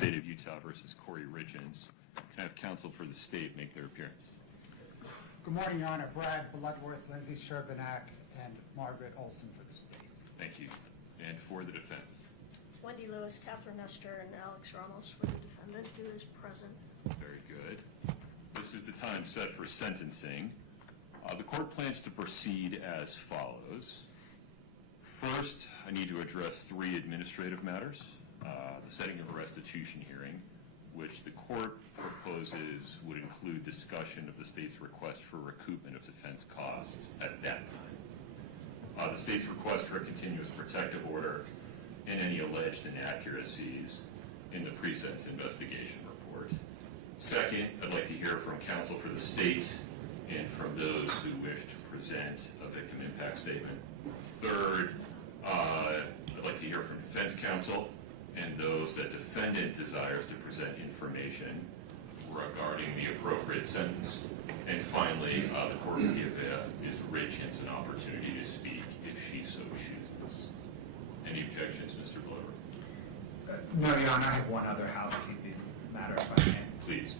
State of Utah versus Kouri Richins. Can I have counsel for the state make their appearance? Good morning, Your Honor. Brad Bloodworth, Lindsay Sherbanak, and Margaret Olson for the state. Thank you. And for the defense? Wendy Lewis, Catherine Nestor, and Alex Ramos for the defendant, who is present. Very good. This is the time set for sentencing. The court plans to proceed as follows. First, I need to address 3 administrative matters. The setting of a restitution hearing, which the court proposes would include discussion of the state's request for recoupment of defense costs at that time. The state's request for a continuous protective order and any alleged inaccuracies in the pre-sentence investigation report. Second, I'd like to hear from counsel for the state and from those who wish to present a victim impact statement. Third, I'd like to hear from defense counsel and those that defendant desires to present information regarding the appropriate sentence. And finally, the court will give Ms. Richins an opportunity to speak if she so chooses. Any objections, Mr. Blower? No, Your Honor. I have one other housekeeping matter, if I may. Please.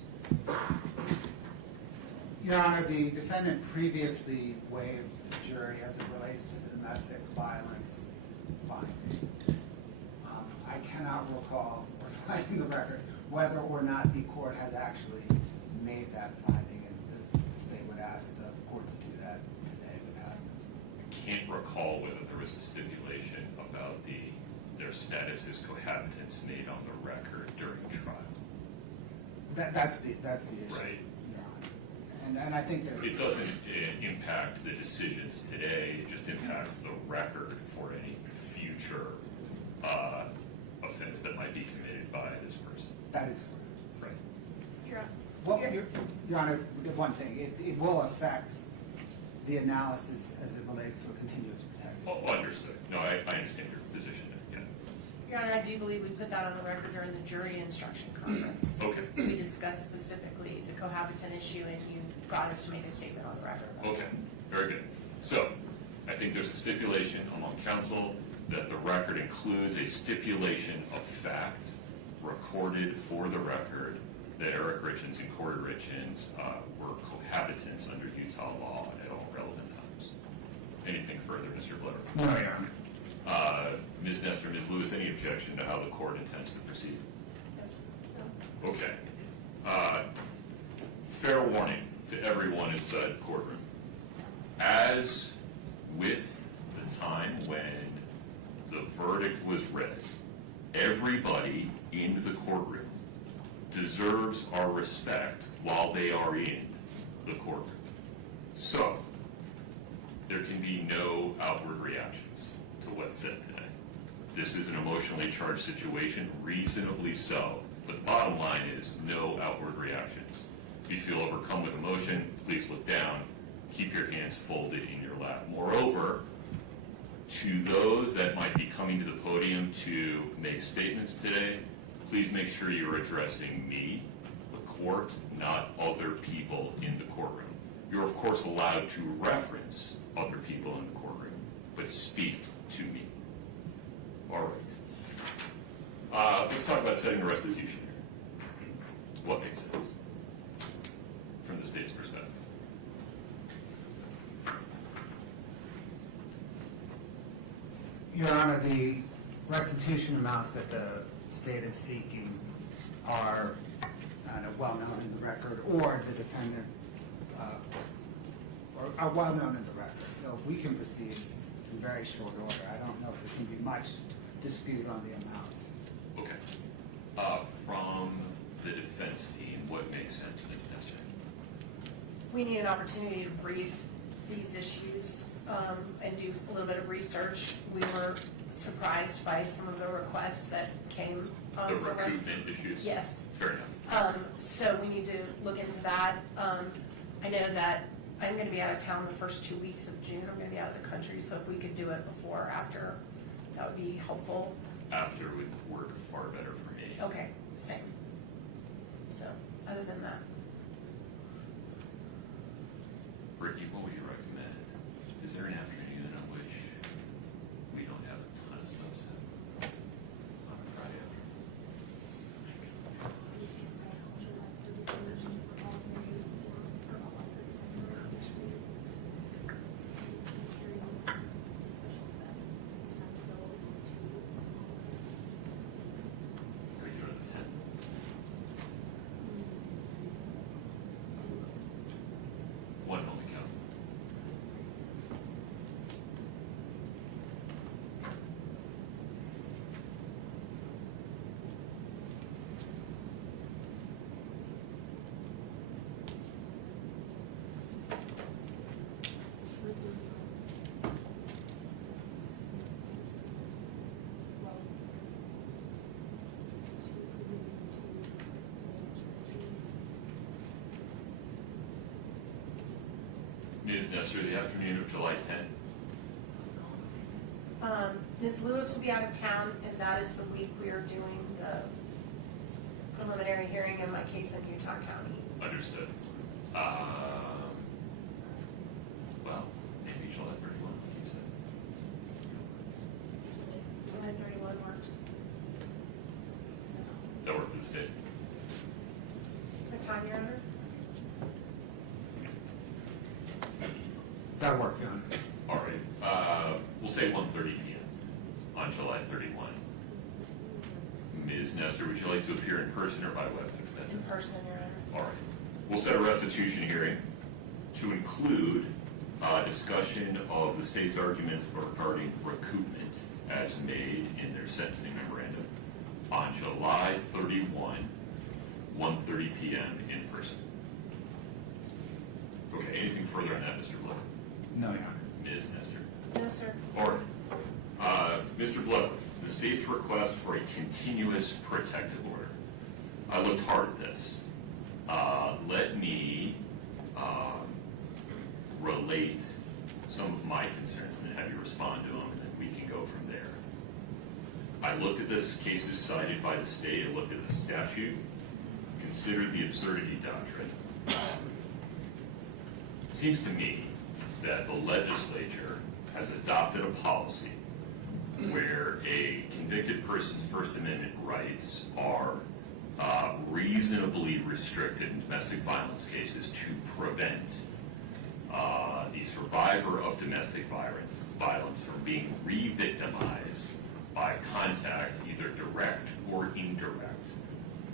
Your Honor, the defendant previously waived the jury as it relates to the domestic violence finding. I cannot recall, or finding the record, whether or not the court has actually made that finding, and the state would ask the court to do that today if it hasn't. I can't recall whether there was a stipulation about their status as cohabitants made on the record during trial. That's the issue. Right. Your Honor. And I think that It doesn't impact the decisions today, it just impacts the record for any future offense that might be committed by this person. that is correct. Right. Well, Your Honor, one thing, it will affect the analysis as it relates to a continuous protection. Oh, understood. No, I understand your position. Yeah. Your Honor, I do believe we put that on the record during the jury instruction conference. Okay. We discussed specifically the cohabitant issue, and you got us to make a statement on the record. Okay, very good. So, I think there's a stipulation among counsel that the record includes a stipulation of fact recorded for the record that Eric Richins and Kouri Richins were cohabitants under Utah law at all relevant times. Anything further, Mr. Blair? No, Your Honor. Ms. Nestor, Ms. Lewis, any objection to how the court intends to proceed? Yes. Okay. Fair warning to everyone inside the courtroom. As with the time when the verdict was read, everybody in the courtroom deserves our respect while they are in the courtroom. So, there can be no outward reactions to what's said today. This is an emotionally charged situation, reasonably so, but the bottom line is no outward reactions. If you feel overcome with emotion, please look down, keep your hands folded in your lap. Moreover, to those that might be coming to the podium to make statements today, please make sure you're addressing me, the court, not other people in the courtroom. You're of course allowed to reference other people in the courtroom, but speak to me. All right. Let's talk about setting a restitution here. What makes sense from the state's perspective? Your Honor, the restitution amounts that the state is seeking are well known in the record, or the defendant or are well known in the record. So if we can proceed in very short order, I don't know if there's going to be much dispute on the amounts. Okay. From the defense team, what makes sense, Ms. Nestor? We need an opportunity to brief these issues and do a little bit of research. We were surprised by some of the requests that came The from us. recoupment issues? Yes. Fair enough. So we need to look into that. I know that I'm going to be out of town the first 2 weeks of June. I'm going to be out of the country, so if we could do it before or after, that would be helpful. After would work far better for me. Okay, same. So, other than that. Ricky, what would you recommend? Is there an afternoon on which we don't have a ton of stuff set on a Friday afternoon? Ms. Nestor, the afternoon of July 10th. Ms. Lewis will be out of town, and that is the week we are doing the preliminary hearing in my case in Utah County. Understood. Well, maybe July 31, like you said. July 31 works. That work for the state? What time, Your Honor? That worked, Your Honor. All right. We'll say 1:30 p.m. on July 31. Ms. Nestor, would you like to appear in person or by WebEx then? In person, Your Honor. All right. We'll set a restitution hearing to include discussion of the state's arguments regarding recoupment as made in their sentencing memorandum on July 31, 1:30 p.m. in person. Okay, anything further on that, Mr. Blood? No, Your Honor. Ms. Nestor? No, sir. All right. Mr. Blood, the state's request for a continuous protective order. I looked hard at this. Let me relate some of my concerns and then have you respond to them, and then we can go from there. I looked at the cases cited by the state, I looked at the statute, considered the absurdity doctrine. It seems to me that the legislature has adopted a policy where a convicted person's First Amendment rights are reasonably restricted in domestic violence cases to prevent the survivor of domestic violence from being re-victimized by contact, either direct or indirect,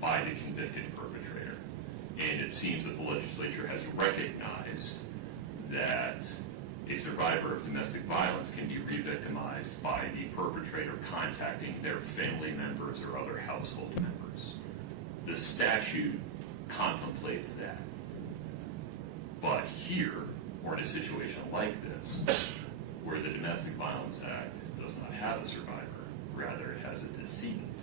by the convicted perpetrator. And it seems that the legislature has recognized that a survivor of domestic violence can be re-victimized by the perpetrator contacting their family members or other household members. The statute contemplates that. But here, or in a situation like this, where the Domestic Violence Act does not have a survivor, rather it has a decedent,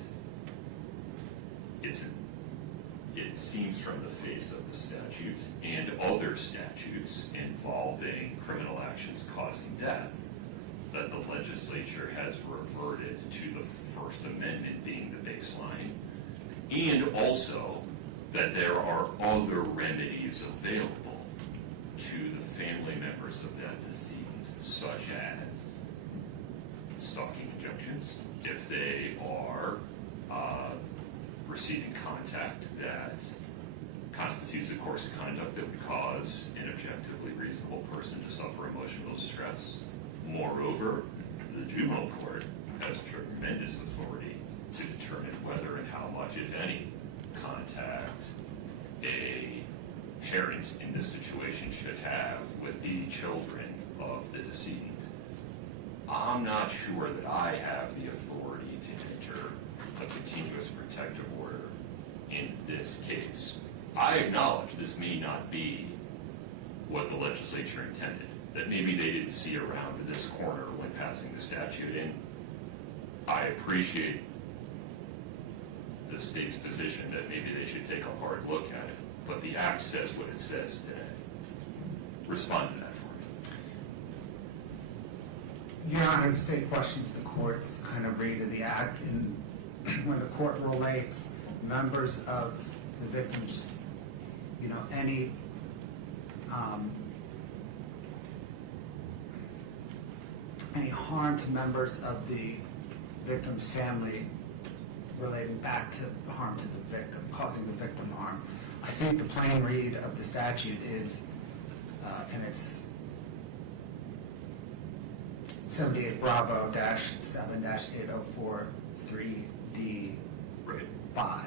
it seems from the face of the statute and other statutes involving criminal actions causing death that the legislature has reverted to the First Amendment being the baseline, and also that there are other remedies available to the family members of that decedent, such as stalking injunctions, if they are receiving contact that constitutes a course of conduct that would cause an objectively reasonable person to suffer emotional distress. Moreover, the juvenile court has tremendous authority to determine whether and how much, if any, contact a parent in this situation should have with the children of the decedent. I'm not sure that I have the authority to enter a continuous protective order in this case. I acknowledge this may not be what the legislature intended, that maybe they didn't see around this corner when passing the statute, and I appreciate the state's position that maybe they should take a hard look at it, but the act says what it says today. Respond to that for me. Your Honor, the state questions the court's kind of read of the act, and when the court relates members of the victims, any harm to members of the victim's family relating back to the harm to the victim, causing the victim harm. I think the plain read of the statute is, and it's 78 Bravo -7 -804 3D Right. 5.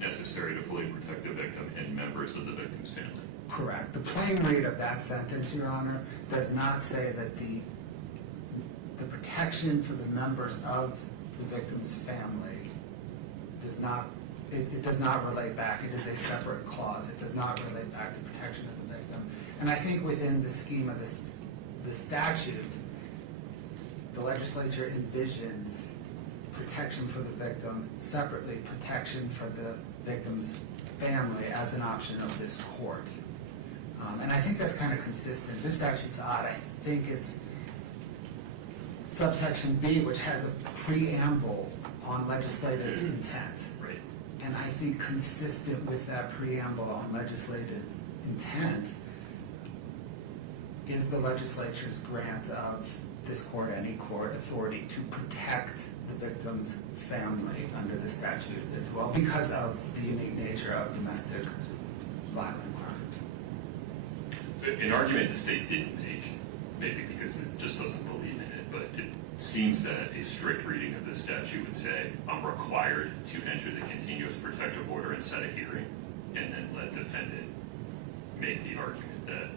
Necessary to fully protect the victim and members of the victim's family. Correct. The plain read of that sentence, Your Honor, does not say that the protection for the members of the victim's family does not, it does not relate back. It is a separate clause. It does not relate back to protection of the victim. And I think within the scheme of the statute, the legislature envisions protection for the victim, separately protection for the victim's family as an option of this court. And I think that's kind of consistent. This statute's odd. I think it's subsection B, which has a preamble on legislative intent. Right. And I think consistent with that preamble on legislative intent is the legislature's grant of this court, any court, authority to protect the victim's family under the statute as well, because of the unique nature of domestic violent crimes. An argument the state didn't make, maybe because it just doesn't believe in it, but it seems that a strict reading of this statute would say, I'm required to enter the continuous protective order and set a hearing, and then let defendant make the argument that.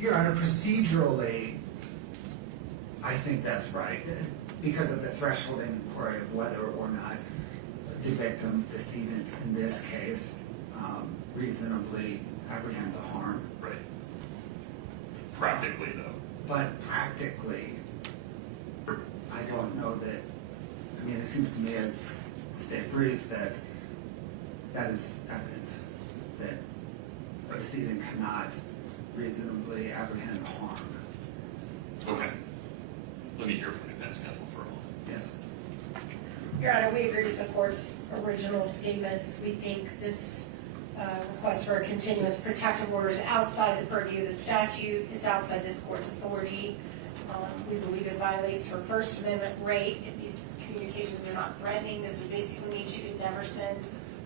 Your Honor, procedurally, I think that's right, because of the threshold inquiry of whether or not the victim, decedent in this case, reasonably apprehends a harm. Right. Practically, though. But practically, I don't know that, I mean, it seems to me as the state brief that that is evident, that a decedent cannot reasonably apprehend harm. Okay. Let me hear from defense counsel for a moment. Yes. Your Honor, we agree with the court's original statements. We think this request for a continuous protective order is outside the purview of the statute. It's outside this court's authority. We believe it violates her First Amendment right. If these communications are not threatening, this would basically mean she could never send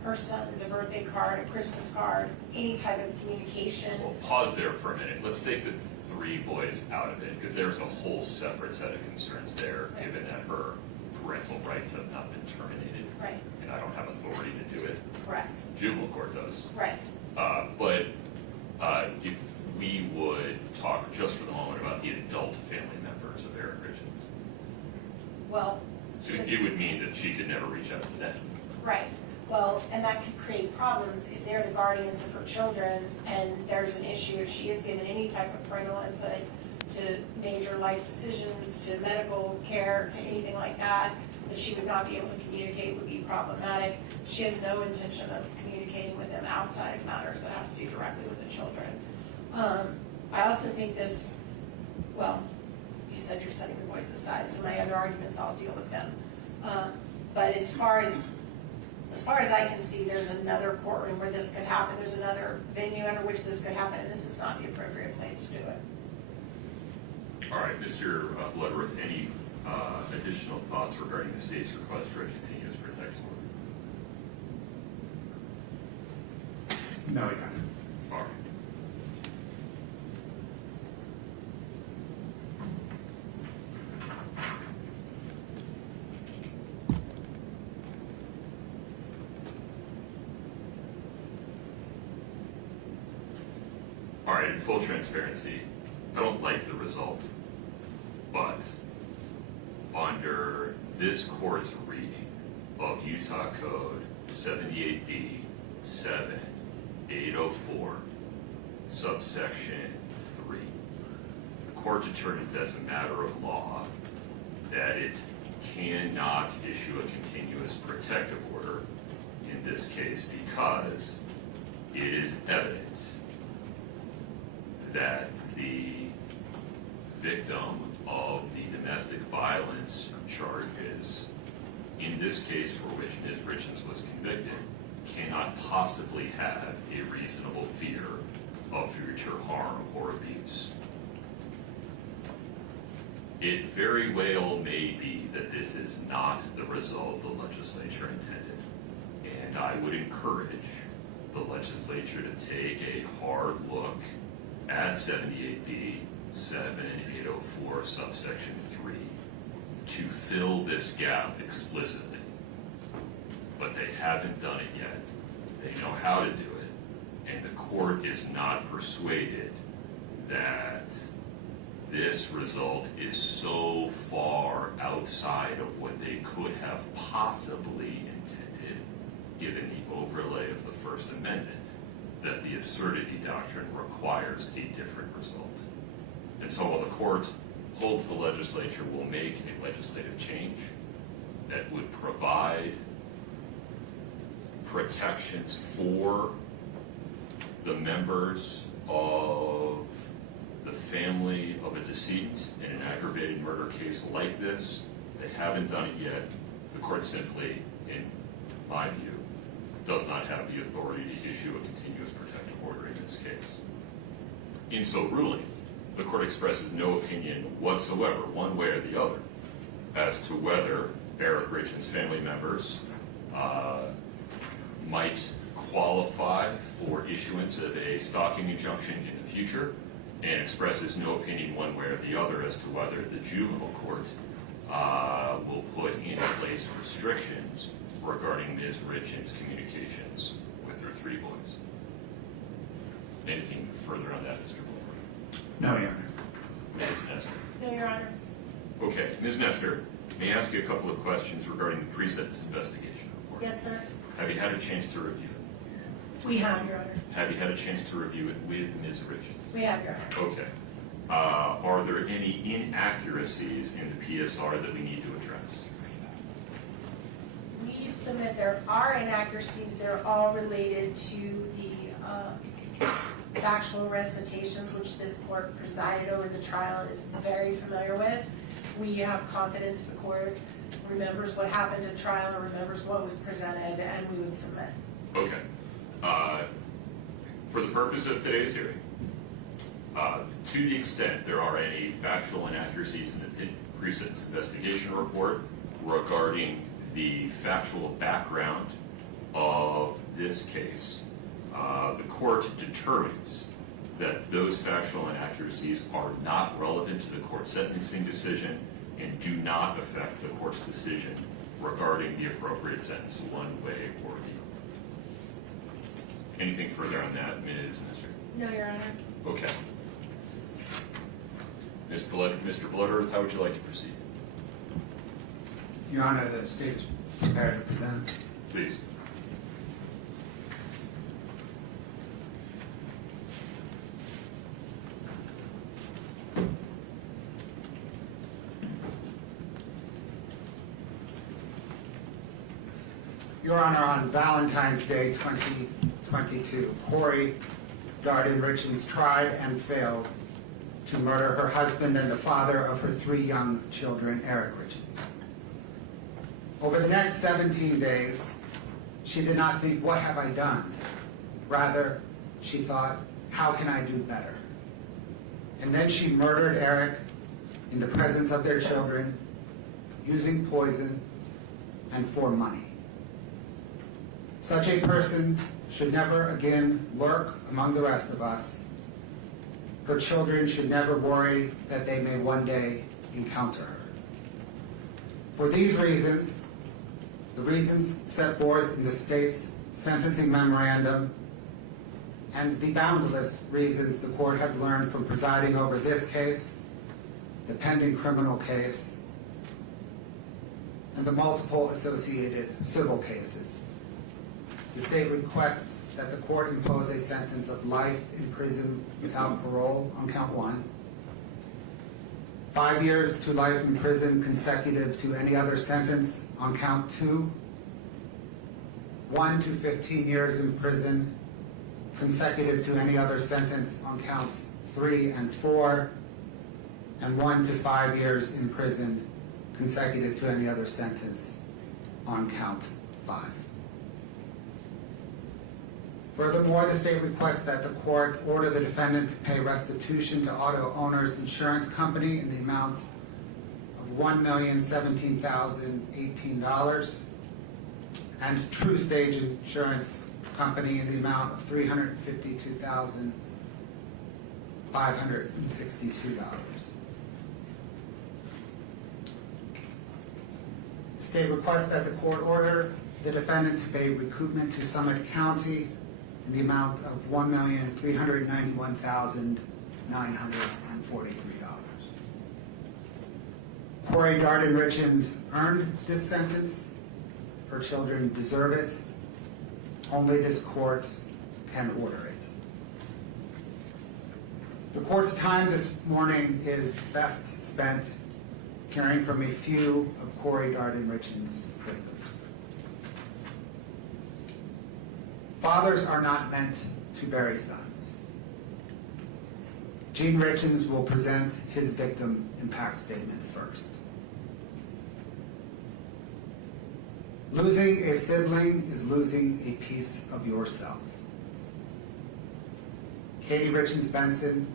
her sons a birthday card, a Christmas card, any type of communication. Well, pause there for a minute. Let's take the 3 boys out of it, because there's a whole separate set of concerns there, Right. given that her parental rights have not been terminated. Right. And I don't have authority to do it. Correct. Juvenile court does. Right. But if we would talk just for the moment about the adult family members of Eric Richins, Well, it would mean that she could never reach out to them. right. Well, and that could create problems if they're the guardians of her children and there's an issue if she is given any type of parental input to major life decisions, to medical care, to anything like that she would not be able to communicate would be problematic. She has no intention of communicating with them outside of matters that have to do directly with the children. I also think this, well, you said you're setting the boys aside, so my other arguments, I'll deal with them. But as far as I can see, there's another courtroom where this could happen. There's another venue under which this could happen, and this is not the appropriate place to do it. All right, Mr. Bloodworth, any additional thoughts regarding the state's request for a continuous protective order? No, Your Honor. All right. All right, in full transparency, I don't like the result, but under this court's reading of Utah Code 78B 7804, subsection 3, the court determines as a matter of law that it cannot issue a continuous protective order in this case because it is evident that the victim of the domestic violence charges, in this case for which Ms. Richins was convicted, cannot possibly have a reasonable fear of future harm or abuse. It very well may be that this is not the result the legislature intended, and I would encourage the legislature to take a hard look at 78B 7804 subsection 3 to fill this gap explicitly. But they haven't done it yet. They know how to do it, and the court is not persuaded that this result is so far outside of what they could have possibly intended, given the overlay of the First Amendment, that the absurdity doctrine requires a different result. And so while the court hopes the legislature will make a legislative change that would provide protections for the members of the family of a decedent in an aggravated murder case like this. They haven't done it yet. The court simply, in my view, does not have the authority to issue a continuous protective order in this case. In so ruling, the court expresses no opinion whatsoever, one way or the other, as to whether Eric Richins' family members might qualify for issuance of a stalking injunction in the future, and expresses no opinion one way or the other as to whether the juvenile court will put in place restrictions regarding Ms. Richins' communications with her 3 boys. Anything further on that, Mr. Blower? No, Your Honor. Ms. Nestor? No, Your Honor. Okay, Ms. Nestor, may I ask you a couple of questions regarding the pre-sentence investigation report? Yes, sir. Have you had a chance to review it? We have, Your Honor. Have you had a chance to review it with Ms. Richins? We have, Your Honor. Okay. Are there any inaccuracies in the PSR that we need to address? We submit there are inaccuracies. They're all related to the factual recitations, which this court presided over the trial and is very familiar with. We have confidence the court remembers what happened at trial and remembers what was presented, and we would submit. Okay. For the purpose of today's hearing, to the extent there are any factual inaccuracies in the pre-sentence investigation report regarding the factual background of this case, the court determines that those factual inaccuracies are not relevant to the court's sentencing decision and do not affect the court's decision regarding the appropriate sentence one way or the other. Anything further on that, Ms. Nestor? No, Your Honor. Okay. Mr. Bloodworth, how would you like to proceed? Your Honor, the state is prepared to present. Please. Your Honor, on Valentine's Day 2022, Kouri Richins tried and failed to murder her husband and the father of her 3 young children, Eric Richins. Over the next 17 days, she did not think, what have I done? Rather, she thought, how can I do better? And then she murdered Eric in the presence of their children, using poison and for money. Such a person should never again lurk among the rest of us. Her children should never worry that they may one day encounter her. For these reasons, the reasons set forth in the state's sentencing memorandum, and the boundless reasons the court has learned from presiding over this case, the pending criminal case, and the multiple associated civil cases. The state requests that the court impose a sentence of life in prison without parole on count 1, 5 years to life in prison consecutive to any other sentence on count 2, 1 to 15 years in prison consecutive to any other sentence on counts 3 and 4, and 1 to 5 years in prison consecutive to any other sentence on count 5. Furthermore, the state requests that the court order the defendant to pay restitution to Auto Owners Insurance Company in the amount of $1,017,018 and True Stage Insurance Company in the amount of $352,562. The state requests that the court order the defendant to pay recoupment to Summit County in the amount of $1,391,943. Kouri Richins earned this sentence. Her children deserve it. Only this court can order it. The court's time this morning is best spent hearing from a few of Kouri Richins' victims. Fathers are not meant to bury sons. Gene Richins will present his victim impact statement first. Losing a sibling is losing a piece of yourself. Katie Richins Benson,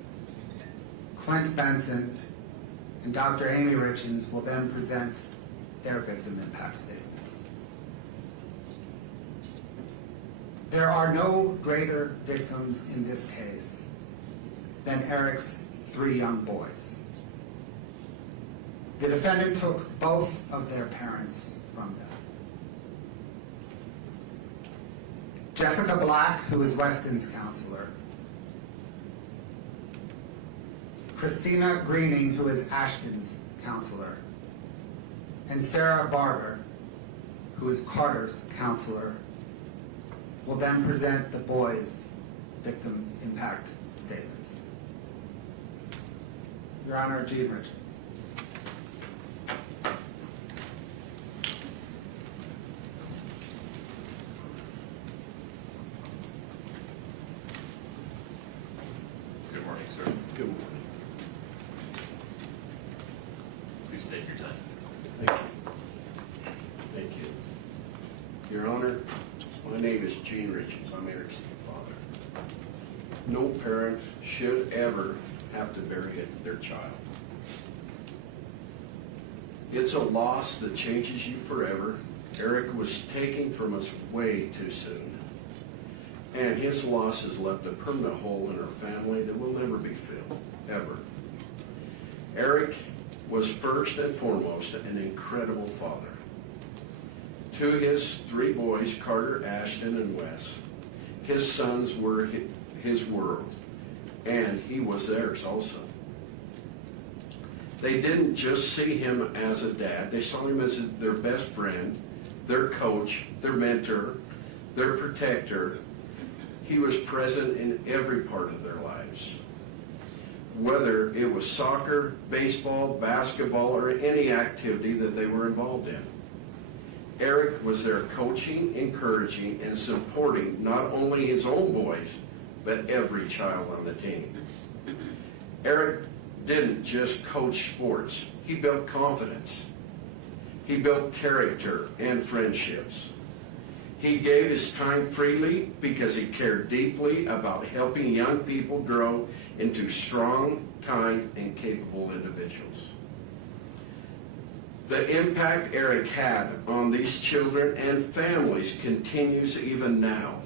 Clint Benson, and Dr. Amy Richins will then present their victim impact statements. There are no greater victims in this case than Eric's 3 young boys. The defendant took both of their parents from them. Jessica Black, who is Weston's counselor, Christina Greening, who is Ashton's counselor, and Sarah Barber, who is Carter's counselor, will then present the boys' victim impact statements. Your Honor, Gene Richins. Good morning, sir. Good morning. Please take your time. Thank you. Thank you. Your Honor, my name is Gene Richins. I'm Eric's father. No parent should ever have to bury their child. It's a loss that changes you forever. Eric was taken from us way too soon. And his loss has left a permanent hole in our family that will never be filled, ever. Eric was first and foremost an incredible father. To his 3 boys, Carter, Ashton, and Wes, his sons were his world, and he was theirs also. They didn't just see him as a dad, they saw him as their best friend, their coach, their mentor, their protector. He was present in every part of their lives. Whether it was soccer, baseball, basketball, or any activity that they were involved in. Eric was there coaching, encouraging, and supporting not only his own boys, but every child on the team. Eric didn't just coach sports, he built confidence. He built character and friendships. He gave his time freely because he cared deeply about helping young people grow into strong, kind, and capable individuals. The impact Eric had on these children and families continues even now.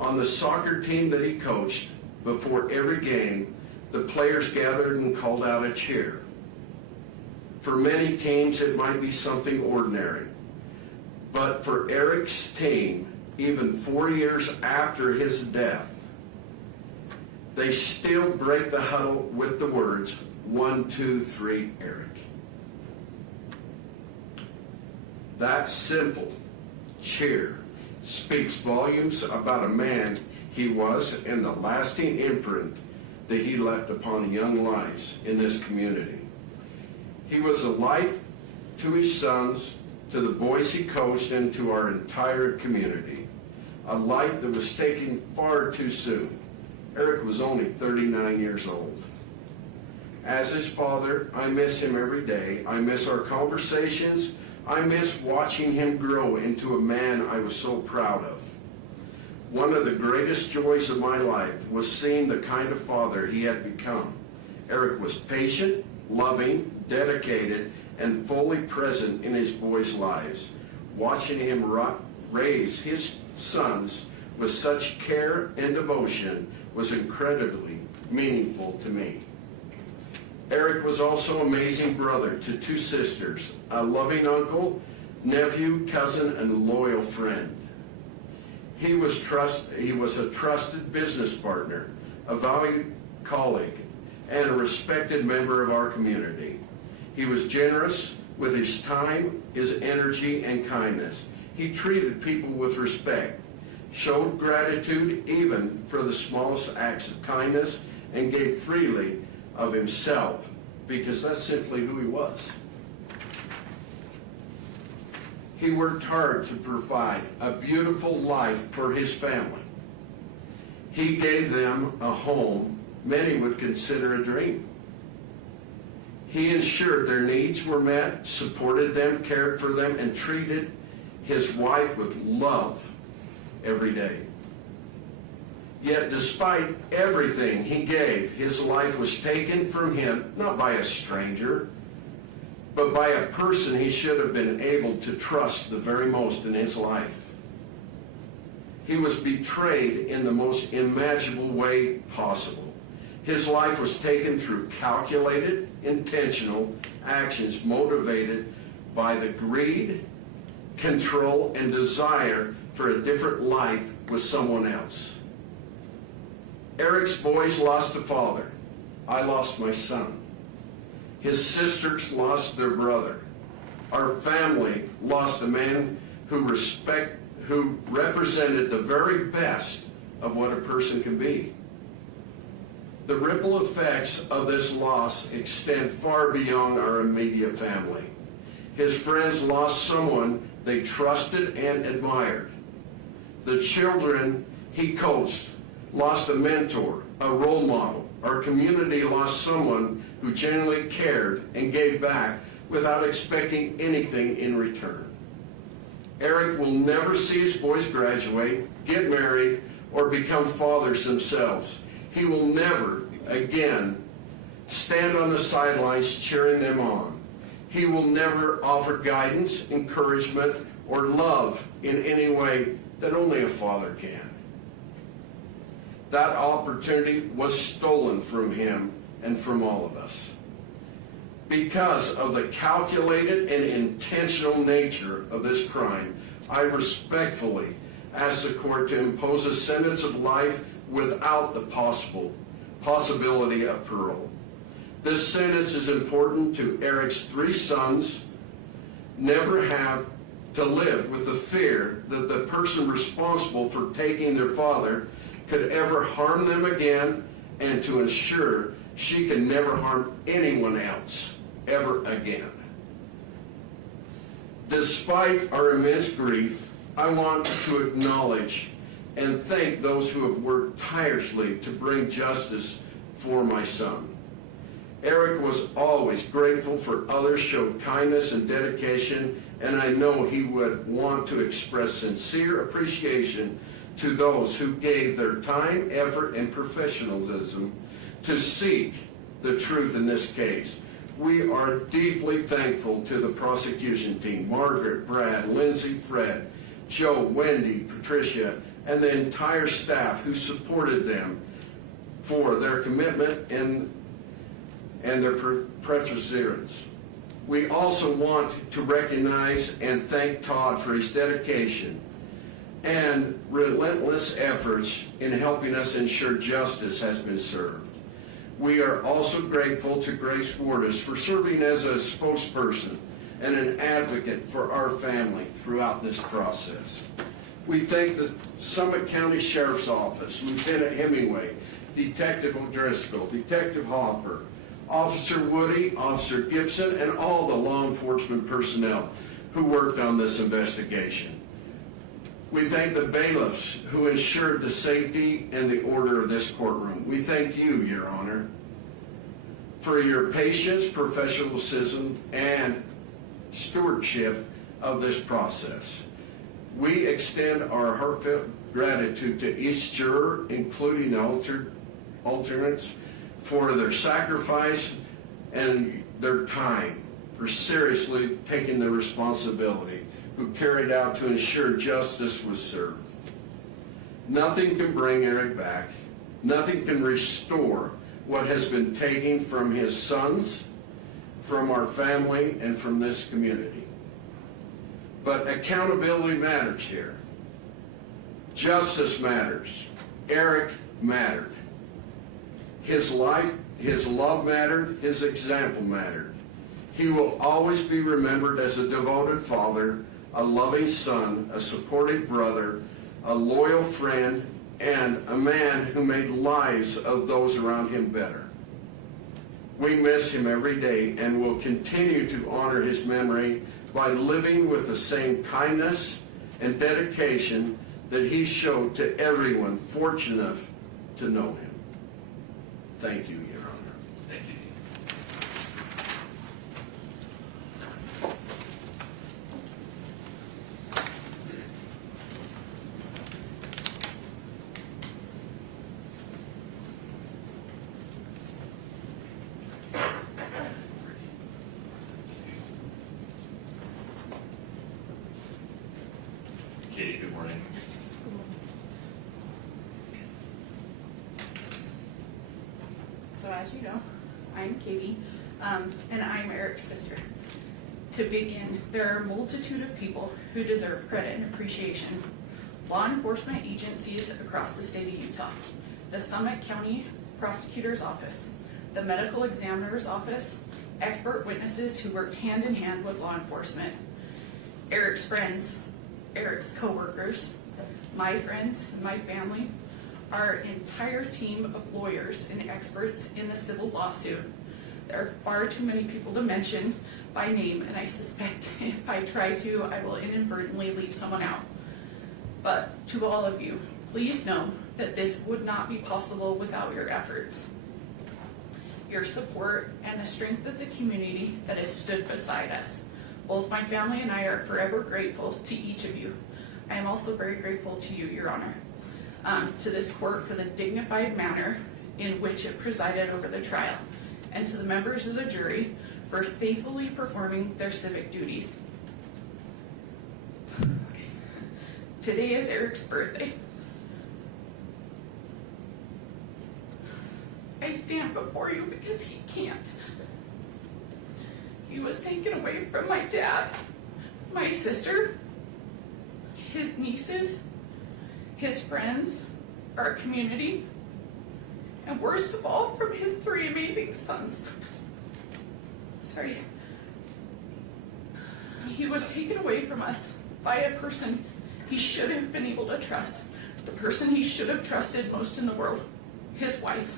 On the soccer team that he coached, before every game, the players gathered and called out a cheer. For many teams, it might be something ordinary. But for Eric's team, even 4 years after his death, they still break the huddle with the words, 1, 2, 3, Eric. That simple cheer speaks volumes about a man he was and the lasting imprint that he left upon young lives in this community. He was a light to his sons, to the boys he coached, and to our entire community. A light that was taken far too soon. Eric was only 39 years old. As his father, I miss him every day. I miss our conversations. I miss watching him grow into a man I was so proud of. One of the greatest joys of my life was seeing the kind of father he had become. Eric was patient, loving, dedicated, and fully present in his boys' lives. Watching him raise his sons with such care and devotion was incredibly meaningful to me. Eric was also an amazing brother to 2 sisters, a loving uncle, nephew, cousin, and loyal friend. He was a trusted business partner, a valued colleague, and a respected member of our community. He was generous with his time, his energy, and kindness. He treated people with respect, showed gratitude even for the smallest acts of kindness, and gave freely of himself, because that's simply who he was. He worked hard to provide a beautiful life for his family. He gave them a home many would consider a dream. He ensured their needs were met, supported them, cared for them, and treated his wife with love every day. Yet despite everything he gave, his life was taken from him, not by a stranger, but by a person he should have been able to trust the very most in his life. He was betrayed in the most imaginable way possible. His life was taken through calculated, intentional actions motivated by the greed, control, and desire for a different life with someone else. Eric's boys lost a father. I lost my son. His sisters lost their brother. Our family lost a man who represented the very best of what a person can be. The ripple effects of this loss extend far beyond our immediate family. His friends lost someone they trusted and admired. The children he coached lost a mentor, a role model. Our community lost someone who genuinely cared and gave back without expecting anything in return. Eric will never see his boys graduate, get married, or become fathers themselves. He will never again stand on the sidelines cheering them on. He will never offer guidance, encouragement, or love in any way that only a father can. That opportunity was stolen from him and from all of us. Because of the calculated and intentional nature of this crime, I respectfully ask the court to impose a sentence of life without the possibility of parole. This sentence is important to Eric's 3 sons never have to live with the fear that the person responsible for taking their father could ever harm them again, and to ensure she can never harm anyone else ever again. Despite our immense grief, I want to acknowledge and thank those who have worked tirelessly to bring justice for my son. Eric was always grateful for others showed kindness and dedication, and I know he would want to express sincere appreciation to those who gave their time, effort, and professionalism to seek the truth in this case. We are deeply thankful to the prosecution team, Margaret, Brad, Lindsay, Fred, Joe, Wendy, Patricia, and the entire staff who supported them for their commitment and their perseverance. We also want to recognize and thank Todd for his dedication and relentless efforts in helping us ensure justice has been served. We are also grateful to Grace Wardis for serving as a spokesperson and an advocate for our family throughout this process. We thank the Summit County Sheriff's Office, Lieutenant Hemingway, Detective O'Driscoll, Detective Hopper, Officer Woody, Officer Gibson, and all the law enforcement personnel who worked on this investigation. We thank the bailiffs who ensured the safety and the order of this courtroom. We thank you, Your Honor, for your patience, professionalism, and stewardship of this process. We extend our heartfelt gratitude to each juror, including the alternates, for their sacrifice and their time, for seriously taking the responsibility, who carried out to ensure justice was served. Nothing can bring Eric back. Nothing can restore what has been taken from his sons, from our family, and from this community. But accountability matters here. Justice matters. Eric mattered. His life, his love mattered, his example mattered. He will always be remembered as a devoted father, a loving son, a supportive brother, a loyal friend, and a man who made lives of those around him better. We miss him every day and will continue to honor his memory by living with the same kindness and dedication that he showed to everyone fortunate to know him. Thank you, Your Honor. Thank you. Katie, good morning. So as you know, I'm Katie, and I'm Eric's sister. To begin, there are a multitude of people who deserve credit and appreciation. Law enforcement agencies across the state of Utah, the Summit County Prosecutor's Office, the Medical Examiner's Office, expert witnesses who worked hand in hand with law enforcement, Eric's friends, Eric's co-workers, my friends, and my family, our entire team of lawyers and experts in the civil lawsuit. There are far too many people to mention by name, and I suspect if I try to, I will inadvertently leave someone out. But to all of you, please know that this would not be possible without your efforts, your support, and the strength of the community that has stood beside us. Both my family and I are forever grateful to each of you. I am also very grateful to you, Your Honor, to this court for the dignified manner in which it presided over the trial, and to the members of the jury for faithfully performing their civic duties. Today is Eric's birthday. I stand before you because he can't. He was taken away from my dad, my sister, his nieces, his friends, our community, and worst of all, from his 3 amazing sons. Sorry. He was taken away from us by a person he should have been able to trust, the person he should have trusted most in the world, his wife.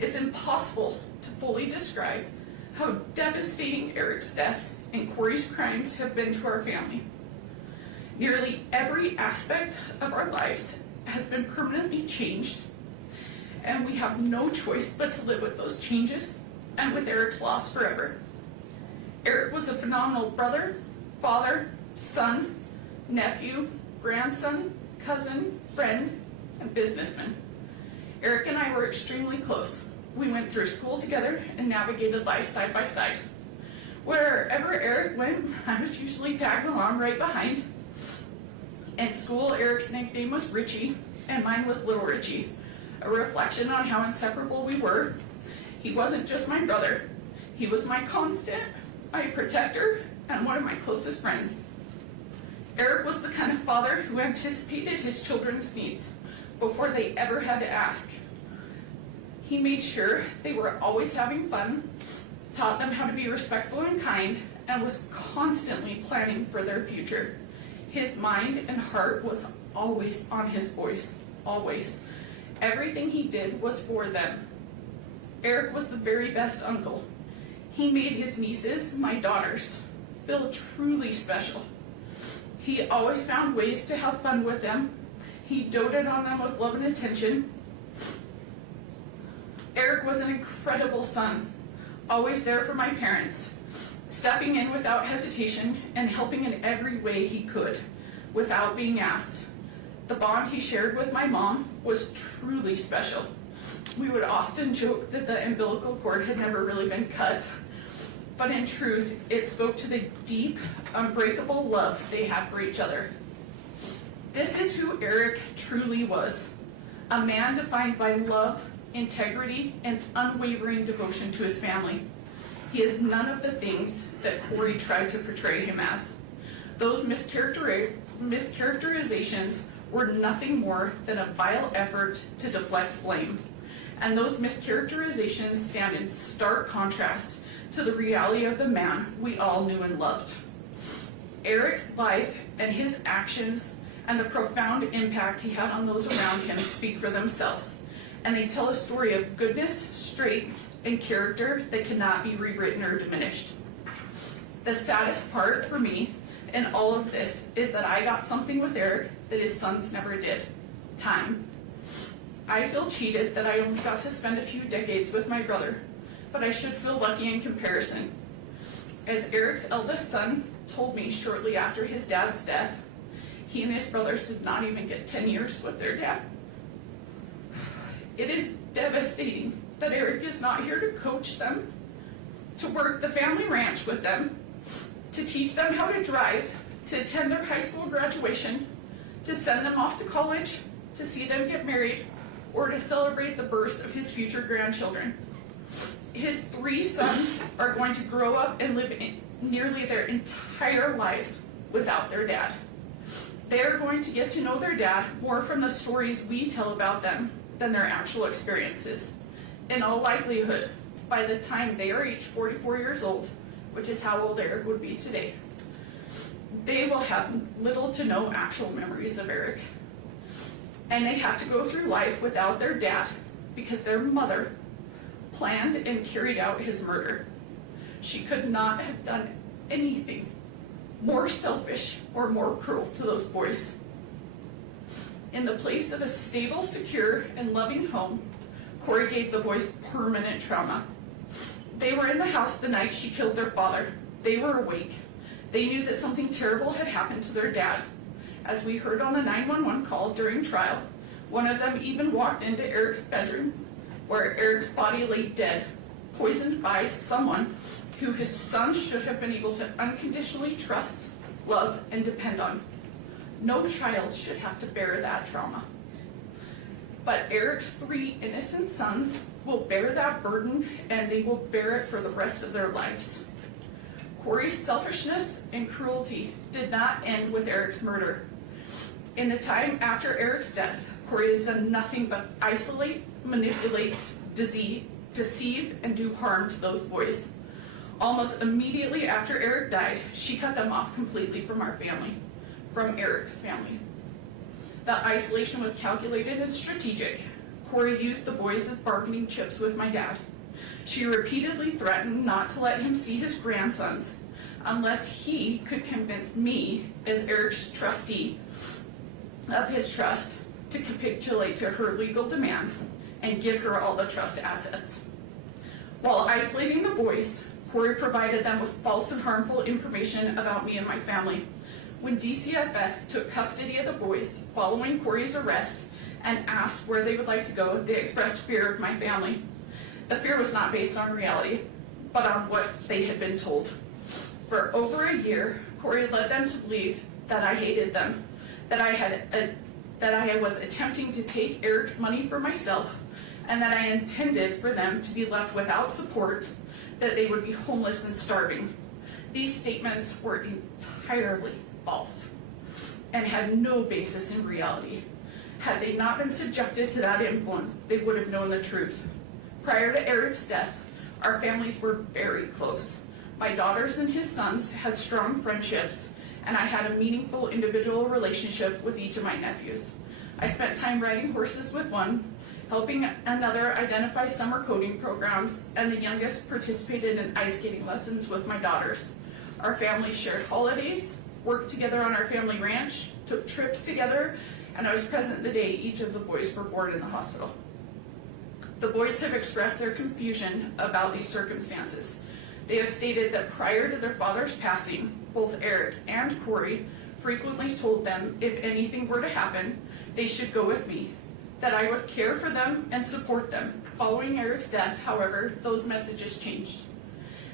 It's impossible to fully describe how devastating Eric's death and Kouri's crimes have been to our family. Nearly every aspect of our lives has been permanently changed, and we have no choice but to live with those changes and with Eric's loss forever. Eric was a phenomenal brother, father, son, nephew, grandson, cousin, friend, and businessman. Eric and I were extremely close. We went through school together and navigated life side by side. Wherever Eric went, I was usually tagging along right behind. At school, Eric's nickname was Richie, and mine was Little Richie, a reflection on how inseparable we were. He wasn't just my brother. He was my constant, my protector, and one of my closest friends. Eric was the kind of father who anticipated his children's needs before they ever had to ask. He made sure they were always having fun, taught them how to be respectful and kind, and was constantly planning for their future. His mind and heart was always on his boys, always. Everything he did was for them. Eric was the very best uncle. He made his nieces, my daughters, feel truly special. He always found ways to have fun with them. He doted on them with love and attention. Eric was an incredible son, always there for my parents, stepping in without hesitation and helping in every way he could, without being asked. The bond he shared with my mom was truly special. We would often joke that the umbilical cord had never really been cut, but in truth, it spoke to the deep, unbreakable love they had for each other. This is who Eric truly was, a man defined by love, integrity, and unwavering devotion to his family. He is none of the things that Kouri tried to portray him as. Those mischaracterizations were nothing more than a vile effort to deflect blame. And those mischaracterizations stand in stark contrast to the reality of the man we all knew and loved. Eric's life and his actions and the profound impact he had on those around him speak for themselves, and they tell a story of goodness, strength, and character that cannot be rewritten or diminished. The saddest part for me in all of this is that I got something with Eric that his sons never did: time. I feel cheated that I only got to spend a few decades with my brother, but I should feel lucky in comparison. As Eric's eldest son told me shortly after his dad's death, he and his brothers did not even get 10 years with their dad. It is devastating that Eric is not here to coach them, to work the family ranch with them, to teach them how to drive, to attend their high school graduation, to send them off to college, to see them get married, or to celebrate the birth of his future grandchildren. His 3 sons are going to grow up and live nearly their entire lives without their dad. They are going to get to know their dad more from the stories we tell about them than their actual experiences. In all likelihood, by the time they are each 44 years old, which is how old Eric would be today, they will have little to no actual memories of Eric. And they have to go through life without their dad because their mother planned and carried out his murder. She could not have done anything more selfish or more cruel to those boys. In the place of a stable, secure, and loving home, Kouri gave the boys permanent trauma. They were in the house the night she killed their father. They were awake. They knew that something terrible had happened to their dad. As we heard on the 911 call during trial, one of them even walked into Eric's bedroom, where Eric's body lay dead, poisoned by someone who his son should have been able to unconditionally trust, love, and depend on. No child should have to bear that trauma. But Eric's 3 innocent sons will bear that burden, and they will bear it for the rest of their lives. Kouri's selfishness and cruelty did not end with Eric's murder. In the time after Eric's death, Kouri has done nothing but isolate, manipulate, deceive, and do harm to those boys. Almost immediately after Eric died, she cut them off completely from our family, from Eric's family. The isolation was calculated and strategic. Kouri used the boys as bargaining chips with my dad. She repeatedly threatened not to let him see his grandsons unless he could convince me, as Eric's trustee of his trust, to capitulate to her legal demands and give her all the trust assets. While isolating the boys, Kouri provided them with false and harmful information about me and my family. When DCFS took custody of the boys following Kouri's arrest and asked where they would like to go, they expressed fear of my family. The fear was not based on reality, but on what they had been told. For over a year, Kouri led them to believe that I hated them, that I was attempting to take Eric's money for myself, and that I intended for them to be left without support, that they would be homeless and starving. These statements were entirely false and had no basis in reality. Had they not been subjected to that influence, they would have known the truth. Prior to Eric's death, our families were very close. My daughters and his sons had strong friendships, and I had a meaningful individual relationship with each of my nephews. I spent time riding horses with one, helping another identify summer coding programs, and the youngest participated in ice skating lessons with my daughters. Our families shared holidays, worked together on our family ranch, took trips together, and I was present the day each of the boys were born in the hospital. The boys have expressed their confusion about these circumstances. They have stated that prior to their father's passing, both Eric and Kouri frequently told them if anything were to happen, they should go with me, that I would care for them and support them. Following Eric's death, however, those messages changed.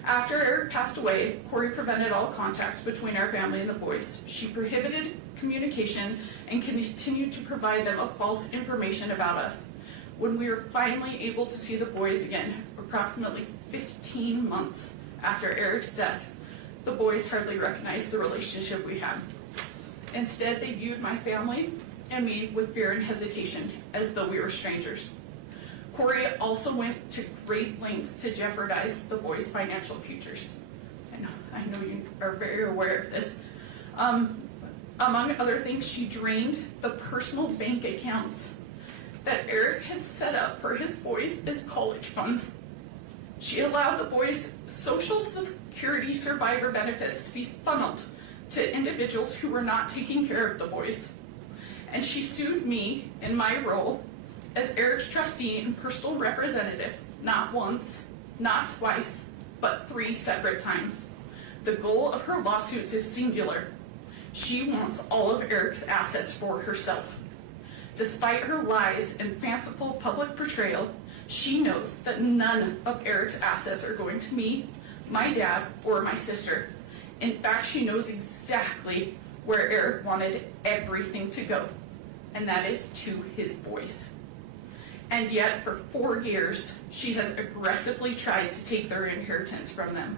After Eric passed away, Kouri prevented all contact between our family and the boys. She prohibited communication and continued to provide them of false information about us. When we were finally able to see the boys again, approximately 15 months after Eric's death, the boys hardly recognized the relationship we had. Instead, they viewed my family and me with fear and hesitation, as though we were strangers. Kouri also went to great lengths to jeopardize the boys' financial futures. I know you are very aware of this. Among other things, she drained the personal bank accounts that Eric had set up for his boys as college funds. She allowed the boys' Social Security survivor benefits to be funneled to individuals who were not taking care of the boys. And she sued me in my role as Eric's trustee and personal representative, not once, not twice, but 3 separate times. The goal of her lawsuits is singular. She wants all of Eric's assets for herself. Despite her lies and fanciful public portrayal, she knows that none of Eric's assets are going to me, my dad, or my sister. In fact, she knows exactly where Eric wanted everything to go, and that is to his boys. And yet, for 4 years, she has aggressively tried to take their inheritance from them.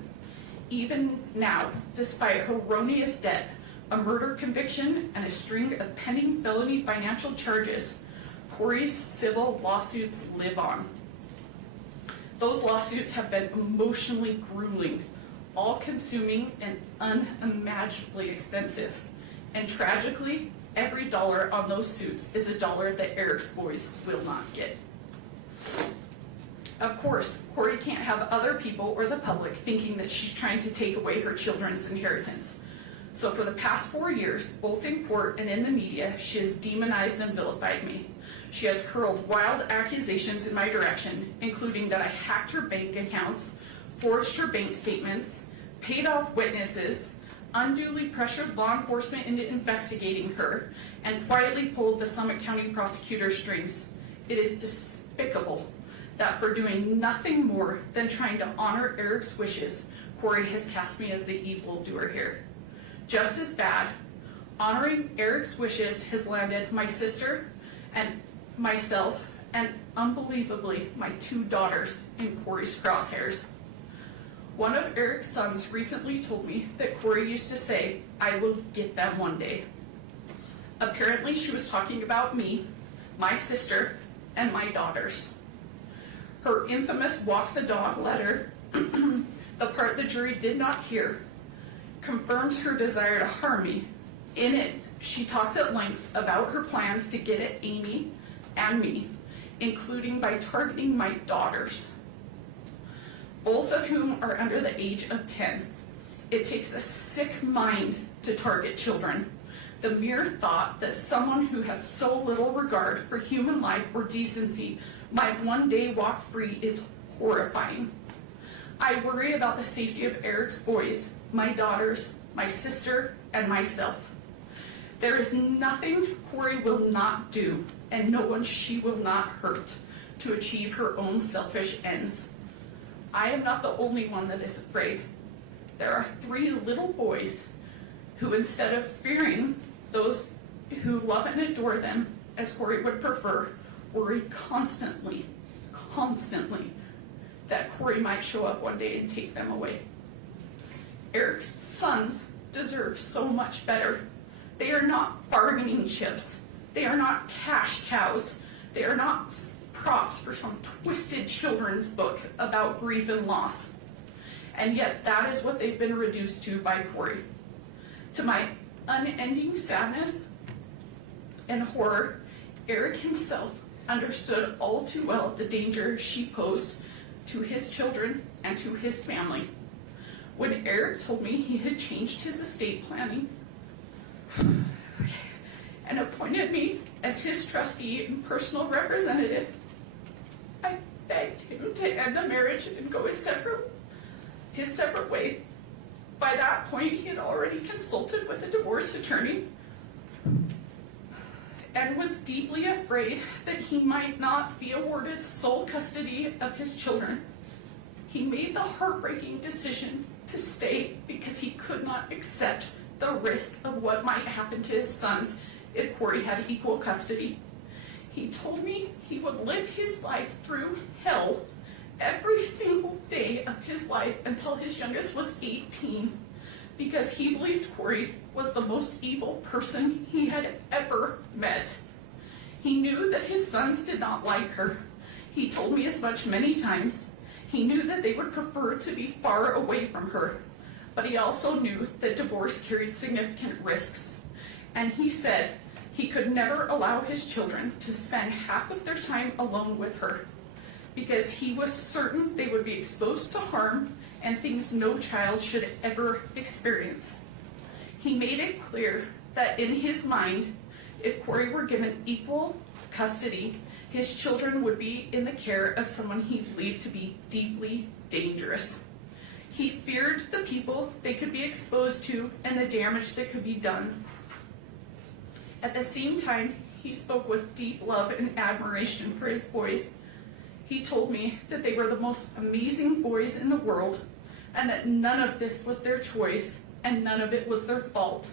Even now, despite erroneous debt, a murder conviction, and a string of pending felony financial charges, Kouri's civil lawsuits live on. Those lawsuits have been emotionally grueling, all-consuming, and unimaginably expensive. And tragically, every dollar on those suits is a dollar that Eric's boys will not get. Of course, Kouri can't have other people or the public thinking that she's trying to take away her children's inheritance. So for the past 4 years, both in court and in the media, she has demonized and vilified me. She has hurled wild accusations in my direction, including that I hacked her bank accounts, forged her bank statements, paid off witnesses, unduly pressured law enforcement into investigating her, and quietly pulled the Summit County prosecutor's strings. It is despicable that for doing nothing more than trying to honor Eric's wishes, Kouri has cast me as the evildoer here. Just as bad, honoring Eric's wishes has landed my sister and myself, and unbelievably, my 2 daughters in Kouri's crosshairs. One of Eric's sons recently told me that Kouri used to say, "I will get them one day." Apparently, she was talking about me, my sister, and my daughters. Her infamous walk the dog letter, the part the jury did not hear, confirms her desire to harm me. In it, she talks at length about her plans to get at Amy and me, including by targeting my daughters, both of whom are under the age of 10. It takes a sick mind to target children. The mere thought that someone who has so little regard for human life or decency might one day walk free is horrifying. I worry about the safety of Eric's boys, my daughters, my sister, and myself. There is nothing Kouri will not do, and no one she will not hurt, to achieve her own selfish ends. I am not the only one that is afraid. There are 3 little boys who, instead of fearing those who love and adore them, as Kouri would prefer, worry constantly that Kouri might show up one day and take them away. Eric's sons deserve so much better. They are not bargaining chips. They are not cash cows. They are not props for some twisted children's book about grief and loss. And yet that is what they've been reduced to by Kouri. To my unending sadness and horror, Eric himself understood all too well the danger she posed to his children and to his family. When Eric told me he had changed his estate planning and appointed me as his trustee and personal representative, I begged him to end the marriage and go his separate way. By that point, he had already consulted with a divorce attorney and was deeply afraid that he might not be awarded sole custody of his children. He made the heartbreaking decision to stay because he could not accept the risk of what might happen to his sons if Kouri had equal custody. He told me he would live his life through hell every single day of his life until his youngest was 18, because he believed Kouri was the most evil person he had ever met. He knew that his sons did not like her. He told me as much many times. He knew that they would prefer to be far away from her, but he also knew that divorce carried significant risks. And he said he could never allow his children to spend half of their time alone with her, because he was certain they would be exposed to harm and things no child should ever experience. He made it clear that in his mind, if Kouri were given equal custody, his children would be in the care of someone he believed to be deeply dangerous. He feared the people they could be exposed to and the damage that could be done. At the same time, he spoke with deep love and admiration for his boys. He told me that they were the most amazing boys in the world, and that none of this was their choice and none of it was their fault,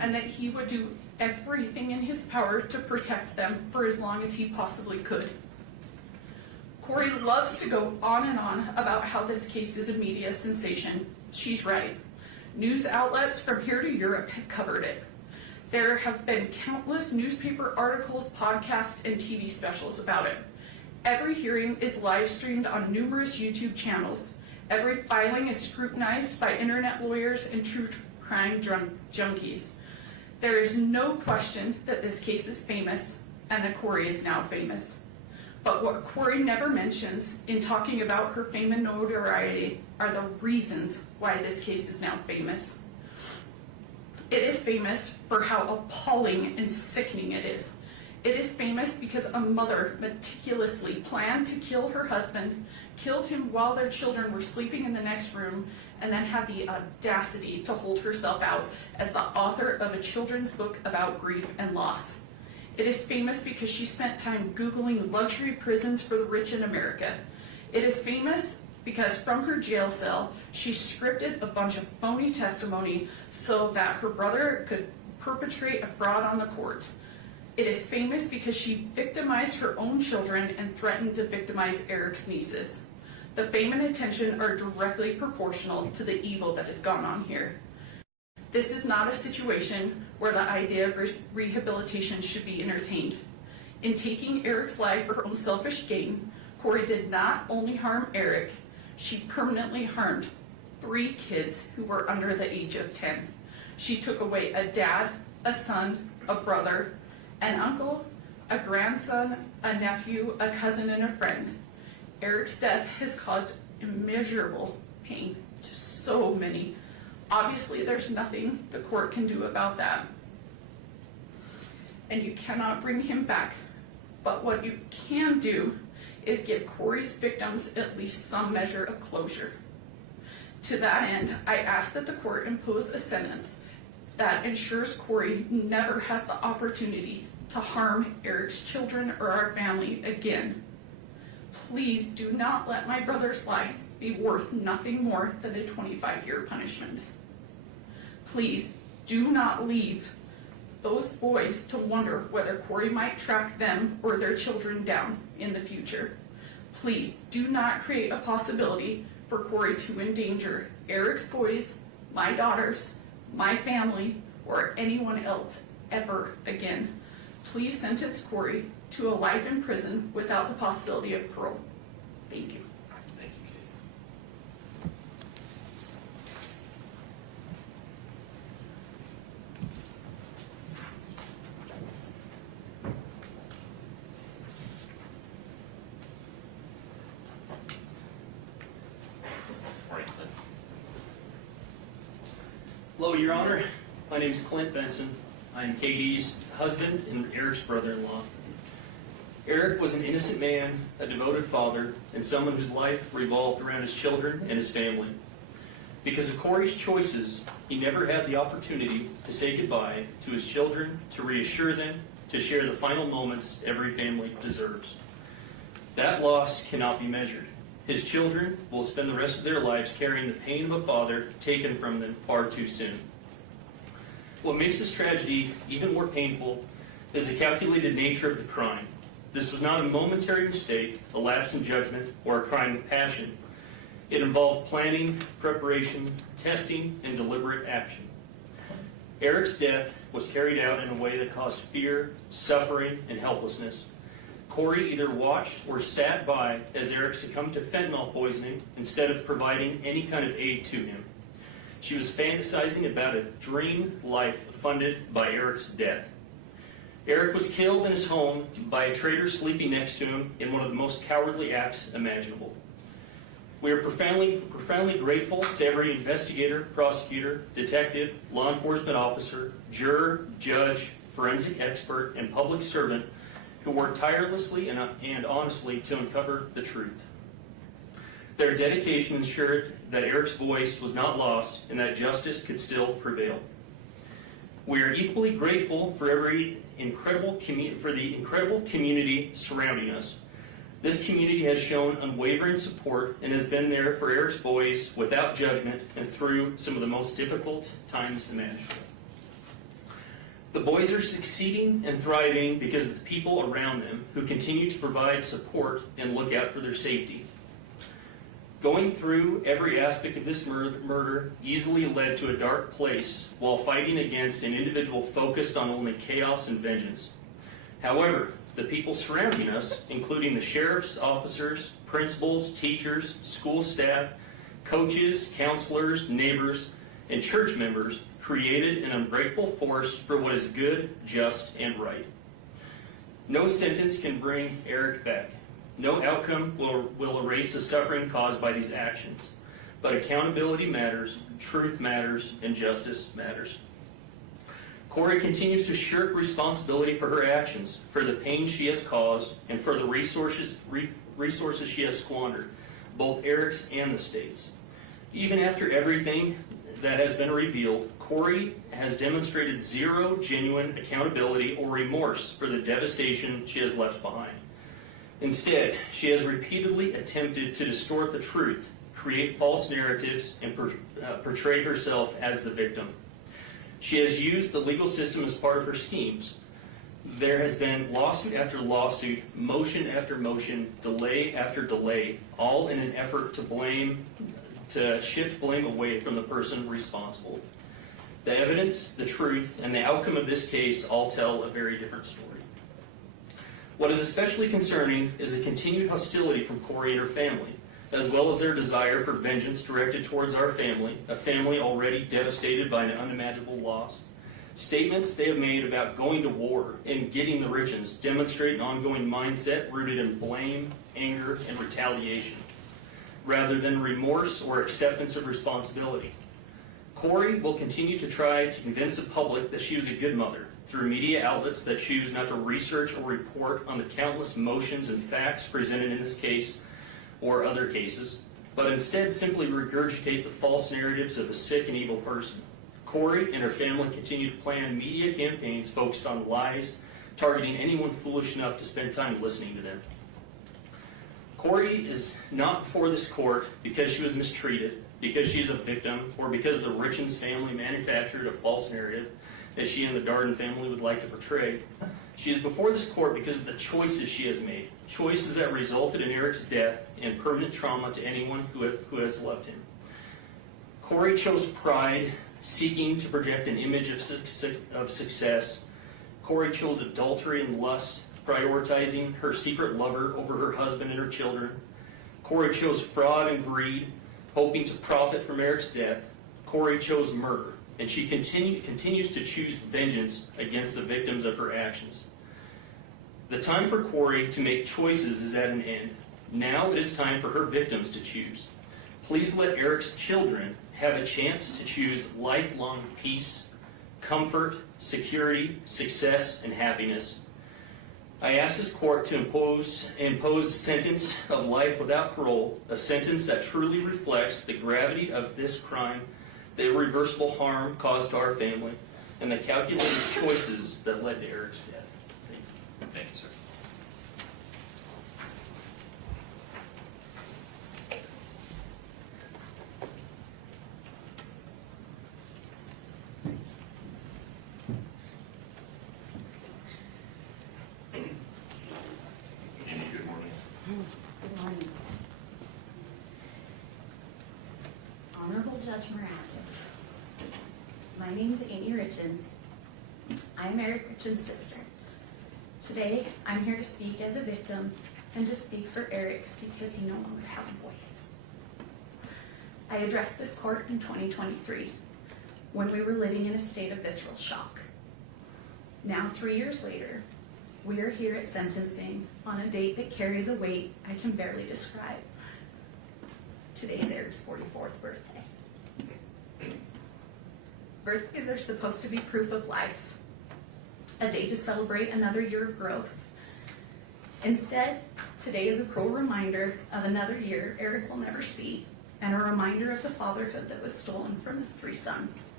and that he would do everything in his power to protect them for as long as he possibly could. Kouri loves to go on and on about how this case is a media sensation. She's right. News outlets from here to Europe have covered it. There have been countless newspaper articles, podcasts, and TV specials about it. Every hearing is live streamed on numerous YouTube channels. Every filing is scrutinized by internet lawyers and true crime junkies. There is no question that this case is famous and that Kouri is now famous. But what Kouri never mentions in talking about her fame and notoriety are the reasons why this case is now famous. It is famous for how appalling and sickening it is. It is famous because a mother meticulously planned to kill her husband, killed him while their children were sleeping in the next room, and then had the audacity to hold herself out as the author of a children's book about grief and loss. It is famous because she spent time Googling luxury prisons for the rich in America. It is famous because from her jail cell, she scripted a bunch of phony testimony so that her brother could perpetrate a fraud on the court. It is famous because she victimized her own children and threatened to victimize Eric's nieces. The fame and attention are directly proportional to the evil that has gone on here. This is not a situation where the idea of rehabilitation should be entertained. In taking Eric's life for her own selfish gain, Kouri did not only harm Eric, she permanently harmed 3 kids who were under the age of 10. She took away a dad, a son, a brother, an uncle, a grandson, a nephew, a cousin, and a friend. Eric's death has caused immeasurable pain to so many. Obviously, there's nothing the court can do about that. And you cannot bring him back. But what you can do is give Kouri's victims at least some measure of closure. To that end, I ask that the court impose a sentence that ensures Kouri never has the opportunity to harm Eric's children or our family again. Please do not let my brother's life be worth nothing more than a 25-year punishment. Please do not leave those boys to wonder whether Kouri might track them or their children down in the future. Please do not create a possibility for Kouri to endanger Eric's boys, my daughters, my family, or anyone else ever again. Please sentence Kouri to a life in prison without the possibility of parole. Thank you. Thank you, Kate. All right, Clint. Hello, Your Honor. My name is Clint Benson. I am Katie's husband and Eric's brother-in-law. Eric was an innocent man, a devoted father, and someone whose life revolved around his children and his family. Because of Kouri's choices, he never had the opportunity to say goodbye to his children, to reassure them, to share the final moments every family deserves. That loss cannot be measured. His children will spend the rest of their lives carrying the pain of a father taken from them far too soon. What makes this tragedy even more painful is the calculated nature of the crime. This was not a momentary mistake, a lapse in judgment, or a crime of passion. It involved planning, preparation, testing, and deliberate action. Eric's death was carried out in a way that caused fear, suffering, and helplessness. Kouri either watched or sat by as Eric succumbed to fentanyl poisoning instead of providing any kind of aid to him. She was fantasizing about a dream life funded by Eric's death. Eric was killed in his home by a traitor sleeping next to him in one of the most cowardly acts imaginable. We are profoundly grateful to every investigator, prosecutor, detective, law enforcement officer, juror, judge, forensic expert, and public servant who work tirelessly and honestly to uncover the truth. Their dedication ensured that Eric's voice was not lost and that justice could still prevail. We are equally grateful for the incredible community surrounding us. This community has shown unwavering support and has been there for Eric's boys without judgment and through some of the most difficult times imaginable. The boys are succeeding and thriving because of the people around them who continue to provide support and look out for their safety. Going through every aspect of this murder easily led to a dark place while fighting against an individual focused on only chaos and vengeance. However, the people surrounding us, including the sheriff's officers, principals, teachers, school staff, coaches, counselors, neighbors, and church members, created an unbreakable force for what is good, just, and right. No sentence can bring Eric back. No outcome will erase the suffering caused by these actions. But accountability matters, truth matters, and justice matters. Kouri continues to shirk responsibility for her actions, for the pain she has caused, and for the resources she has squandered, both Eric's and the state's. Even after everything that has been revealed, Kouri has demonstrated zero genuine accountability or remorse for the devastation she has left behind. Instead, she has repeatedly attempted to distort the truth, create false narratives, and portray herself as the victim. She has used the legal system as part of her schemes. There has been lawsuit after lawsuit, motion after motion, delay after delay, all in an effort to shift blame away from the person responsible. The evidence, the truth, and the outcome of this case all tell a very different story. What is especially concerning is the continued hostility from Kouri and her family, as well as their desire for vengeance directed towards our family, a family already devastated by an unimaginable loss. Statements they have made about going to war and getting the Richins demonstrate an ongoing mindset rooted in blame, anger, and retaliation, rather than remorse or acceptance of responsibility. Kouri will continue to try to convince the public that she was a good mother through media outlets that choose not to research or report on the countless motions and facts presented in this case or other cases, but instead simply regurgitate the false narratives of a sick and evil person. Kouri and her family continue to plan media campaigns focused on lies, targeting anyone foolish enough to spend time listening to them. Kouri is not before this court because she was mistreated, because she is a victim, or because the Richins family manufactured a false narrative, as she and the Darden family would like to portray. She is before this court because of the choices she has made, choices that resulted in Eric's death and permanent trauma to anyone who has loved him. Kouri chose pride, seeking to project an image of success. Kouri chose adultery and lust, prioritizing her secret lover over her husband and her children. Kouri chose fraud and greed, hoping to profit from Eric's death. Kouri chose murder, and she continues to choose vengeance against the victims of her actions. The time for Kouri to make choices is at an end. Now it is time for her victims to choose. Please let Eric's children have a chance to choose lifelong peace, comfort, security, success, and happiness. I ask this court to impose a sentence of life without parole, a sentence that truly reflects the gravity of this crime, the irreversible harm caused to our family, and the calculated choices that led to Eric's death. Thank you. Thank you, sir. Amy, good morning. Good morning. Honorable Judge Mrazek, my name is Amy Richins. I'm Eric Richins' sister. Today, I'm here to speak as a victim and to speak for Eric because he no longer has a voice. I addressed this court in 2023 when we were living in a state of visceral shock. Now, 3 years later, we are here at sentencing on a date that carries a weight I can barely describe. Today's Eric's 44th birthday. Birthdays are supposed to be proof of life, a day to celebrate another year of growth, Instead, today is a cruel reminder of another year Eric will never see, and a reminder of the fatherhood that was stolen from his 3 sons.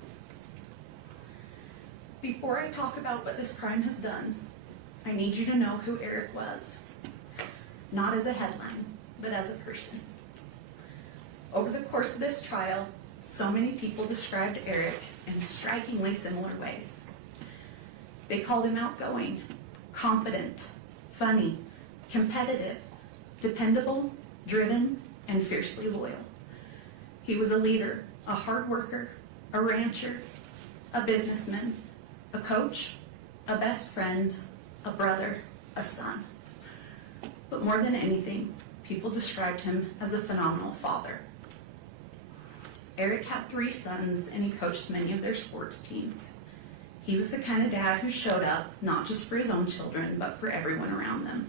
Before I talk about what this crime has done, I need you to know who Eric was. Not as a headline, but as a person. Over the course of this trial, so many people described Eric in strikingly similar ways. They called him outgoing, confident, funny, competitive, dependable, driven, and fiercely loyal. He was a leader, a hard worker, a rancher, a businessman, a coach, a best friend, a brother, a son. But more than anything, people described him as a phenomenal father. Eric had 3 sons, and he coached many of their sports teams. He was the kind of dad who showed up not just for his own children, but for everyone around them.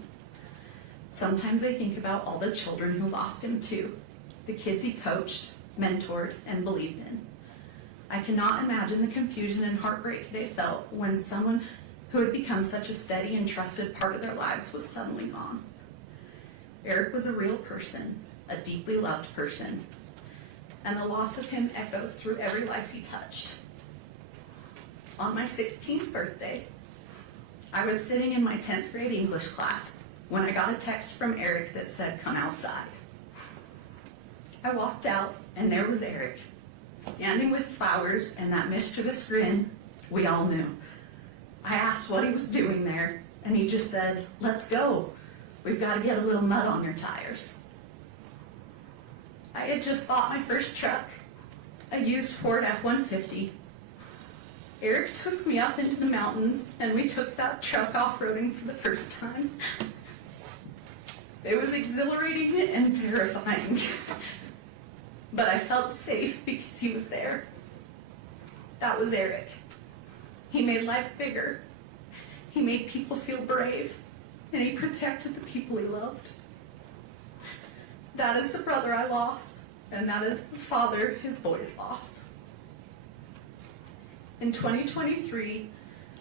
Sometimes I think about all the children who lost him too, the kids he coached, mentored, and believed in. I cannot imagine the confusion and heartbreak they felt when someone who had become such a steady and trusted part of their lives was suddenly gone. Eric was a real person, a deeply loved person, and the loss of him echoes through every life he touched. On my 16th birthday, I was sitting in my 10th grade English class when I got a text from Eric that said, "Come outside." I walked out, and there was Eric, standing with flowers and that mischievous grin we all knew. I asked what he was doing there, and he just said, "Let's go. We've got to get a little mud on your tires." I had just bought my first truck, a used Ford F-150. Eric took me up into the mountains, and we took that truck off-roading for the first time. It was exhilarating and terrifying, but I felt safe because he was there. That was Eric. He made life bigger. He made people feel brave, and he protected the people he loved. That is the brother I lost, and that is the father his boys lost. In 2023,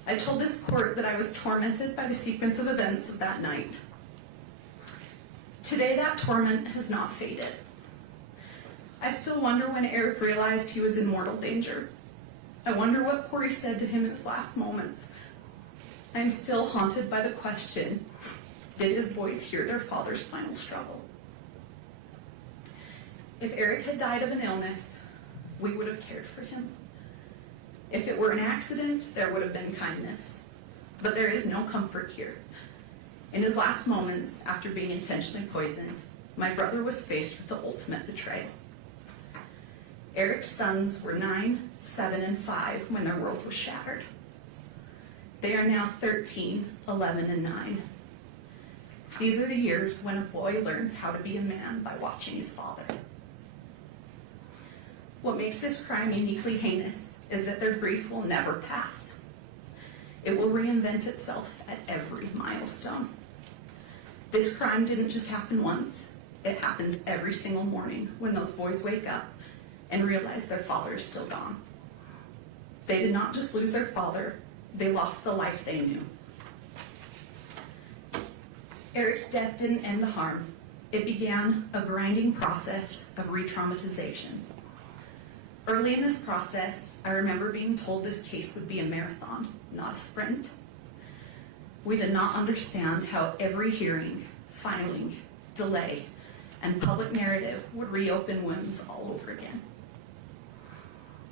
I told this court that I was tormented by the sequence of events of that night. Today, that torment has not faded. I still wonder when Eric realized he was in mortal danger. I wonder what Kouri said to him in his last moments. I'm still haunted by the question, did his boys hear their father's final struggle? If Eric had died of an illness, we would have cared for him. If it were an accident, there would have been kindness. But there is no comfort here. In his last moments, after being intentionally poisoned, my brother was faced with the ultimate betrayal. Eric's sons were 9, 7, and 5 when their world was shattered. They are now 13, 11, and 9. These are the years when a boy learns how to be a man by watching his father. What makes this crime uniquely heinous is that their grief will never pass. It will reinvent itself at every milestone. This crime didn't just happen once. It happens every single morning when those boys wake up and realize their father is still gone. They did not just lose their father, they lost the life they knew. Eric's death didn't end the harm. It began a grinding process of re-traumatization. Early in this process, I remember being told this case would be a marathon, not a sprint. We did not understand how every hearing, filing, delay, and public narrative would reopen wounds all over again.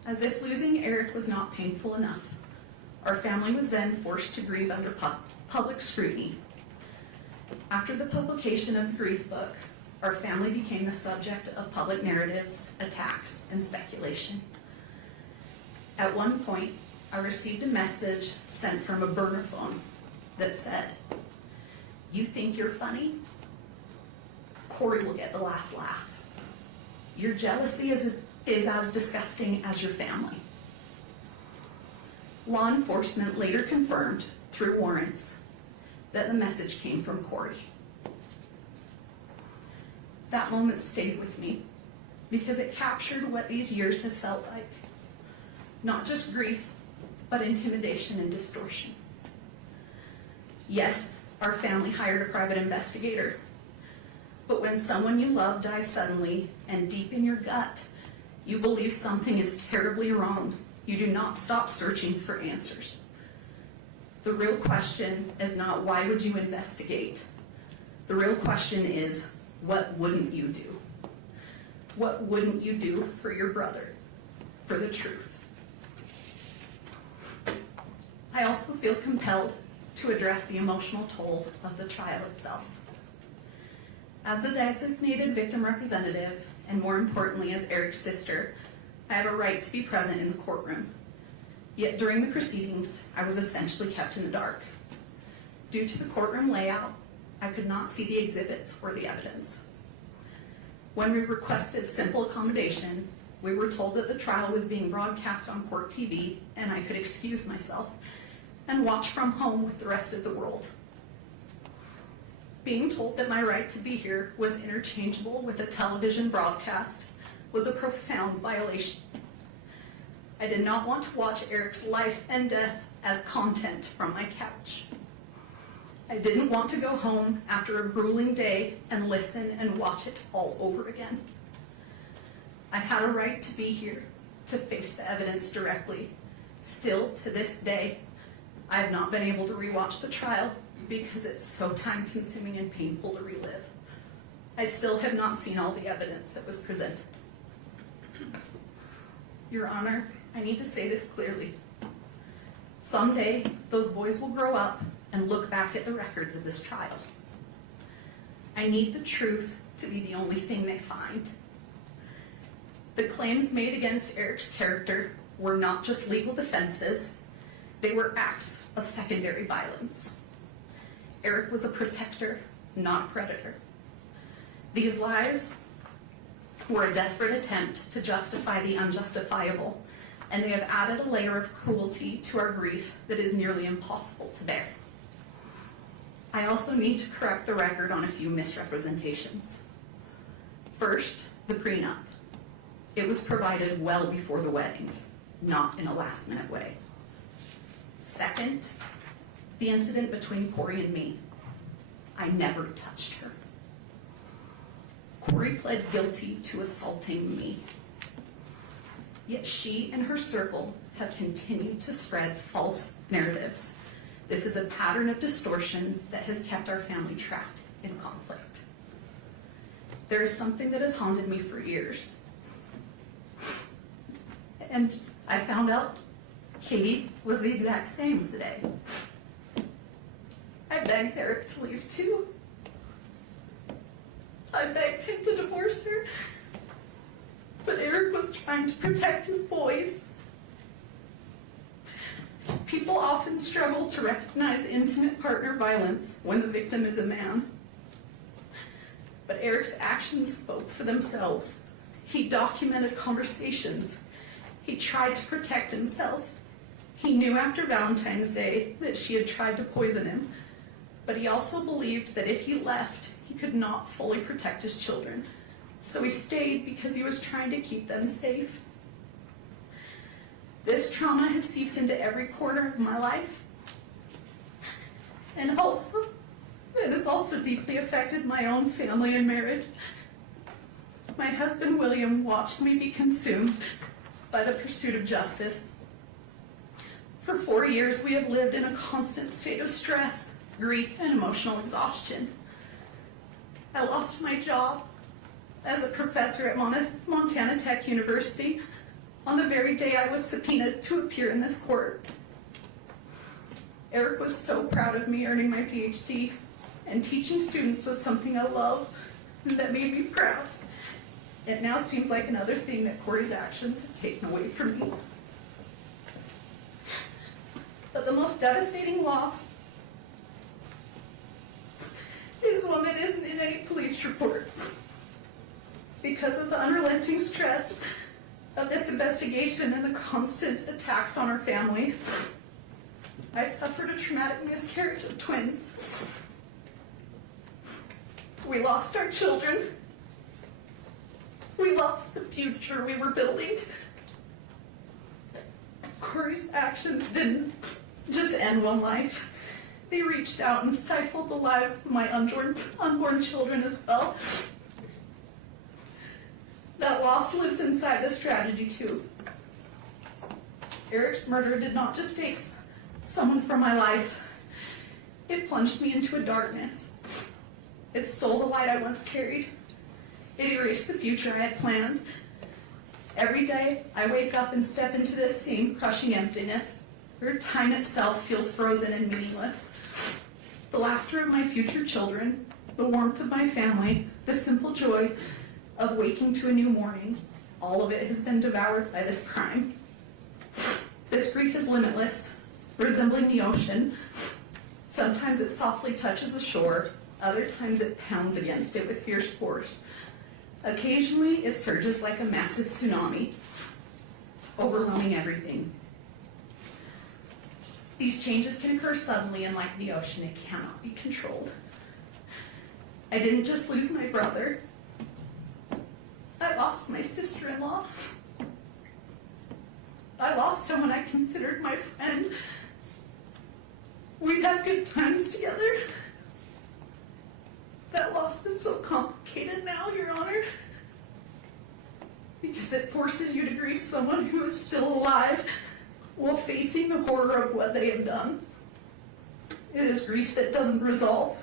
As if losing Eric was not painful enough, our family was then forced to grieve under public scrutiny. After the publication of the grief book, our family became the subject of public narratives, attacks, and speculation. At one point, I received a message sent from a burner phone that said, "You think you're funny? Kouri will get the last laugh. Your jealousy is as disgusting as your family." Law enforcement later confirmed, through warrants, that the message came from Kouri. That moment stayed with me because it captured what these years have felt like. Not just grief, but intimidation and distortion. Yes, our family hired a private investigator. But when someone you love dies suddenly and deep in your gut, you believe something is terribly wrong, you do not stop searching for answers. The real question is not why would you investigate? The real question is, what wouldn't you do? What wouldn't you do for your brother, for the truth? I also feel compelled to address the emotional toll of the trial itself. As the designated victim representative, and more importantly as Eric's sister, I have a right to be present in the courtroom. Yet during the proceedings, I was essentially kept in the dark. Due to the courtroom layout, I could not see the exhibits or the evidence. When we requested simple accommodation, we were told that the trial was being broadcast on court TV and I could excuse myself and watch from home with the rest of the world. Being told that my right to be here was interchangeable with a television broadcast was a profound violation. I did not want to watch Eric's life and death as content from my couch. I didn't want to go home after a grueling day and listen and watch it all over again. I had a right to be here, to face the evidence directly. Still, to this day, I have not been able to rewatch the trial because it's so time-consuming and painful to relive. I still have not seen all the evidence that was presented. Your Honor, I need to say this clearly. Someday, those boys will grow up and look back at the records of this trial. I need the truth to be the only thing they find. The claims made against Eric's character were not just legal defenses, they were acts of secondary violence. Eric was a protector, not a predator. These lies were a desperate attempt to justify the unjustifiable, and they have added a layer of cruelty to our grief that is nearly impossible to bear. I also need to correct the record on a few misrepresentations. First, the prenup. It was provided well before the wedding, not in a last-minute way. Second, the incident between Kouri and me. I never touched her. Kouri pled guilty to assaulting me. Yet she and her circle have continued to spread false narratives. This is a pattern of distortion that has kept our family trapped in conflict. There is something that has haunted me for years. And I found out Katie was the exact same today. I begged Eric to leave too. I begged him to divorce her. But Eric was trying to protect his boys. People often struggle to recognize intimate partner violence when the victim is a man. But Eric's actions spoke for themselves. He documented conversations. He tried to protect himself. He knew after Valentine's Day that she had tried to poison him, but he also believed that if he left, he could not fully protect his children. So he stayed because he was trying to keep them safe. This trauma has seeped into every corner of my life. And also, it has also deeply affected my own family and marriage. My husband, William, watched me be consumed by the pursuit of justice. For 4 years, we have lived in a constant state of stress, grief, and emotional exhaustion. I lost my job as a professor at Montana Tech University on the very day I was subpoenaed to appear in this court. Eric was so proud of me earning my PhD, and teaching students was something I loved and that made me proud. It now seems like another thing that Kouri's actions have taken away from me. But the most devastating loss is one that isn't in any police report. Because of the unrelenting stress of this investigation and the constant attacks on our family, I suffered a traumatic miscarriage of twins. We lost our children. We lost the future we were building. Kouri's actions didn't just end one life. They reached out and stifled the lives of my unborn children as well. That loss lives inside this tragedy too. Eric's murder did not just take someone from my life. It plunged me into a darkness. It stole the light I once carried. It erased the future I had planned. Every day, I wake up and step into this same crushing emptiness, where time itself feels frozen and meaningless. The laughter of my future children, the warmth of my family, the simple joy of waking to a new morning, all of it has been devoured by this crime. This grief is limitless, resembling the ocean. Sometimes it softly touches the shore, other times it pounds against it with fierce force. Occasionally, it surges like a massive tsunami, overwhelming everything. These changes can occur suddenly, and like the ocean, it cannot be controlled. I didn't just lose my brother. I lost my sister-in-law. I lost someone I considered my friend. We'd had good times together. That loss is so complicated now, Your Honor, because it forces you to grieve someone who is still alive while facing the horror of what they have done. It is grief that doesn't resolve.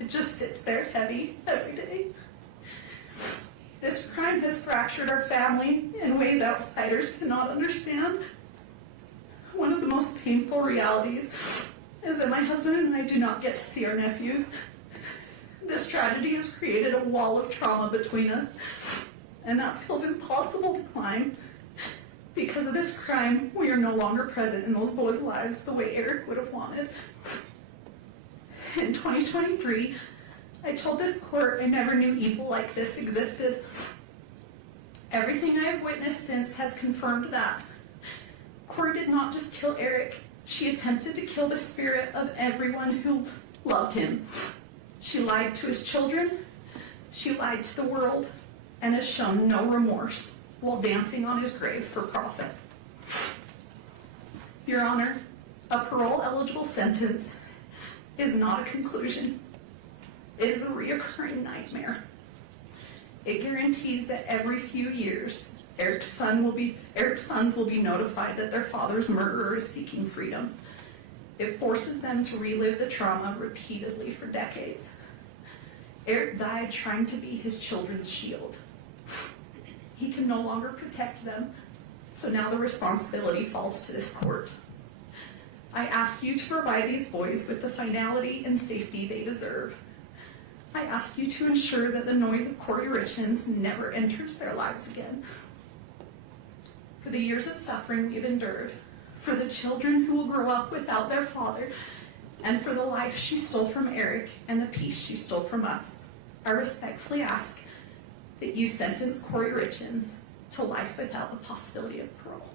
It just sits there heavy every day. This crime has fractured our family in ways outsiders cannot understand. One of the most painful realities is that my husband and I do not get to see our nephews. This tragedy has created a wall of trauma between us, and that feels impossible to climb. Because of this crime, we are no longer present in those boys' lives the way Eric would have wanted. In 2023, I told this court I never knew evil like this existed. Everything I have witnessed since has confirmed that. Kouri did not just kill Eric, she attempted to kill the spirit of everyone who loved him. She lied to his children, she lied to the world, and has shown no remorse while dancing on his grave for profit. Your Honor, a parole-eligible sentence is not a conclusion. It is a reoccurring nightmare. It guarantees that every few years, Eric's sons will be notified that their father's murderer is seeking freedom. It forces them to relive the trauma repeatedly for decades. Eric died trying to be his children's shield. He can no longer protect them, so now the responsibility falls to this court. I ask you to provide these boys with the finality and safety they deserve. I ask you to ensure that the noise of Kouri Richins never enters their lives again. For the years of suffering we've endured, for the children who will grow up without their father, and for the life she stole from Eric and the peace she stole from us, I respectfully ask that you sentence Kouri Richins to life without the possibility of parole.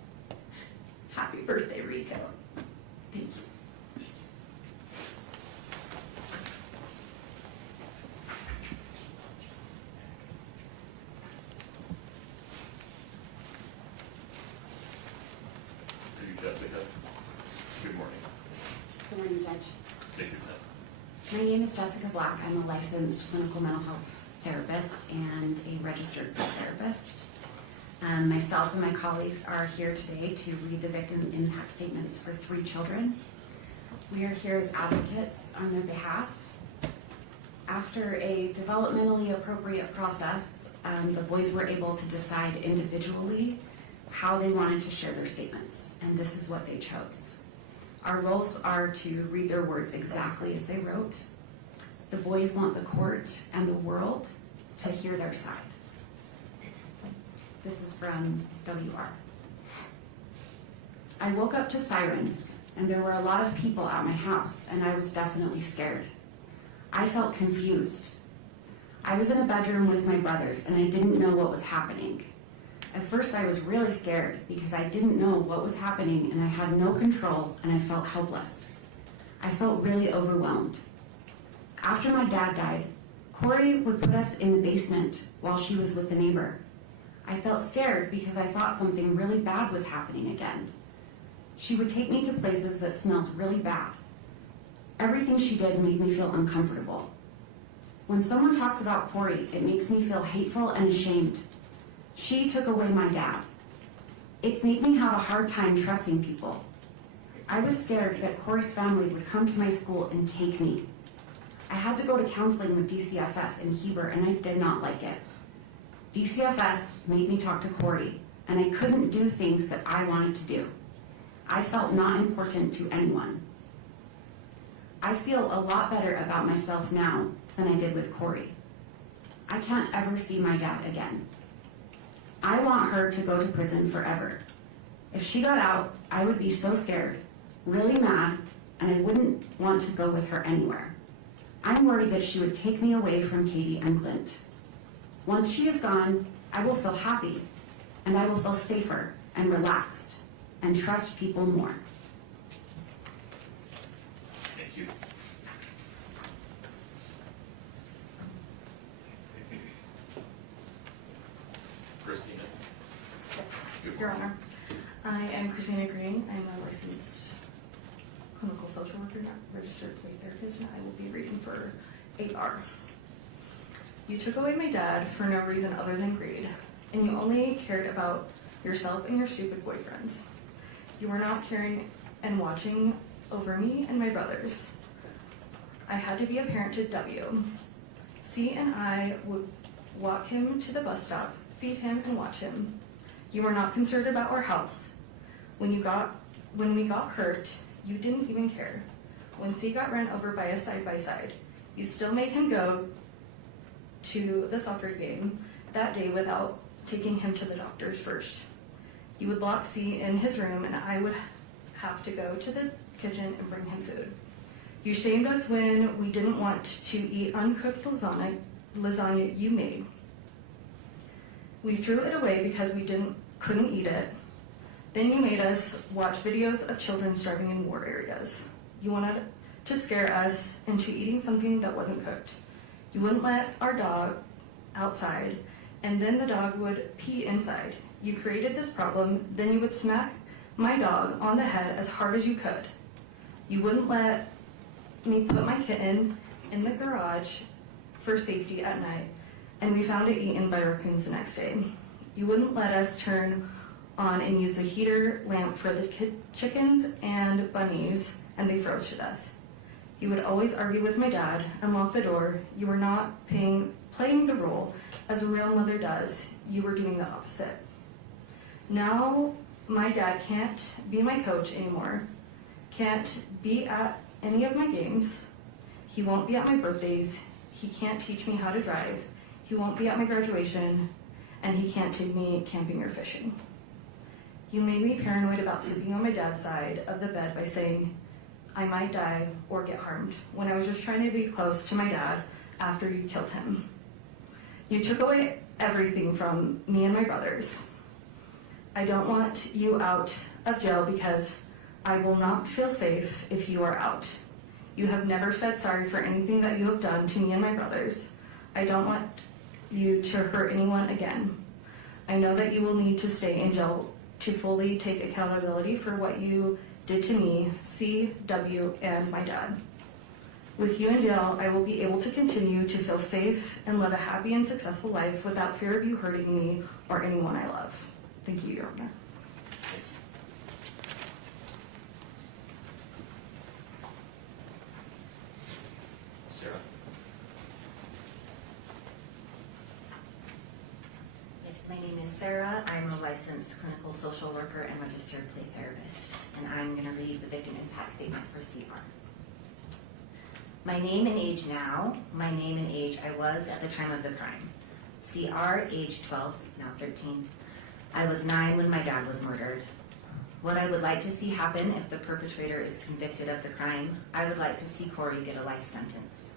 Happy birthday, Rico. Thank you. Are you Jessica? Good morning. Good morning, Judge. Take your time. My name is Jessica Black. I'm a licensed clinical mental health therapist and a registered therapist. Myself and my colleagues are here today to read the victim impact statements for 3 children. We are here as advocates on their behalf. After a developmentally appropriate process, the boys were able to decide individually how they wanted to share their statements, and this is what they chose. Our roles are to read their words exactly as they wrote. The boys want the court and the world to hear their side. This is from WR. I woke up to sirens, and there were a lot of people at my house, and I was definitely scared. I felt confused. I was in a bedroom with my brothers, and I didn't know what was happening. At first, I was really scared because I didn't know what was happening, and I had no control, and I felt helpless. I felt really overwhelmed. After my dad died, Kouri would put us in the basement while she was with the neighbor. I felt scared because I thought something really bad was happening again. She would take me to places that smelled really bad. Everything she did made me feel uncomfortable. When someone talks about Kouri, it makes me feel hateful and ashamed. She took away my dad. It's made me have a hard time trusting people. I was scared that Kouri's family would come to my school and take me. I had to go to counseling with DCFS in Heber, and I did not like it. DCFS made me talk to Kouri, and I couldn't do things that I wanted to do. I felt not important to anyone. I feel a lot better about myself now than I did with Kouri. I can't ever see my dad again. I want her to go to prison forever. If she got out, I would be so scared, really mad, and I wouldn't want to go with her anywhere. I'm worried that she would take me away from Katie and Clint. Once she is gone, I will feel happy, and I will feel safer and relaxed, and trust people more. Thank you. Christina? Yes, Good Your morning. Honor. I am Christina Green. I'm a licensed clinical social worker, not registered play therapist, and I will be reading for AR. You took away my dad for no reason other than greed, and you only cared about yourself and your stupid boyfriends. You were not caring and watching over me and my brothers. I had to be a parent to W. C and I would walk him to the bus stop, feed him, and watch him. You were not concerned about our health. When we got hurt, you didn't even care. When C got ran over by a side-by-side, you still made him go to the soccer game that day without taking him to the doctors first. You would lock C in his room, and I would have to go to the kitchen and bring him food. You shamed us when we didn't want to eat uncooked lasagna you made. We threw it away because we couldn't eat it. Then you made us watch videos of children starving in war areas. You wanted to scare us into eating something that wasn't cooked. You wouldn't let our dog outside, and then the dog would pee inside. You created this problem, then you would smack my dog on the head as hard as you could. You wouldn't let me put my kitten in the garage for safety at night, and we found it eaten by raccoons the next day. You wouldn't let us turn on and use the heater lamp for the chickens and bunnies, and they froze to death. You would always argue with my dad and lock the door. You were not playing the role as a real mother does. You were doing the opposite. Now my dad can't be my coach anymore, can't be at any of my games. He won't be at my birthdays. He can't teach me how to drive. He won't be at my graduation, and he can't take me camping or fishing. You made me paranoid about sleeping on my dad's side of the bed by saying I might die or get harmed when I was just trying to be close to my dad after you killed him. You took away everything from me and my brothers. I don't want you out of jail because I will not feel safe if you are out. You have never said sorry for anything that you have done to me and my brothers. I don't want you to hurt anyone again. I know that you will need to stay in jail to fully take accountability for what you did to me, C, W, and my dad. With you in jail, I will be able to continue to feel safe and live a happy and successful life without fear of you hurting me or anyone I love. Thank you, Your Honor. Thank you. Sarah? Yes, my name is Sarah. I'm a licensed clinical social worker and registered play therapist, and I'm going to read the victim impact statement for CR. My name and age now, my name and age I was at the time of the crime. CR, age 12, now 13. I was 9 when my dad was murdered. What I would like to see happen if the perpetrator is convicted of the crime, I would like to see Kouri get a life sentence.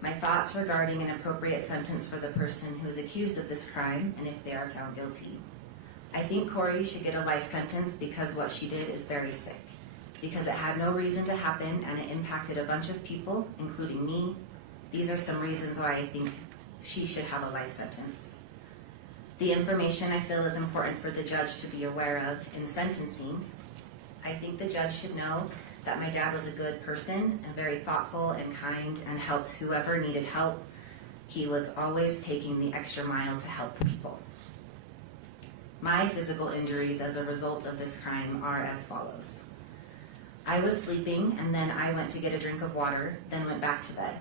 My thoughts regarding an appropriate sentence for the person who is accused of this crime and if they are found guilty. I think Kouri should get a life sentence because what she did is very sick, because it had no reason to happen and it impacted a bunch of people, including me. These are some reasons why I think she should have a life sentence. The information I feel is important for the judge to be aware of in sentencing. I think the judge should know that my dad was a good person and very thoughtful and kind and helped whoever needed help. He was always taking the extra mile to help people. My physical injuries as a result of this crime are as follows. I was sleeping and then I went to get a drink of water, then went back to bed.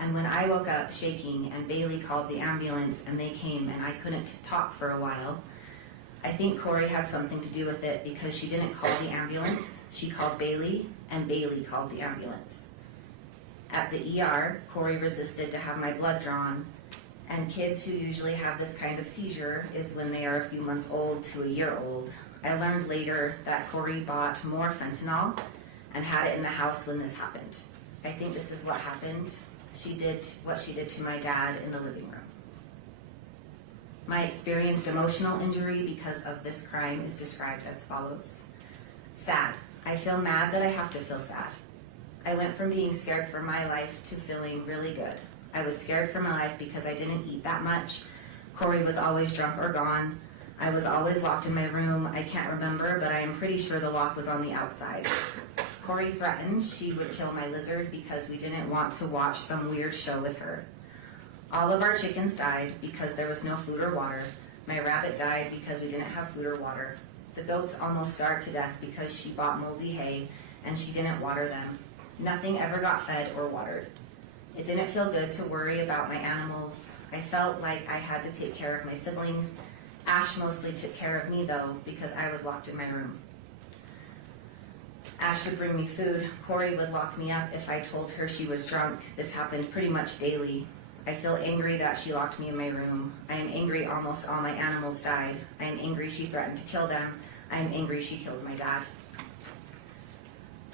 And when I woke up shaking and Bailey called the ambulance and they came and I couldn't talk for a while, I think Kouri had something to do with it because she didn't call the ambulance, she called Bailey and Bailey called the ambulance. At the ER, Kouri resisted to have my blood drawn, and kids who usually have this kind of seizure is when they are a few months old to a year old. I learned later that Kouri bought more fentanyl and had it in the house when this happened. I think this is what happened. She did what she did to my dad in the living room. My experienced emotional injury because of this crime is described as follows. Sad. I feel mad that I have to feel sad. I went from being scared for my life to feeling really good. I was scared for my life because I didn't eat that much. Kouri was always drunk or gone. I was always locked in my room. I can't remember, but I am pretty sure the lock was on the outside. Kouri threatened she would kill my lizard because we didn't want to watch some weird show with her. All of our chickens died because there was no food or water. My rabbit died because we didn't have food or water. The goats almost starved to death because she bought moldy hay and she didn't water them. Nothing ever got fed or watered. It didn't feel good to worry about my animals. I felt like I had to take care of my siblings. Ash mostly took care of me though because I was locked in my room. Ash would bring me food. Kouri would lock me up if I told her she was drunk. This happened pretty much daily. I feel angry that she locked me in my room. I am angry almost all my animals died. I am angry she threatened to kill them. I am angry she killed my dad.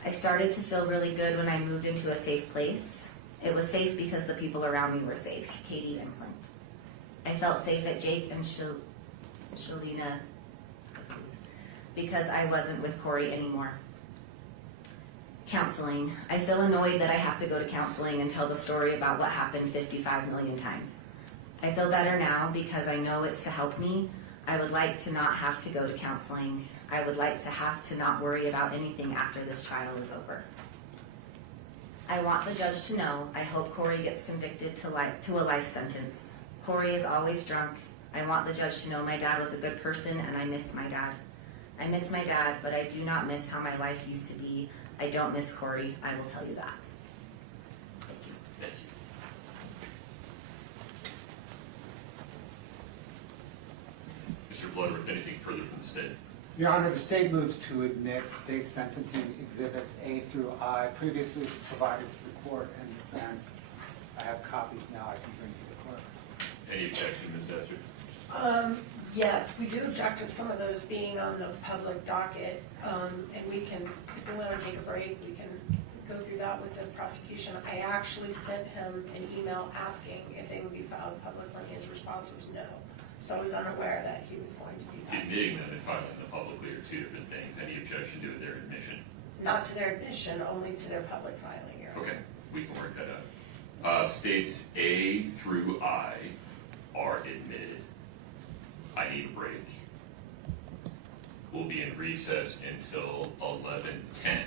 I started to feel really good when I moved into a safe place. It was safe because the people around me were safe, Katie and Clint. I felt safe at Jake and Shalina because I wasn't with Kouri anymore. Counseling. I feel annoyed that I have to go to counseling and tell the story about what happened 55 million times. I feel better now because I know it's to help me. I would like to not have to go to counseling. I would like to have to not worry about anything after this trial is over. I want the judge to know I hope Kouri gets convicted to a life sentence. Kouri is always drunk. I want the judge to know my dad was a good person and I miss my dad. I miss my dad, but I do not miss how my life used to be. I don't miss Kouri, I will tell you that. Thank you. Thank you. Mr. Bloodworth, anything further from the state? Your Honor, the state moves to admit state sentencing exhibits A through I previously provided to the court and defense. I have copies now I can bring to the court. Any objection, Ms. Dester? Yes, we do object to some of those being on the public docket, and we can, if we want to take a break, we can go through that with the prosecution. I actually sent him an email asking if they would be filed publicly, and his response was no. So I was unaware that he was going to do that. Admitting them and filing them publicly are two different things. Any objection to their admission? Not to their admission, only to their public filing, Your Honor. Okay, we can work that out. States A through I are admitted. I need a break. We'll be in recess until 11:10.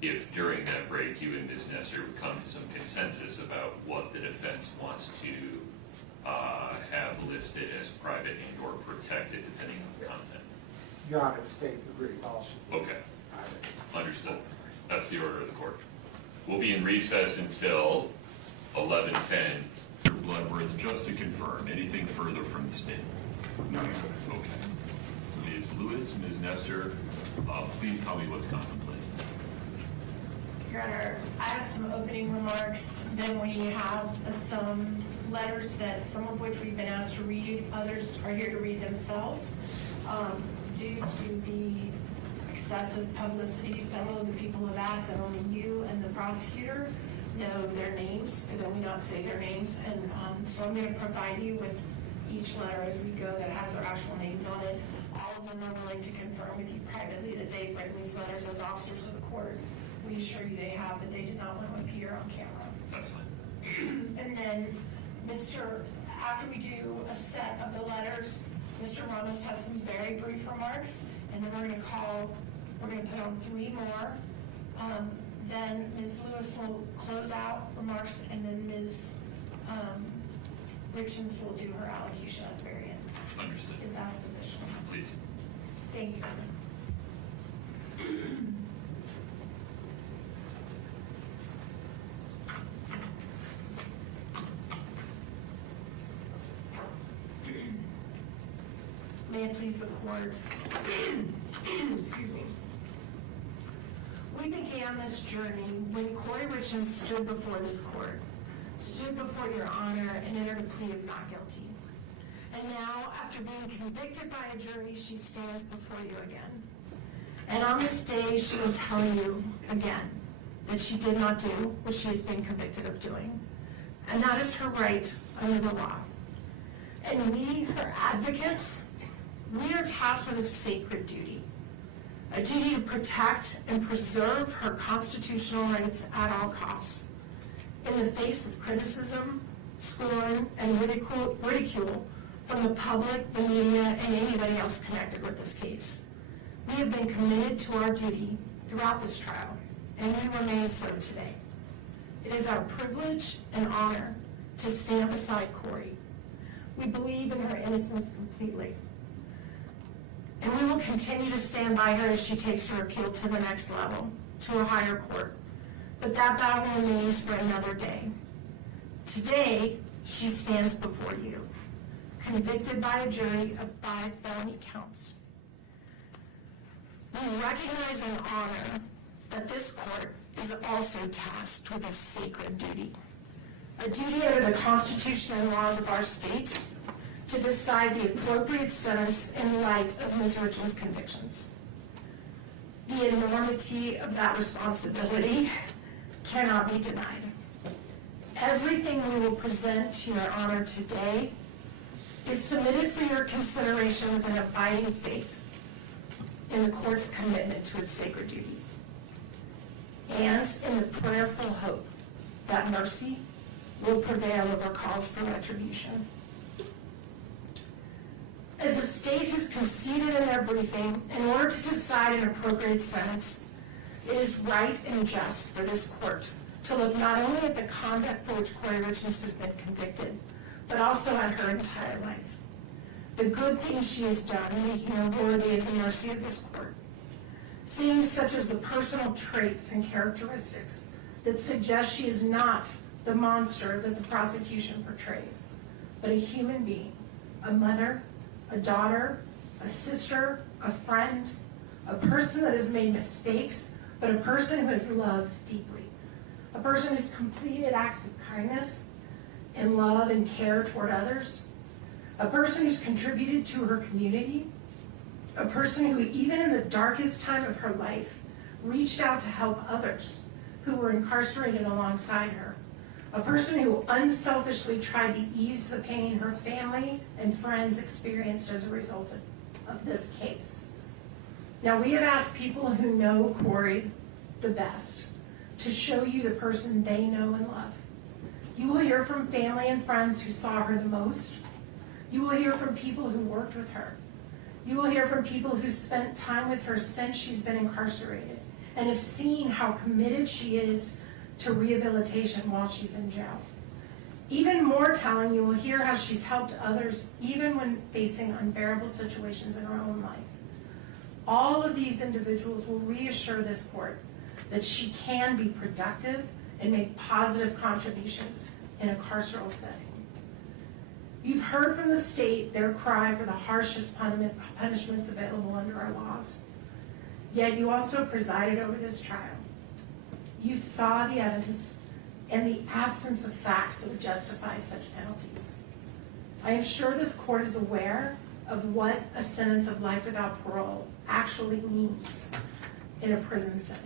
If during that break you and Ms. Nestor would come to some consensus about what the defense wants to have listed as private and or protected depending on the content. Your Honor, the state agrees all should be Okay, private. understood. That's the order of the court. We'll be in recess until 11:10 for Bloodworth. Just to confirm, anything further from the state? No. Okay. Ms. Lewis, Ms. Nestor, please tell me what's contemplated. Your Honor, I have some opening remarks, then we have some letters that some of which we've been asked to read, others are here to read themselves. Due to the excessive publicity, several of the people have asked that only you and the prosecutor know their names, and that we not say their names, and so I'm going to provide you with each letter as we go that has their actual names on it. All of them are willing to confirm with you privately that they've written these letters as officers of the court. We assure you they have, but they did not want to appear on camera. That's fine. And then, after we do a set of the letters, Mr. Ramos has some very brief remarks, and then we're going to put on 3 more Then Ms. Lewis will close out remarks, and then Ms. Richins will do her allocution at the very end, Understood. if that's sufficient. Please. Thank you. May it please the court. Excuse me. We began this journey when Kouri Richins stood before this court, stood before your honor, and entered a plea of not guilty. And now, after being convicted by a jury, she stands before you again. And on this day, she will tell you again that she did not do what she has been convicted of doing. And that is her right under the law. And we, her advocates, we are tasked with a sacred duty. A duty to protect and preserve her constitutional rights at all costs. In the face of criticism, scorn, and ridicule from the public, the media, and anybody else connected with this case. We have been committed to our duty throughout this trial, and we remain so today. It is our privilege and honor to stand beside Kouri. We believe in her innocence completely. And we will continue to stand by her as she takes her appeal to the next level, to a higher court. But that battle remains for another day. Today, she stands before you, convicted by a jury of 5 felony counts. We recognize and honor that this court is also tasked with a sacred duty. A duty under the Constitution and laws of our state to decide the appropriate sentence in light of Ms. Richins' convictions. The enormity of that responsibility cannot be denied. Everything we will present to your honor today is submitted for your consideration with an abiding faith in the court's commitment to its sacred duty, and in the prayerful hope that mercy will prevail over calls for retribution. As the state has conceded in their briefing, in order to decide an appropriate sentence, it is right and just for this court to look not only at the conduct for which Kouri Richins has been convicted, but also at her entire life. The good things she has done, making her worthy of the mercy of this court. Things such as the personal traits and characteristics that suggest she is not the monster that the prosecution portrays, but a human being, a mother, a daughter, a sister, a friend, a person that has made mistakes, but a person who has loved deeply, a person who's completed acts of kindness and love and care toward others, a person who's contributed to her community, a person who, even in the darkest time of her life, reached out to help others who were incarcerated alongside her, a person who unselfishly tried to ease the pain her family and friends experienced as a result of this case. Now, we have asked people who know Kouri the best to show you the person they know and love. You will hear from family and friends who saw her the most. You will hear from people who worked with her. You will hear from people who spent time with her since she's been incarcerated and have seen how committed she is to rehabilitation while she's in jail. Even more telling, you will hear how she's helped others even when facing unbearable situations in her own life. All of these individuals will reassure this court that she can be productive and make positive contributions in a carceral setting. You've heard from the state their cry for the harshest punishments available under our laws. Yet you also presided over this trial. You saw the evidence and the absence of facts that would justify such penalties. I am sure this court is aware of what a sentence of life without parole actually means in a prison setting.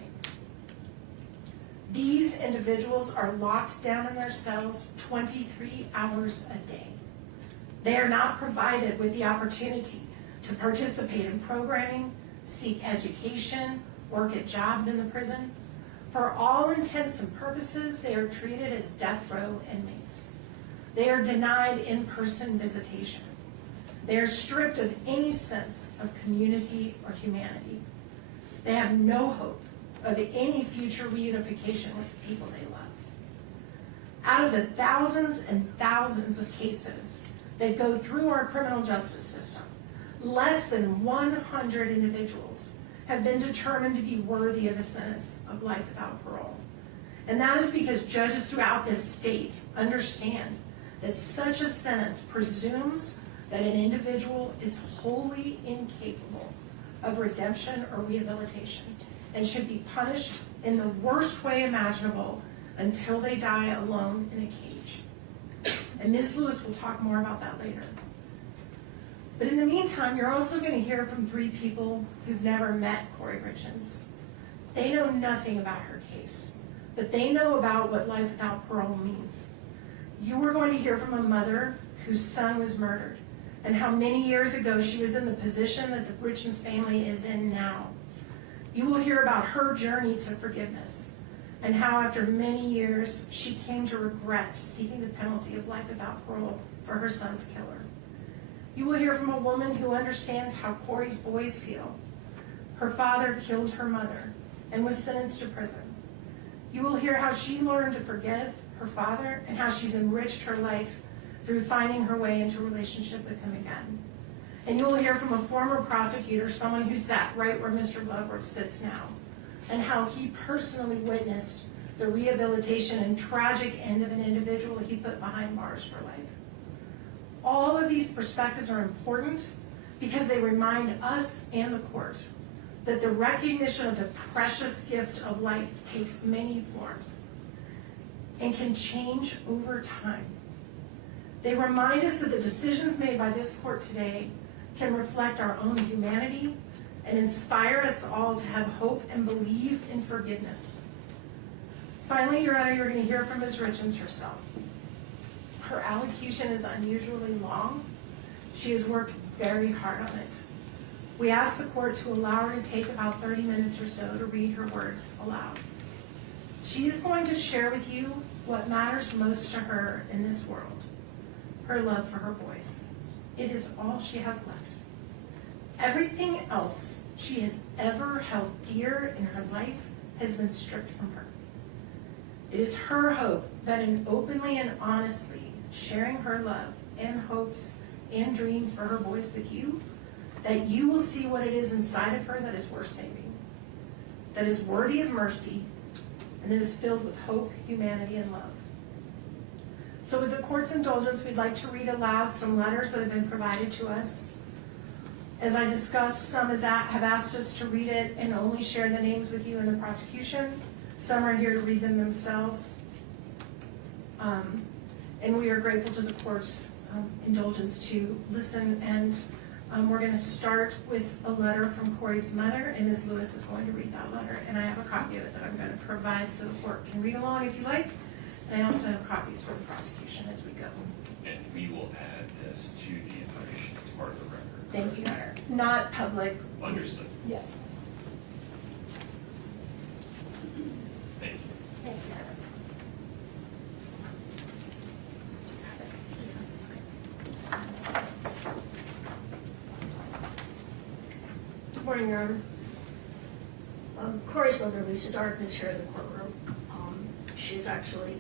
These individuals are locked down in their cells 23 hours a day. They are not provided with the opportunity to participate in programming, seek education, work at jobs in the prison. For all intents and purposes, they are treated as death row inmates. They are denied in-person visitation. They are stripped of any sense of community or humanity. They have no hope of any future reunification with the people they love. Out of the thousands and thousands of cases that go through our criminal justice system, less than 100 individuals have been determined to be worthy of a sentence of life without parole. And that is because judges throughout this state understand that such a sentence presumes that an individual is wholly incapable of redemption or rehabilitation and should be punished in the worst way imaginable until they die alone in a cage. And Ms. Lewis will talk more about that later. But in the meantime, you're also going to hear from 3 people who've never met Kouri Richins. They know nothing about her case, but they know about what life without parole means. You are going to hear from a mother whose son was murdered, and how many years ago she was in the position that the Richins family is in now. You will hear about her journey to forgiveness, and how after many years she came to regret seeking the penalty of life without parole for her son's killer. You will hear from a woman who understands how Kouri's boys feel. Her father killed her mother and was sentenced to prison. You will hear how she learned to forgive her father and how she's enriched her life through finding her way into a relationship with him again. And you will hear from a former prosecutor, someone who sat right where Mr. Bloodworth sits now, and how he personally witnessed the rehabilitation and tragic end of an individual he put behind bars for life. All of these perspectives are important because they remind us and the court that the recognition of the precious gift of life takes many forms and can change over time. They remind us that the decisions made by this court today can reflect our own humanity and inspire us all to have hope and believe in forgiveness. Finally, Your Honor, you're going to hear from Ms. Richins herself. Her allocution is unusually long. She has worked very hard on it. We ask the court to allow her to take about 30 minutes or so to read her words aloud. She is going to share with you what matters most to her in this world, her love for her boys. It is all she has left. Everything else she has ever held dear in her life has been stripped from her. It is her hope that in openly and honestly sharing her love and hopes and dreams for her boys with you, that you will see what it is inside of her that is worth saving, that is worthy of mercy, and that is filled with hope, humanity, and love. So with the court's indulgence, we'd like to read aloud some letters that have been provided to us. As I discussed, some have asked us to read it and only share the names with you in the prosecution. Some are here to read them themselves. And we are grateful to the court's indulgence to listen. And we're going to start with a letter from Kouri's mother, and Ms. Lewis is going to read that letter. And I have a copy of it that I'm going to provide so the court can read along if you like. And I also have copies for the prosecution as we go. And we will add this to the information as part of the record. Thank you, Your Honor. Not public. Understood. Yes. Thank you. Thank you, Your Honor. Good morning, Your Honor. Kouri's mother, Lisa Dark, is here in the courtroom. She's actually,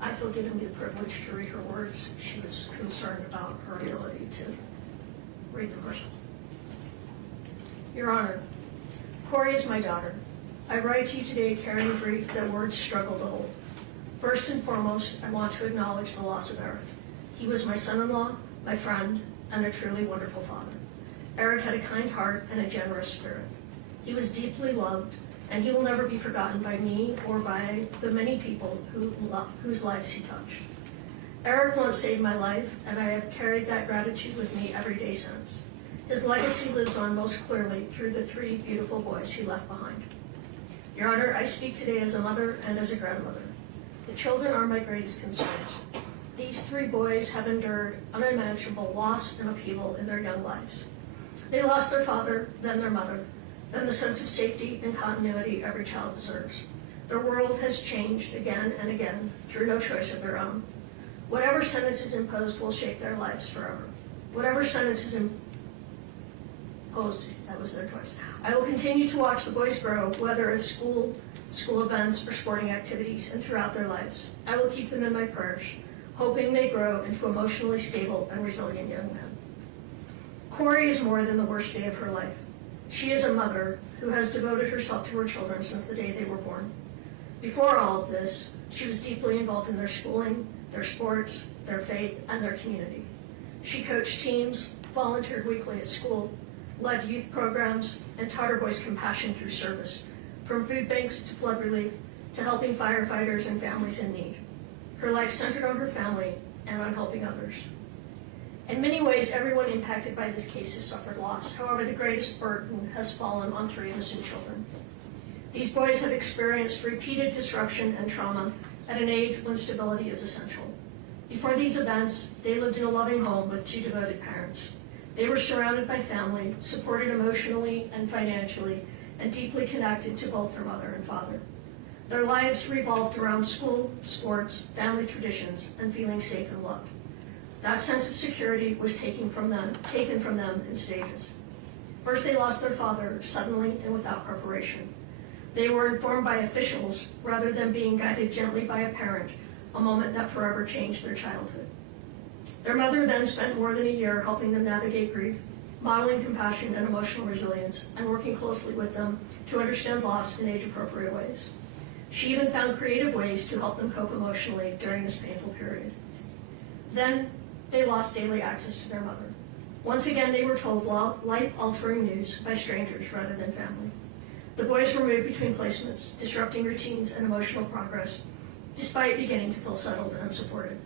I feel, given me the privilege to read her words. She was concerned about her ability to read them herself. Your Honor, Kouri is my daughter. I write to you today carrying a grief that words struggle to hold. First and foremost, I want to acknowledge the loss of Eric. He was my son-in-law, my friend, and a truly wonderful father. Eric had a kind heart and a generous spirit. He was deeply loved, and he will never be forgotten by me or by the many people whose lives he touched. Eric once saved my life, and I have carried that gratitude with me every day since. His legacy lives on most clearly through the 3 beautiful boys he left behind. Your Honor, I speak today as a mother and as a grandmother. The children are my greatest concerns. These 3 boys have endured unimaginable loss and upheaval in their young lives. They lost their father, then their mother, then the sense of safety and continuity every child deserves. Their world has changed again and again through no choice of their own. Whatever sentence is imposed will shape their lives forever. Whatever sentence is imposed That was their choice. I will continue to watch the boys grow, whether at school events, or sporting activities, and throughout their lives. I will keep them in my prayers, hoping they grow into emotionally stable and resilient young men. Kouri is more than the worst day of her life. She is a mother who has devoted herself to her children since the day they were born. Before all of this, she was deeply involved in their schooling, their sports, their faith, and their community. She coached teams, volunteered weekly at school, led youth programs, and taught her boys compassion through service, from food banks to flood relief to helping firefighters and families in need. Her life centered on her family and on helping others. In many ways, everyone impacted by this case has suffered loss. However, the greatest burden has fallen on 3 innocent children. These boys have experienced repeated disruption and trauma at an age when stability is essential. Before these events, they lived in a loving home with 2 devoted parents. They were surrounded by family, supported emotionally and financially, and deeply connected to both their mother and father. Their lives revolved around school, sports, family traditions, and feeling safe and loved. That sense of security was taken from them in stages. First, they lost their father suddenly and without preparation. They were informed by officials rather than being guided gently by a parent, a moment that forever changed their childhood. Their mother then spent more than a year helping them navigate grief, modeling compassion and emotional resilience, and working closely with them to understand loss in age-appropriate ways. She even found creative ways to help them cope emotionally during this painful period. Then, they lost daily access to their mother. Once again, they were told life-altering news by strangers rather than family. The boys were moved between placements, disrupting routines and emotional progress, despite beginning to feel settled and supported.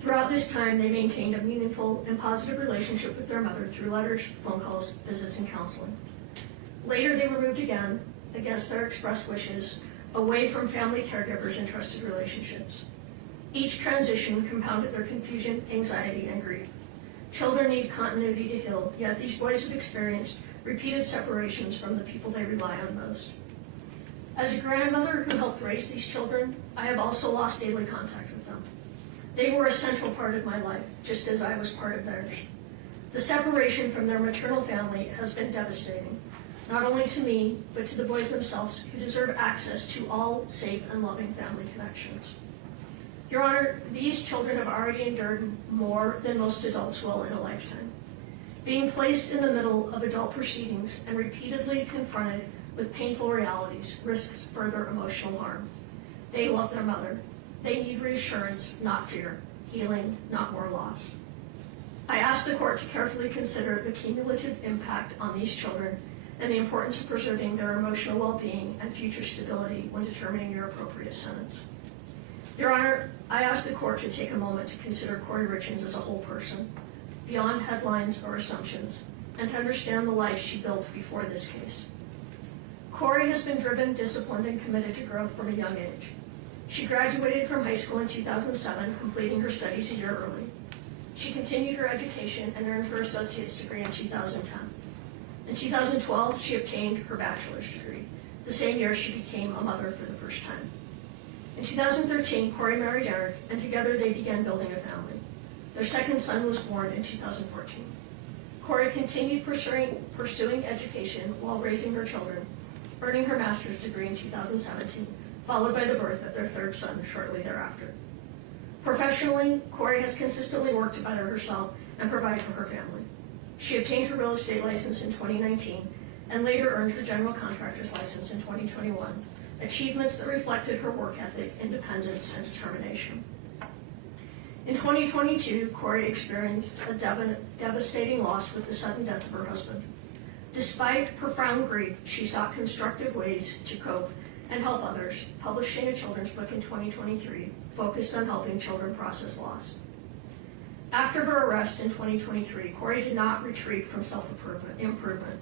Throughout this time, they maintained a meaningful and positive relationship with their mother through letters, phone calls, visits, and counseling. Later, they were moved again, against their expressed wishes, away from family caregivers and trusted relationships. Each transition compounded their confusion, anxiety, and grief. Children need continuity to heal, yet these boys have experienced repeated separations from the people they rely on most. As a grandmother who helped raise these children, I have also lost daily contact with them. They were a central part of my life, just as I was part of theirs. The separation from their maternal family has been devastating, not only to me, but to the boys themselves, who deserve access to all safe and loving family connections. Your Honor, these children have already endured more than most adults will in a lifetime. Being placed in the middle of adult proceedings and repeatedly confronted with painful realities risks further emotional harm. They love their mother. They need reassurance, not fear, healing, not more loss. I ask the court to carefully consider the cumulative impact on these children and the importance of preserving their emotional well-being and future stability when determining your appropriate sentence. Your Honor, I ask the court to take a moment to consider Kouri Richins as a whole person, beyond headlines or assumptions, and to understand the life she built before this case. Kouri has been driven, disciplined, and committed to growth from a young age. She graduated from high school in 2007, completing her studies a year early. She continued her education and earned her associate's degree in 2010. In 2012, she obtained her bachelor's degree, the same year she became a mother for the first time. In 2013, Kouri married Eric, and together they began building a family. Their second son was born in 2014. Kouri continued pursuing education while raising her children, earning her master's degree in 2017, followed by the birth of their third son shortly thereafter. Professionally, Kouri has consistently worked to better herself and provide for her family. She obtained her real estate license in 2019 and later earned her general contractor's license in 2021, achievements that reflected her work ethic, independence, and determination. In 2022, Kouri experienced a devastating loss with the sudden death of her husband. Despite profound grief, she sought constructive ways to cope and help others, publishing a children's book in 2023 focused on helping children process loss. After her arrest in 2023, Kouri did not retreat from self-improvement.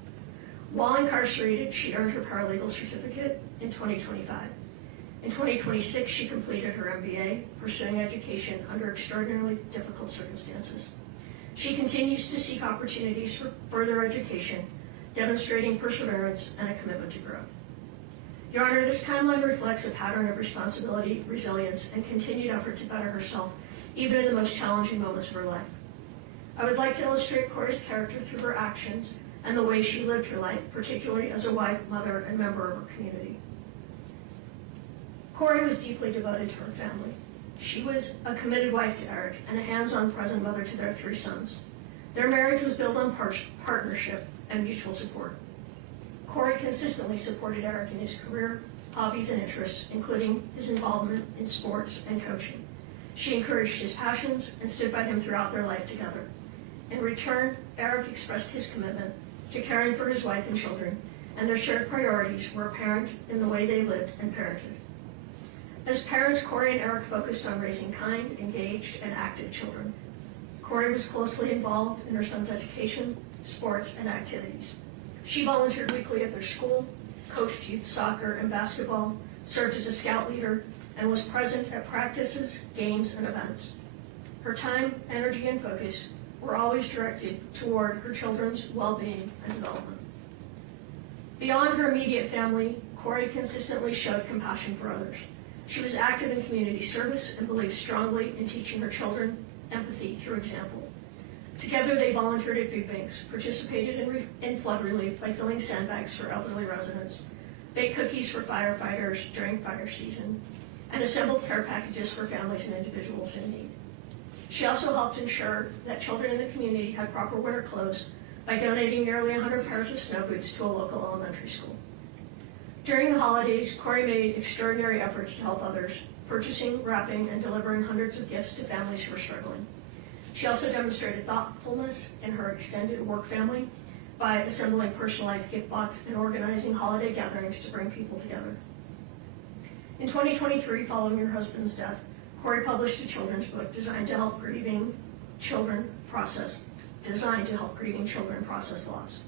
While incarcerated, she earned her paralegal certificate in 2025. In 2026, she completed her MBA, pursuing education under extraordinarily difficult circumstances. She continues to seek opportunities for further education, demonstrating perseverance and a commitment to growth. Your Honor, this timeline reflects a pattern of responsibility, resilience, and continued effort to better herself, even in the most challenging moments of her life. I would like to illustrate Kouri's character through her actions and the way she lived her life, particularly as a wife, mother, and member of her community. Kouri was deeply devoted to her family. She was a committed wife to Eric and a hands-on present mother to their 3 sons. Their marriage was built on partnership and mutual support. Kouri consistently supported Eric in his career, hobbies, and interests, including his involvement in sports and coaching. She encouraged his passions and stood by him throughout their life together. In return, Eric expressed his commitment to caring for his wife and children, and their shared priorities were apparent in the way they lived and parented. As parents, Kouri and Eric focused on raising kind, engaged, and active children. Kouri was closely involved in her son's education, sports, and activities. She volunteered weekly at their school, coached youth soccer and basketball, served as a scout leader, and was present at practices, games, and events. Her time, energy, and focus were always directed toward her children's well-being and development. Beyond her immediate family, Kouri consistently showed compassion for others. She was active in community service and believed strongly in teaching her children empathy through example. Together, they volunteered at food banks, participated in flood relief by filling sandbags for elderly residents, baked cookies for firefighters during fire season, and assembled care packages for families and individuals in need. She also helped ensure that children in the community had proper winter clothes by donating nearly 100 pairs of snow boots to a local elementary school. During the holidays, Kouri made extraordinary efforts to help others, purchasing, wrapping, and delivering hundreds of gifts to families who were struggling. She also demonstrated thoughtfulness in her extended work family by assembling personalized gift boxes and organizing holiday gatherings to bring people together. In 2023, following her husband's death, Kouri published a children's book designed to help grieving children process loss.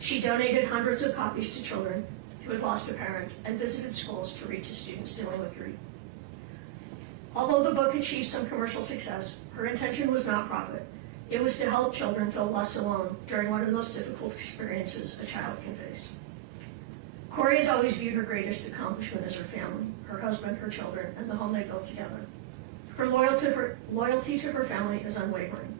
She donated hundreds of copies to children who had lost a parent and visited schools to read to students dealing with grief. Although the book achieved some commercial success, her intention was not profit. It was to help children feel less alone during one of the most difficult experiences a child can face. Kouri has always viewed her greatest accomplishment as her family, her husband, her children, and the home they built together. Her loyalty to her family is unwavering.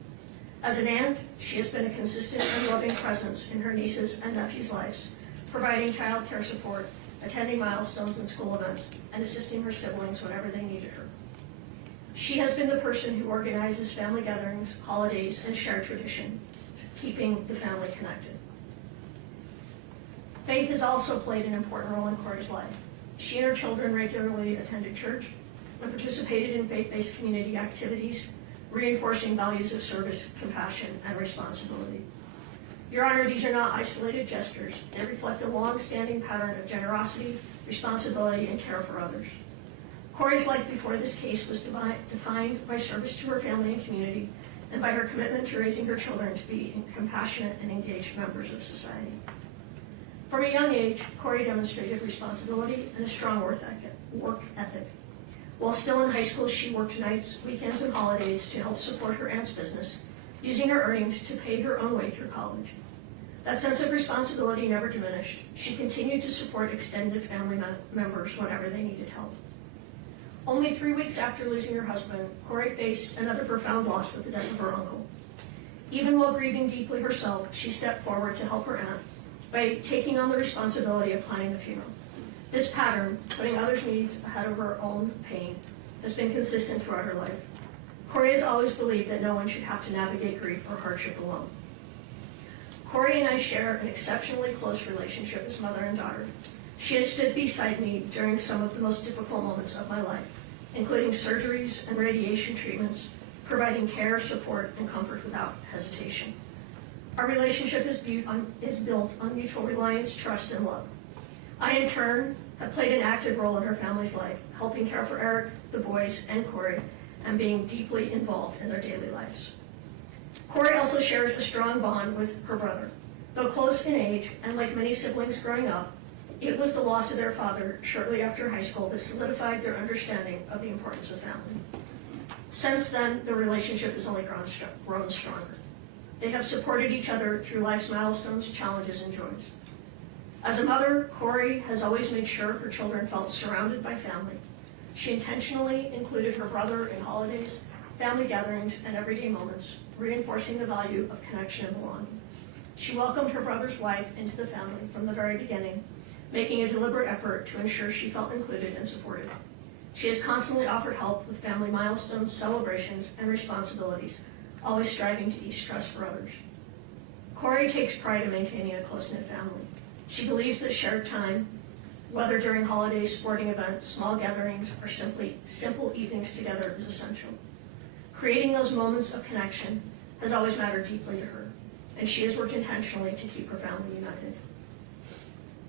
As an aunt, she has been a consistent and loving presence in her nieces and nephews' lives, providing child care support, attending milestones and school events, and assisting her siblings whenever they needed her. She has been the person who organizes family gatherings, holidays, and shared tradition, keeping the family connected. Faith has also played an important role in Kouri's life. She and her children regularly attended church and participated in faith-based community activities, reinforcing values of service, compassion, and responsibility. Your Honor, these are not isolated gestures. They reflect a long-standing pattern of generosity, responsibility, and care for others. Kouri's life before this case was defined by service to her family and community, and by her commitment to raising her children to be compassionate and engaged members of society. From a young age, Kouri demonstrated responsibility and a strong work ethic. While still in high school, she worked nights, weekends, and holidays to help support her aunt's business, using her earnings to pay her own way through college. That sense of responsibility never diminished. She continued to support extended family members whenever they needed help. Only 3 weeks after losing her husband, Kouri faced another profound loss with the death of her uncle. Even while grieving deeply herself, she stepped forward to help her aunt by taking on the responsibility of planning the funeral. This pattern, putting others' needs ahead of her own pain, has been consistent throughout her life. Kouri has always believed that no one should have to navigate grief or hardship alone. Kouri and I share an exceptionally close relationship as mother and daughter. She has stood beside me during some of the most difficult moments of my life, including surgeries and radiation treatments, providing care, support, and comfort without hesitation. Our relationship is built on mutual reliance, trust, and love. I, in turn, have played an active role in her family's life, helping care for Eric, the boys, and Kouri, and being deeply involved in their daily lives. Kouri also shares a strong bond with her brother. Though close in age, and like many siblings growing up, it was the loss of their father shortly after high school that solidified their understanding of the importance of family. Since then, the relationship has only grown stronger. They have supported each other through life's milestones, challenges, and joys. As a mother, Kouri has always made sure her children felt surrounded by family. She intentionally included her brother in holidays, family gatherings, and everyday moments, reinforcing the value of connection and belonging. She welcomed her brother's wife into the family from the very beginning, making a deliberate effort to ensure she felt included and supported. She has constantly offered help with family milestones, celebrations, and responsibilities, always striving to ease stress for others. Kouri takes pride in maintaining a close-knit family. She believes that shared time, whether during holidays, sporting events, small gatherings, or simply simple evenings together, is essential. Creating those moments of connection has always mattered deeply to her, and she has worked intentionally to keep her family united.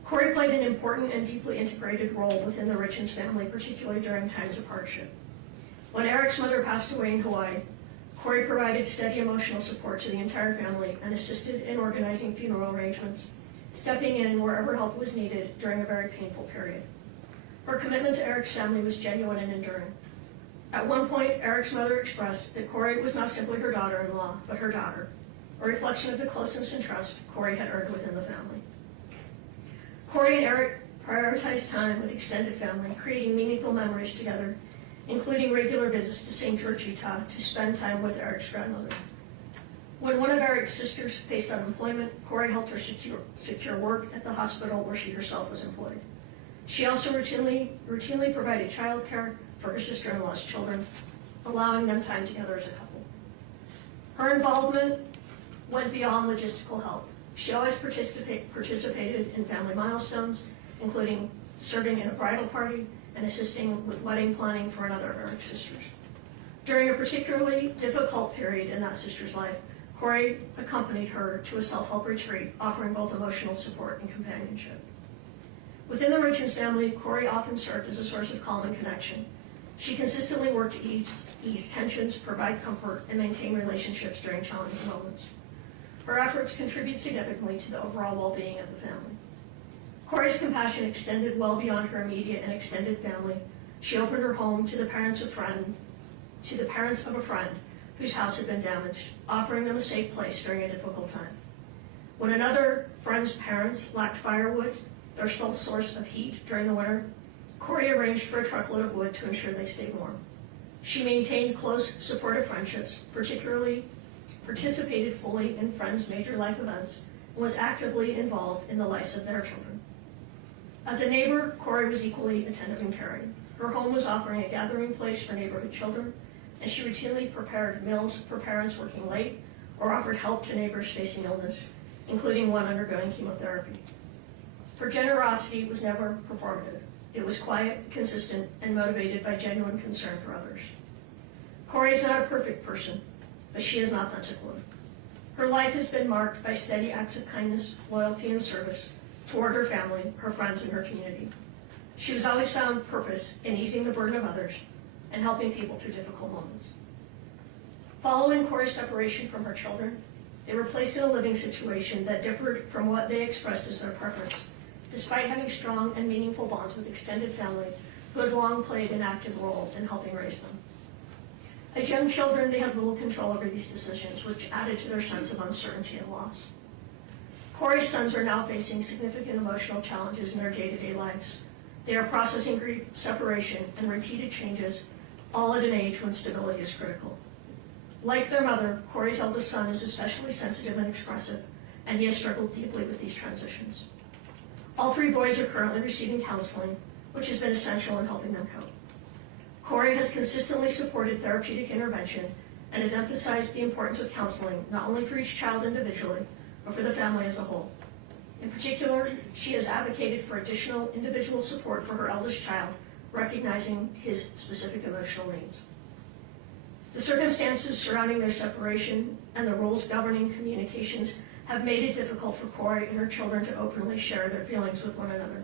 Kouri played an important and deeply integrated role within the Richins family, particularly during times of hardship. When Eric's mother passed away in Hawaii, Kouri provided steady emotional support to the entire family and assisted in organizing funeral arrangements, stepping in wherever help was needed during a very painful period. Her commitment to Eric's family was genuine and enduring. At one point, Eric's mother expressed that Kouri was not simply her daughter-in-law, but her daughter, a reflection of the closeness and trust Kouri had earned within the family. Kouri and Eric prioritized time with extended family, creating meaningful memories together, including regular visits to St. George, Utah, to spend time with Eric's grandmother. When one of Eric's sisters faced unemployment, Kouri helped her secure work at the hospital where she herself was employed. She also routinely provided childcare for her sister-in-law's children, allowing them time together as a couple. Her involvement went beyond logistical help. She always participated in family milestones, including serving in a bridal party and assisting with wedding planning for another of Eric's sisters. During a particularly difficult period in that sister's life, Kouri accompanied her to a self-help retreat, offering both emotional support and companionship. Within the Richins family, Kouri often served as a source of calm and connection. She consistently worked to ease tensions, provide comfort, and maintain relationships during challenging moments. Her efforts contribute significantly to the overall well-being of the family. Kouri's compassion extended well beyond her immediate and extended family. She opened her home to the parents of a friend whose house had been damaged, offering them a safe place during a difficult time. When another friend's parents lacked firewood, their sole source of heat during the winter, Kouri arranged for a truckload of wood to ensure they stayed warm. She maintained close, supportive friendships, participated fully in friends' major life events, and was actively involved in the lives of their children. As a neighbor, Kouri was equally attentive and caring. Her home was offering a gathering place for neighborhood children, and she routinely prepared meals for parents working late or offered help to neighbors facing illness, including one undergoing chemotherapy. Her generosity was never performative. It was quiet, consistent, and motivated by genuine concern for others. Kouri is not a perfect person, but she is an authentic one. Her life has been marked by steady acts of kindness, loyalty, and service toward her family, her friends, and her community. She has always found purpose in easing the burden of others and helping people through difficult moments. Following Kouri's separation from her children, they were placed in a living situation that differed from what they expressed as their preference, despite having strong and meaningful bonds with extended family who had long played an active role in helping raise them. As young children, they had little control over these decisions, which added to their sense of uncertainty and loss. Kouri's sons are now facing significant emotional challenges in their day-to-day lives. They are processing grief, separation, and repeated changes, all at an age when stability is critical. Like their mother, Kouri's eldest son is especially sensitive and expressive, and he has struggled deeply with these transitions. All three boys are currently receiving counseling, which has been essential in helping them cope. Kouri has consistently supported therapeutic intervention and has emphasized the importance of counseling not only for each child individually, but for the family as a whole. In particular, she has advocated for additional individual support for her eldest child, recognizing his specific emotional needs. The circumstances surrounding their separation and the rules governing communications have made it difficult for Kouri and her children to openly share their feelings with one another.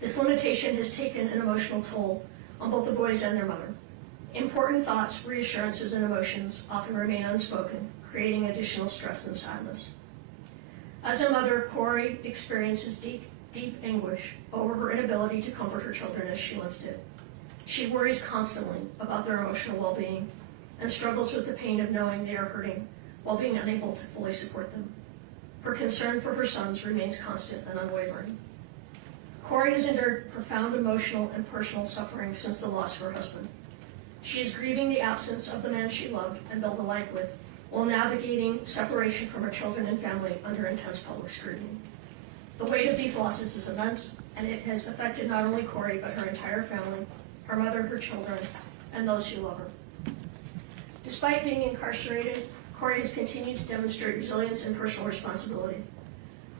This limitation has taken an emotional toll on both the boys and their mother. Important thoughts, reassurances, and emotions often remain unspoken, creating additional stress and sadness. As a mother, Kouri experiences deep anguish over her inability to comfort her children as she once did. She worries constantly about their emotional well-being and struggles with the pain of knowing they are hurting while being unable to fully support them. Her concern for her sons remains constant and unwavering. Kouri has endured profound emotional and personal suffering since the loss of her husband. She is grieving the absence of the man she loved and built a life with, while navigating separation from her children and family under intense public scrutiny. The weight of these losses is immense, and it has affected not only Kouri, but her entire family, her mother, her children, and those who love her. Despite being incarcerated, Kouri has continued to demonstrate resilience and personal responsibility.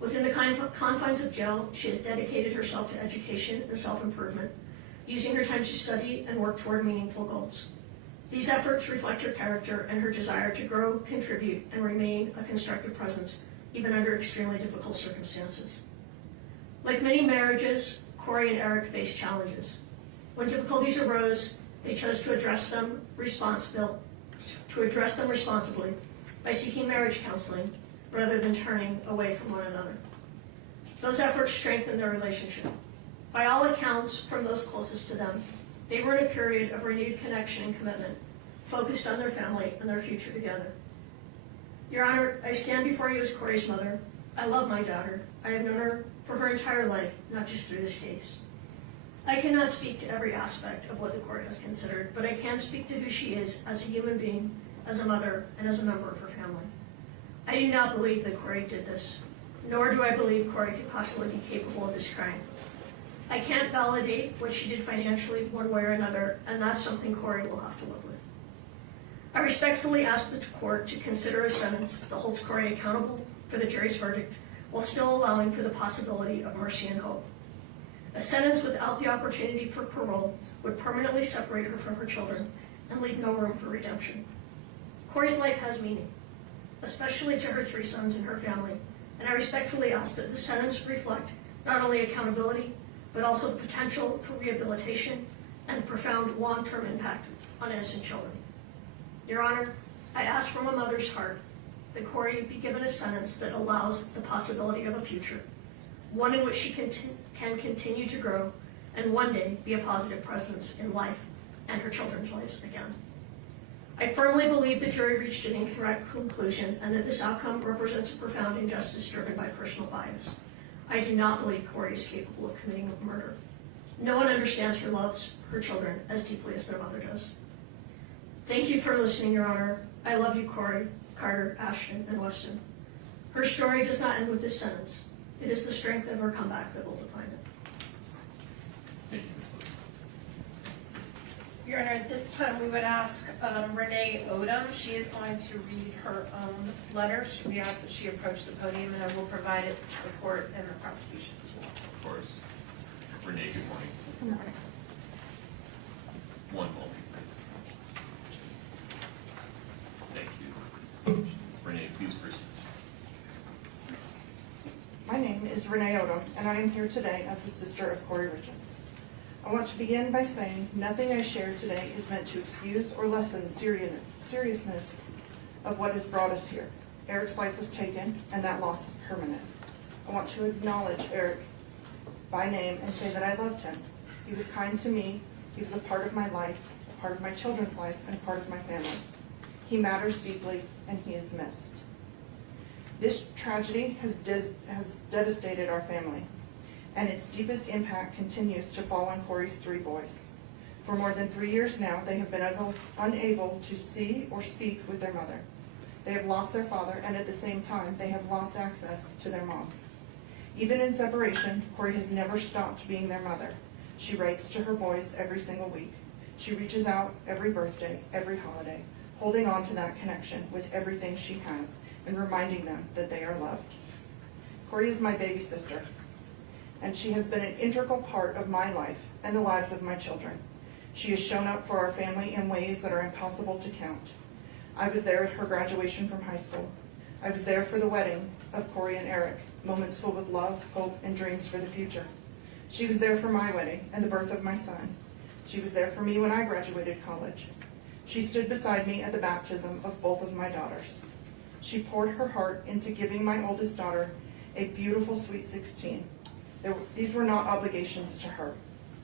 Within the confines of jail, she has dedicated herself to education and self-improvement, using her time to study and work toward meaningful goals. These efforts reflect her character and her desire to grow, contribute, and remain a constructive presence, even under extremely difficult circumstances. Like many marriages, Kouri and Eric faced challenges. When difficulties arose, they chose to address them responsibly by seeking marriage counseling rather than turning away from one another. Those efforts strengthened their relationship. By all accounts from those closest to them, they were in a period of renewed connection and commitment, focused on their family and their future together. Your Honor, I stand before you as Kouri's mother. I love my daughter. I have known her for her entire life, not just through this case. I cannot speak to every aspect of what the court has considered, but I can speak to who she is as a human being, as a mother, and as a member of her family. I do not believe that Kouri did this, nor do I believe Kouri could possibly be capable of this crime. I can't validate what she did financially one way or another, and that's something Kouri will have to live with. I respectfully ask the court to consider a sentence that holds Kouri accountable for the jury's verdict, while still allowing for the possibility of mercy and hope. A sentence without the opportunity for parole would permanently separate her from her children and leave no room for redemption. Kouri's life has meaning, especially to her 3 sons and her family, and I respectfully ask that the sentence reflect not only accountability, but also the potential for rehabilitation and the profound long-term impact on innocent children. Your Honor, I ask from a mother's heart that Kouri be given a sentence that allows the possibility of a future, one in which she can continue to grow and one day be a positive presence in life and her children's lives again. I firmly believe the jury reached an incorrect conclusion and that this outcome represents a profound injustice driven by personal bias. I do not believe Kouri is capable of committing murder. No one understands her loves her children as deeply as their mother does. Thank you for listening, Your Honor. I love you, Kouri, Carter, Ashton, and Weston. Her story does not end with this sentence. It is the strength of her comeback that will define it. Thank you, Ms. Lewis. Your Honor, at this time, we would ask Renee Odom. She is going to read her own letter. We ask that she approach the podium, and I will provide it to the court and the prosecution as well. Of course. Renee, good morning. Good morning. One moment, please. Thank you. Renee, please proceed. My name is Renee Odom, and I am here today as the sister of Kouri Richins. I want to begin by saying nothing I share today is meant to excuse or lessen the seriousness of what has brought us here. Eric's life was taken, and that loss is permanent. I want to acknowledge Eric by name and say that I loved him. He was kind to me. He was a part of my life, a part of my children's life, and a part of my family. He matters deeply, and he is missed. This tragedy has devastated our family, and its deepest impact continues to fall on Kouri's 3 boys. For more than 3 years now, they have been unable to see or speak with their mother. They have lost their father, and at the same time, they have lost access to their mom. Even in separation, Kouri has never stopped being their mother. She writes to her boys every single week. She reaches out every birthday, every holiday, holding on to that connection with everything she has and reminding them that they are loved. Kouri is my baby sister, and she has been an integral part of my life and the lives of my children. She has shown up for our family in ways that are impossible to count. I was there at her graduation from high school. I was there for the wedding of Kouri and Eric, moments filled with love, hope, and dreams for the future. She was there for my wedding and the birth of my son. She was there for me when I graduated college. She stood beside me at the baptism of both of my daughters. She poured her heart into giving my oldest daughter a beautiful sweet 16. These were not obligations to her.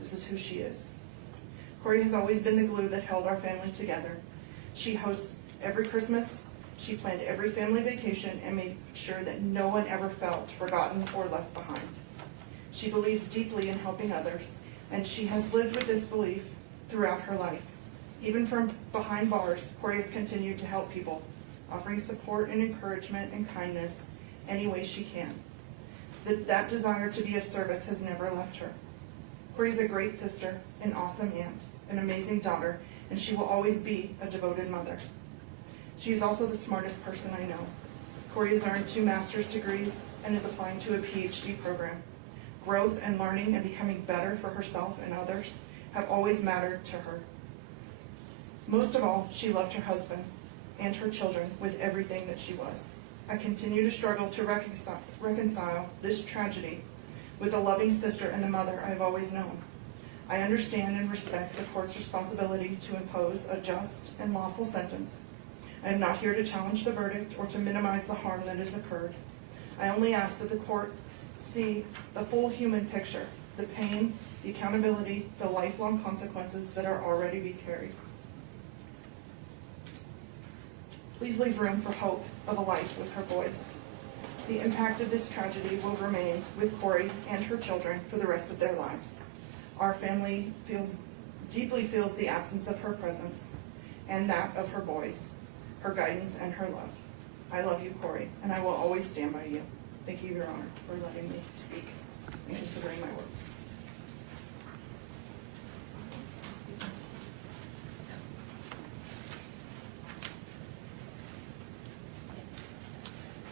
This is who she is. Kouri has always been the glue that held our family together. She hosts every Christmas. She planned every family vacation and made sure that no one ever felt forgotten or left behind. She believes deeply in helping others, and she has lived with this belief throughout her life. Even from behind bars, Kouri has continued to help people, offering support and encouragement and kindness any way she can. That desire to be of service has never left her. Kouri's a great sister, an awesome aunt, an amazing daughter, and she will always be a devoted mother. She is also the smartest person I know. Kouri has earned 2 master's degrees and is applying to a PhD program. Growth and learning and becoming better for herself and others have always mattered to her. Most of all, she loved her husband and her children with everything that she was. I continue to struggle to reconcile this tragedy with the loving sister and the mother I've always known. I understand and respect the court's responsibility to impose a just and lawful sentence. I am not here to challenge the verdict or to minimize the harm that has occurred. I only ask that the court see the full human picture, the pain, the accountability, the lifelong consequences that are already being carried. Please leave room for hope of a life with her boys. The impact of this tragedy will remain with Kouri and her children for the rest of their lives. Our family deeply feels the absence of her presence and that of her boys, her guidance and her love. I love you, Kouri, and I will always stand by you. Thank you, Your Honor, for letting me speak and considering my words.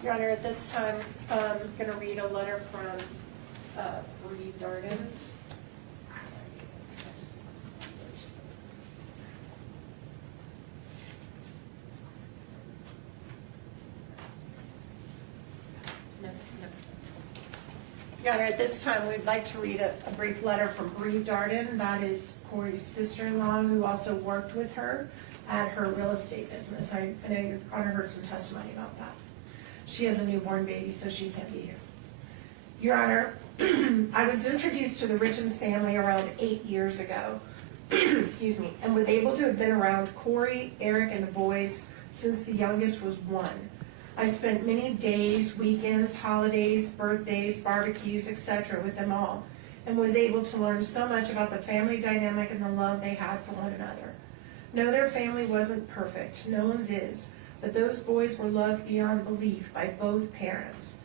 Your Honor, at this time, I'm going to read a letter from Kouri Darden. Your Honor, at this time, we'd like to read a brief letter from Kouri Darden. That is Kouri's sister-in-law, who also worked with her at her real estate business. I know Your Honor heard some testimony about that. She has a newborn baby, so she can't be here. Your Honor, I was introduced to the Richins family around 8 years ago, excuse me, and was able to have been around Kouri, Eric, and the boys since the youngest was 1. I spent many days, weekends, holidays, birthdays, barbecues, etc. with them all, and was able to learn so much about the family dynamic and the love they had for one another. No, their family wasn't perfect. No one's is. But those boys were loved beyond belief by both parents.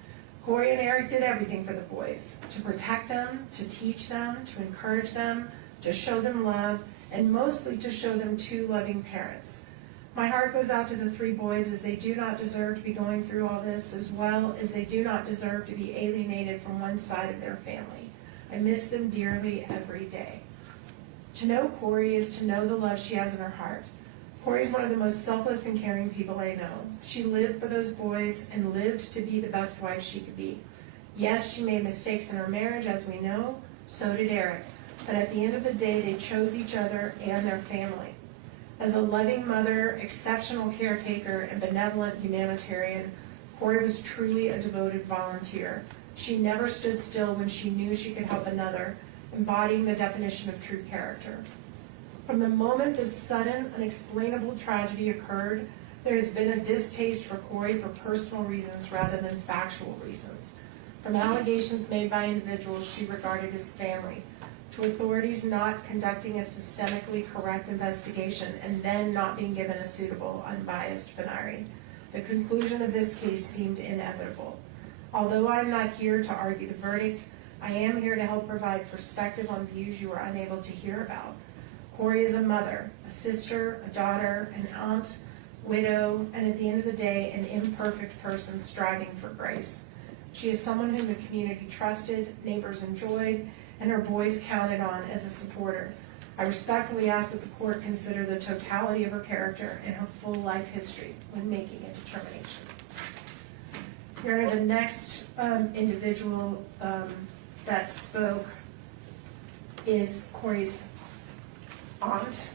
Kouri and Eric did everything for the boys, to protect them, to teach them, to encourage them, to show them love, and mostly to show them 2 loving parents. My heart goes out to the 3 boys, as they do not deserve to be going through all this, as well as they do not deserve to be alienated from one side of their family. I miss them dearly every day. To know Kouri is to know the love she has in her heart. Kouri is one of the most selfless and caring people I know. She lived for those boys and lived to be the best wife she could be. Yes, she made mistakes in her marriage, as we know. So did Eric. But at the end of the day, they chose each other and their family. As a loving mother, exceptional caretaker, and benevolent humanitarian, Kouri was truly a devoted volunteer. She never stood still when she knew she could help another, embodying the definition of true character. From the moment this sudden, unexplainable tragedy occurred, there has been a distaste for Kouri for personal reasons rather than factual reasons. From allegations made by individuals she regarded as family, to authorities not conducting a systemically correct investigation and then not being given a suitable, unbiased venire. The conclusion of this case seemed inevitable. Although I'm not here to argue the verdict, I am here to help provide perspective on views you were unable to hear about. Kouri is a mother, a sister, a daughter, an aunt, widow, and at the end of the day, an imperfect person striving for grace. She is someone whom the community trusted, neighbors enjoyed, and her boys counted on as a supporter. I respectfully ask that the court consider the totality of her character and her full life history when making a determination. Your Honor, the next individual that spoke is Kouri's aunt.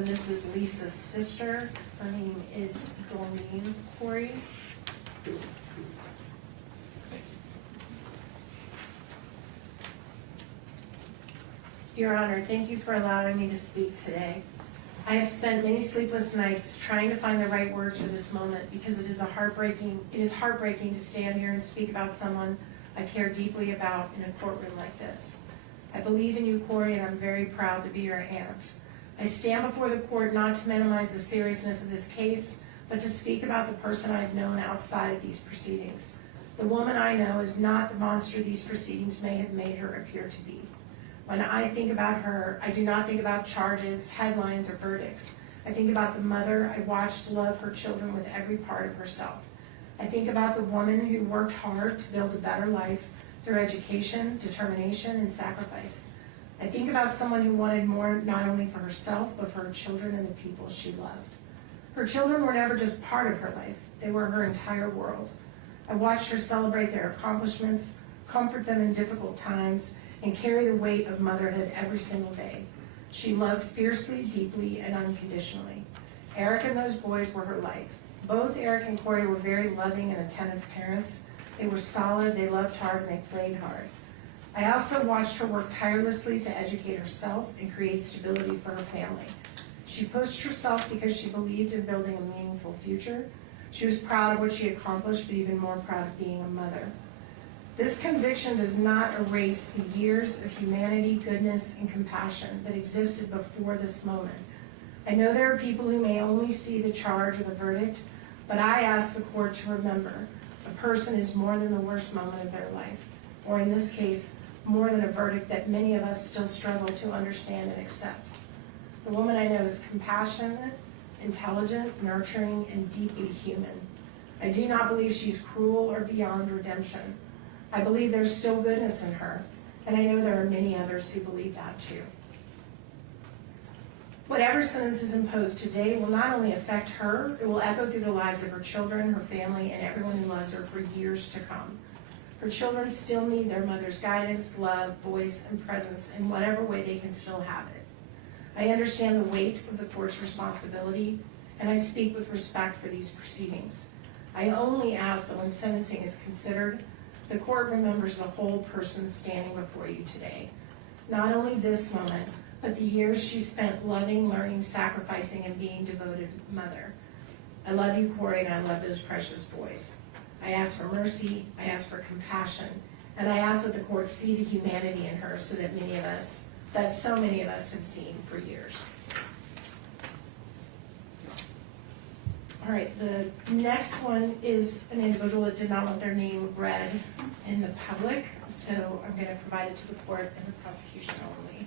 This is Lisa's sister. Her name is Doreen Kouri. Your Honor, thank you for allowing me to speak today. I have spent many sleepless nights trying to find the right words for this moment because it is heartbreaking to stand here and speak about someone I care deeply about in a courtroom like this. I believe in you, Kouri, and I'm very proud to be your aunt. I stand before the court not to minimize the seriousness of this case, but to speak about the person I've known outside of these proceedings. The woman I know is not the monster these proceedings may have made her appear to be. When I think about her, I do not think about charges, headlines, or verdicts. I think about the mother I watched love her children with every part of herself. I think about the woman who worked hard to build a better life through education, determination, and sacrifice. I think about someone who wanted more not only for herself, but for her children and the people she loved. Her children were never just part of her life. They were her entire world. I watched her celebrate their accomplishments, comfort them in difficult times, and carry the weight of motherhood every single day. She loved fiercely, deeply, and unconditionally. Eric and those boys were her life. Both Eric and Kouri were very loving and attentive parents. They were solid, they loved hard, and they played hard. I also watched her work tirelessly to educate herself and create stability for her family. She pushed herself because she believed in building a meaningful future. She was proud of what she accomplished, but even more proud of being a mother. This conviction does not erase the years of humanity, goodness, and compassion that existed before this moment. I know there are people who may only see the charge or the verdict, but I ask the court to remember a person is more than the worst moment of their life, or in this case, more than a verdict that many of us still struggle to understand and accept. The woman I know is compassionate, intelligent, nurturing, and deeply human. I do not believe she's cruel or beyond redemption. I believe there's still goodness in her, and I know there are many others who believe that too. Whatever sentence is imposed today will not only affect her, it will echo through the lives of her children, her family, and everyone who loves her for years to come. Her children still need their mother's guidance, love, voice, and presence in whatever way they can still have it. I understand the weight of the court's responsibility, and I speak with respect for these proceedings. I only ask that when sentencing is considered, the court remembers the whole person standing before you today. Not only this moment, but the years she spent loving, learning, sacrificing, and being devoted mother. I love you, Kouri, and I love those precious boys. I ask for mercy, I ask for compassion, and I ask that the court see the humanity in her so that so many of us have seen for years. All right, the next one is an individual that did not want their name read in the public, so I'm going to provide it to the court and the prosecution only.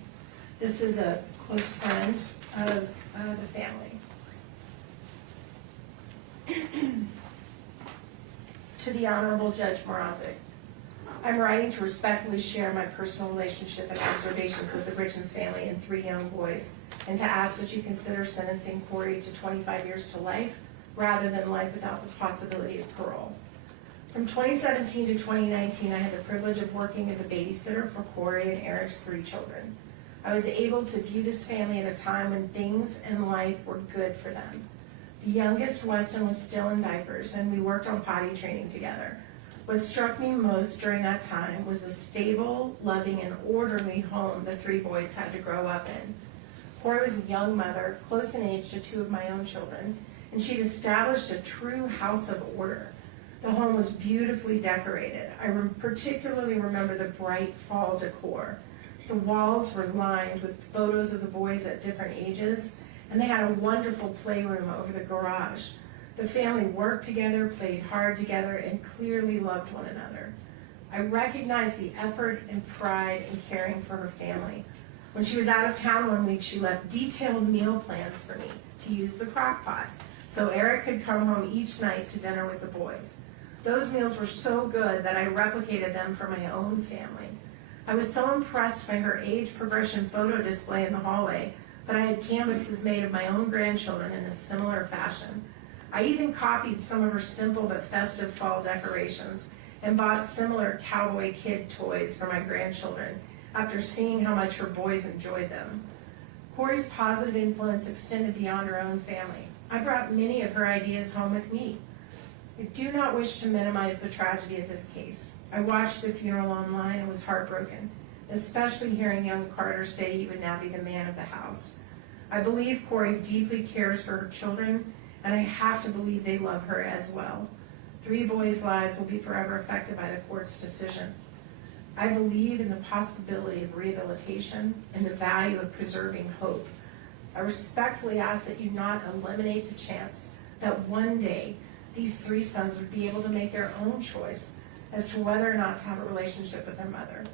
This is a close friend of the family. To the Honorable Judge Mrazek, I'm writing to respectfully share my personal relationship and observations with the Richins family and 3 young boys, and to ask that you consider sentencing Kouri to 25 years to life rather than life without the possibility of parole. From 2017 to 2019, I had the privilege of working as a babysitter for Kouri and Eric's 3 children. I was able to view this family at a time when things in life were good for them. The youngest, Weston, was still in diapers, and we worked on potty training together. What struck me most during that time was the stable, loving, and orderly home the 3 boys had to grow up in. Kouri was a young mother, close in age to 2 of my own children, and she'd established a true house of order. The home was beautifully decorated. I particularly remember the bright fall decor. The walls were lined with photos of the boys at different ages, and they had a wonderful playroom over the garage. The family worked together, played hard together, and clearly loved one another. I recognized the effort and pride in caring for her family. When she was out of town one week, she left detailed meal plans for me to use the crock pot, so Eric could come home each night to dinner with the boys. Those meals were so good that I replicated them for my own family. I was so impressed by her age progression photo display in the hallway that I had canvases made of my own grandchildren in a similar fashion. I even copied some of her simple but festive fall decorations and bought similar cowboy kid toys for my grandchildren after seeing how much her boys enjoyed them. Kouri's positive influence extended beyond her own family. I brought many of her ideas home with me. I do not wish to minimize the tragedy of this case. I watched the funeral online and was heartbroken, especially hearing young Carter say he would now be the man of the house. I believe Kouri deeply cares for her children, and I have to believe they love her as well. 3 boys' lives will be forever affected by the court's decision. I believe in the possibility of rehabilitation and the value of preserving hope. I respectfully ask that you not eliminate the chance that one day these 3 sons would be able to make their own choice as to whether or not to have a relationship with their mother.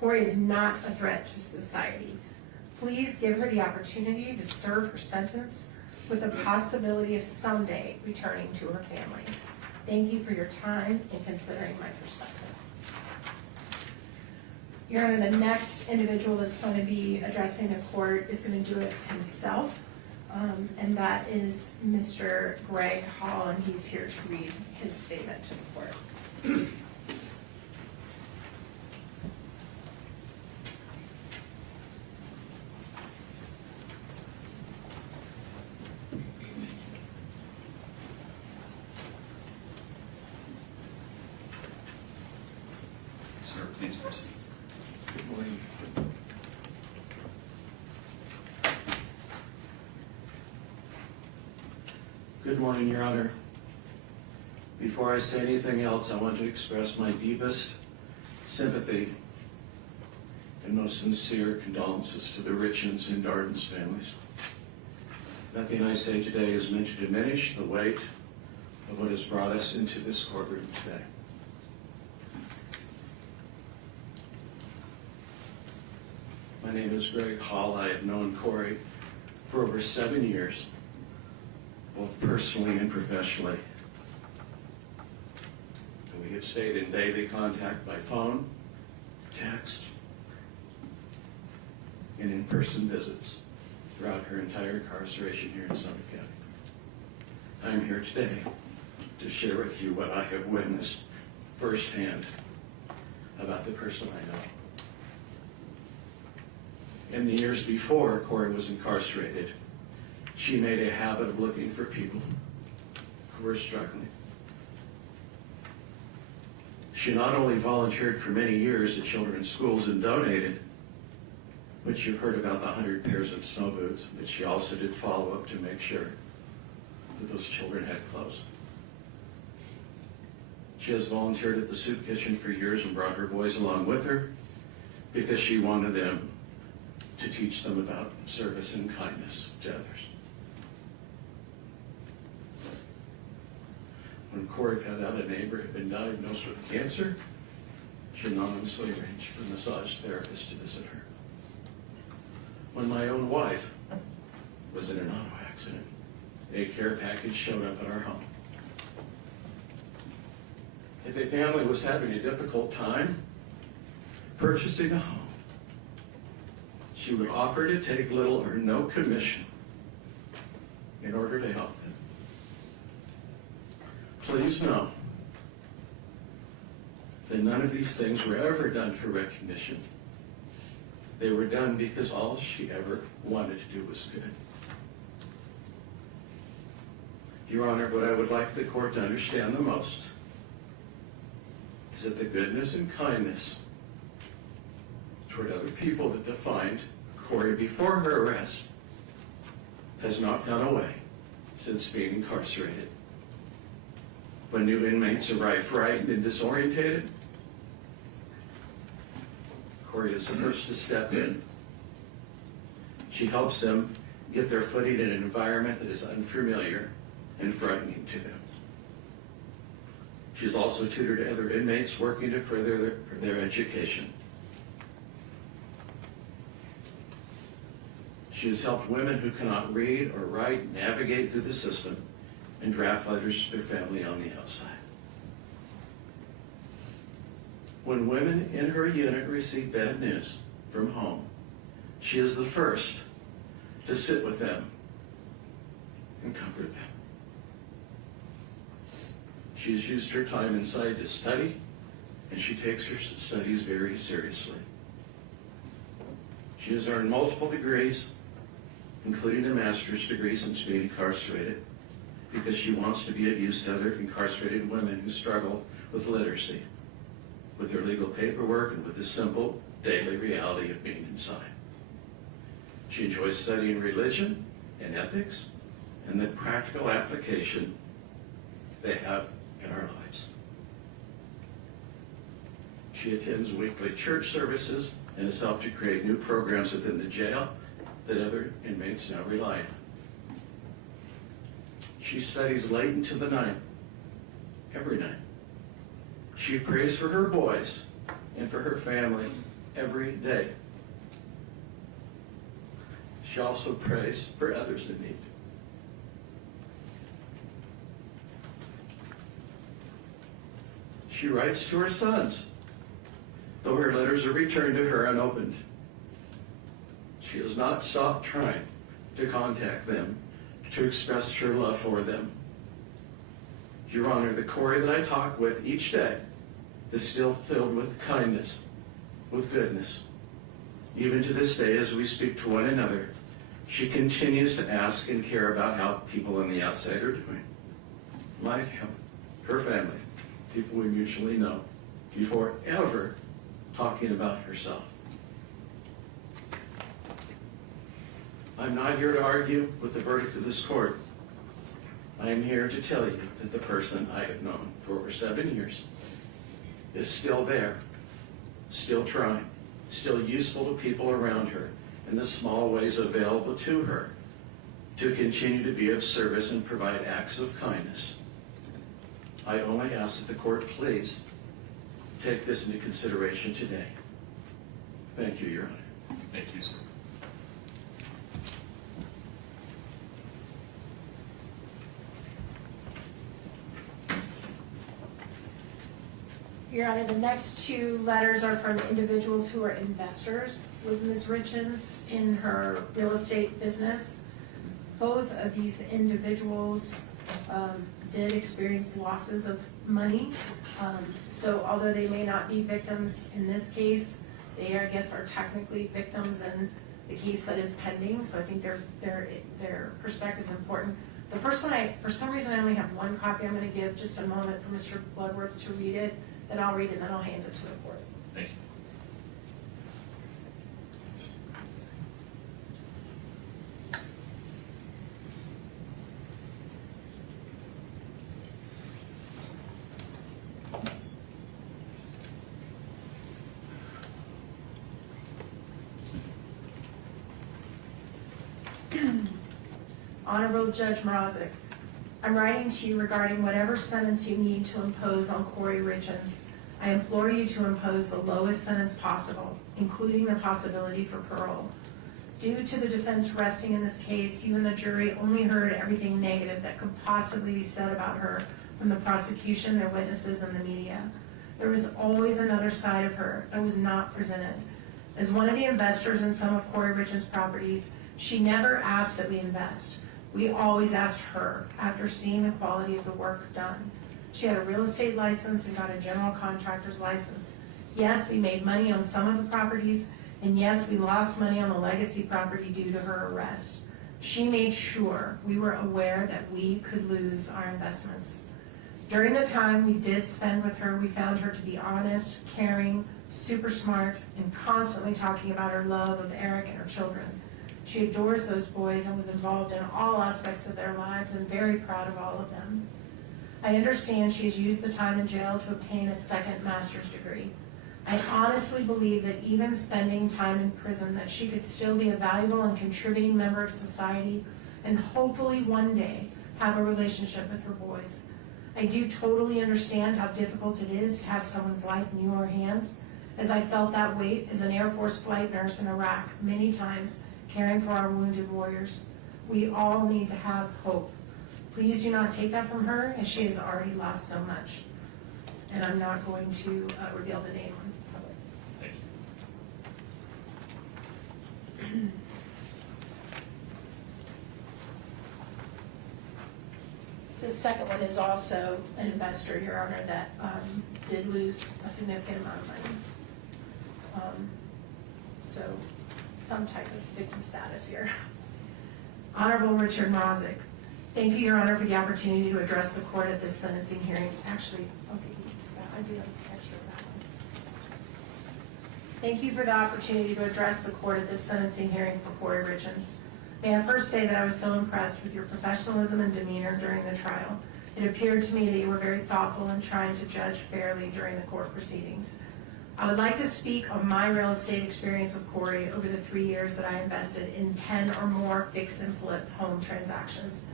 Kouri is not a threat to society. Please give her the opportunity to serve her sentence with the possibility of someday returning to her family. Thank you for your time and considering my perspective. Your Honor, the next individual that's going to be addressing the court is going to do it himself, and that is Mr. Greg Hall, and he's here to read his statement to the court. Sir, please proceed. Good morning. Good morning, Your Honor. Before I say anything else, I want to express my deepest sympathy and most sincere condolences to the Richins and Darden's families. Nothing I say today is meant to diminish the weight of what has brought us into this courtroom today. My name is Greg Hall. I have known Kouri for over 7 years, both personally and professionally. And we have stayed in daily contact by phone, text, and in-person visits throughout her entire incarceration here in Summit County. I'm here today to share with you what I have witnessed firsthand about the person I know. In the years before Kouri was incarcerated, she made a habit of looking for people who were struggling. She not only volunteered for many years at children's schools and donated, but you heard about the 100 pairs of snow boots, but she also did follow-up to make sure that those children had clothes. She has volunteered at the soup kitchen for years and brought her boys along with her because she wanted them to teach them about service and kindness to others. When Kouri found out a neighbor had been diagnosed with cancer, she anonymously arranged for a massage therapist to visit her. When my own wife was in an auto accident, a care package showed up at our home. If a family was having a difficult time purchasing a home, she would offer to take little or no commission in order to help them. Please know that none of these things were ever done for recognition. They were done because all she ever wanted to do was good. Your Honor, what I would like the court to understand the most is that the goodness and kindness toward other people that defined Kouri before her arrest has not gone away since being incarcerated. When new inmates arrive frightened and disorientated, Kouri is the first to step in. She helps them get their footing in an environment that is unfamiliar and frightening to them. She's also tutored other inmates working to further their education. She has helped women who cannot read or write navigate through the system and draft letters to their family on the outside. When women in her unit receive bad news from home, she is the first to sit with them and comfort them. She has used her time inside to study, and she takes her studies very seriously. She has earned multiple degrees, including a master's degree since being incarcerated, because she wants to be of use to other incarcerated women who struggle with literacy, with their legal paperwork, and with the simple daily reality of being inside. She enjoys studying religion and ethics and the practical application they have in our lives. She attends weekly church services and has helped to create new programs within the jail that other inmates now rely on. She studies late into the night, every night. She prays for her boys and for her family every day. She also prays for others in need. She writes to her sons, though her letters are returned to her unopened. She has not stopped trying to contact them, to express her love for them. Your Honor, the Kouri that I talk with each day is still filled with kindness, with goodness. Even to this day, as we speak to one another, she continues to ask and care about how people on the outside are doing. My family, her family, people we mutually know, before ever talking about herself. I'm not here to argue with the verdict of this court. I am here to tell you that the person I have known for over 7 years is still there, still trying, still useful to people around her in the small ways available to her to continue to be of service and provide acts of kindness. I only ask that the court please take this into consideration today. Thank you, Your Honor. Thank you, sir. Your Honor, the next two letters are from individuals who are investors with Ms. Richins in her real estate business. Both of these individuals did experience losses of money. So although they may not be victims in this case, they, I guess, are technically victims in the case that is pending. So I think their perspective is important. The first one, for some reason, I only have one copy. I'm going to give just a moment for Mr. Bloodworth to read it. Then I'll read it, then I'll hand it to the court. Thank you. Honorable Judge Mrazek, I'm writing to you regarding whatever sentence you need to impose on Kouri Richins. I implore you to impose the lowest sentence possible, including the possibility for parole. Due to the defense resting in this case, you and the jury only heard everything negative that could possibly be said about her from the prosecution, their witnesses, and the media. There was always another side of her that was not presented. As one of the investors in some of Kouri Richins' properties, she never asked that we invest. We always asked her after seeing the quality of the work done. She had a real estate license and got a general contractor's license. Yes, we made money on some of the properties, and yes, we lost money on the legacy property due to her arrest. She made sure we were aware that we could lose our investments. During the time we did spend with her, we found her to be honest, caring, super smart, and constantly talking about her love of Eric and her children. She adores those boys and was involved in all aspects of their lives and very proud of all of them. I understand she has used the time in jail to obtain a second master's degree. I honestly believe that even spending time in prison, that she could still be a valuable and contributing member of society and hopefully one day have a relationship with her boys. I do totally understand how difficult it is to have someone's life in your hands, as I felt that weight as an Air Force flight nurse in Iraq many times, caring for our wounded warriors. We all need to have hope. Please do not take that from her, as she has already lost so much. And I'm not going to reveal the name on public. Thank you. The second one is also an investor, Your Honor, that did lose a significant amount of money. So some type of victim status here. Honorable Richard Mrazek, thank you, Your Honor, for the opportunity to address the court at this sentencing hearing. Actually, okay, I do have an extra of that one. Thank you for the opportunity to address the court at this sentencing hearing for Kouri Richins. May I first say that I was so impressed with your professionalism and demeanor during the trial. It appeared to me that you were very thoughtful in trying to judge fairly during the court proceedings. I would like to speak on my real estate experience with Kouri over the 3 years that I invested in 10 or more fix and flip home transactions.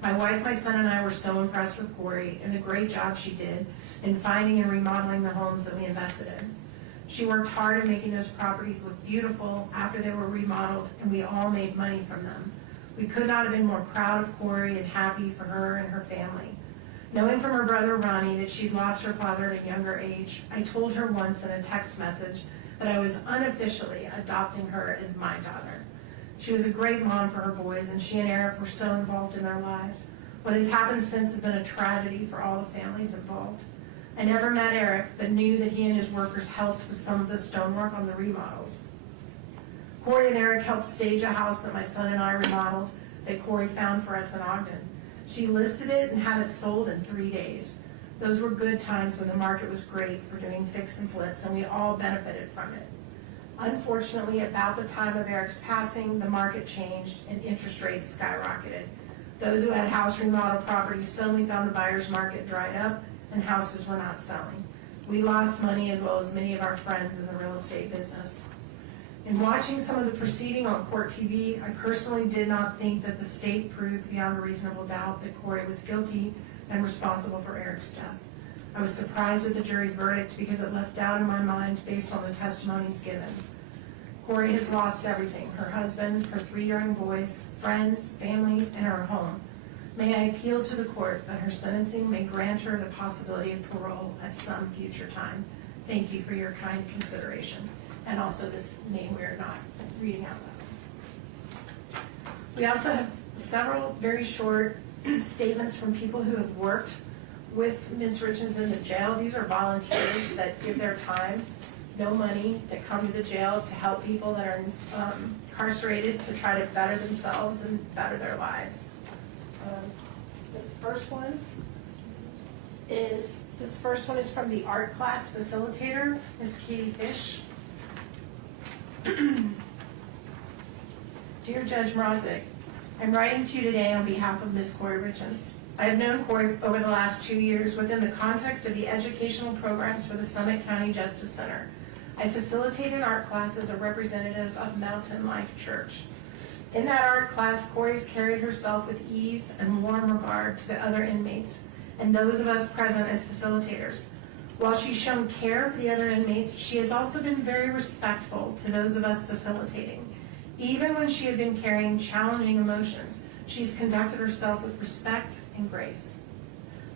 My wife, my son, and I were so impressed with Kouri and the great job she did in finding and remodeling the homes that we invested in. She worked hard in making those properties look beautiful after they were remodeled, and we all made money from them. We could not have been more proud of Kouri and happy for her and her family. Knowing from her brother Ronnie that she'd lost her father at a younger age, I told her once in a text message that I was unofficially adopting her as my daughter. She was a great mom for her boys, and she and Eric were so involved in their lives. What has happened since has been a tragedy for all the families involved. I never met Eric, but knew that he and his workers helped with some of the stonework on the remodels. Kouri and Eric helped stage a house that my son and I remodeled that Kouri found for us in Ogden. She listed it and had it sold in 3 days. Those were good times when the market was great for doing fix and flips, and we all benefited from it. Unfortunately, about the time of Eric's passing, the market changed and interest rates skyrocketed. Those who had house remodel properties suddenly found the buyer's market dried up and houses were not selling. We lost money as well as many of our friends in the real estate business. In watching some of the proceeding on court TV, I personally did not think that the state proved beyond a reasonable doubt that Kouri was guilty and responsible for Eric's death. I was surprised at the jury's verdict because it left doubt in my mind based on the testimonies given. Kouri has lost everything: her husband, her 3 young boys, friends, family, and her home. May I appeal to the court that her sentencing may grant her the possibility of parole at some future time. Thank you for your kind consideration. And also this name we are not reading out loud. We also have several very short statements from people who have worked with Ms. Richins in the jail. These are volunteers that give their time, no money, that come to the jail to help people that are incarcerated to try to better themselves and better their lives. This first one is from the art class facilitator, Ms. Katie Fish. Dear Judge Mrazek, I'm writing to you today on behalf of Ms. Kouri Richins. I have known Kouri over the last 2 years within the context of the educational programs for the Summit County Justice Center. I facilitate an art class as a representative of Mountain Life Church. In that art class, Kouri's carried herself with ease and warm regard to the other inmates and those of us present as facilitators. While she's shown care for the other inmates, she has also been very respectful to those of us facilitating. Even when she had been carrying challenging emotions, she's conducted herself with respect and grace.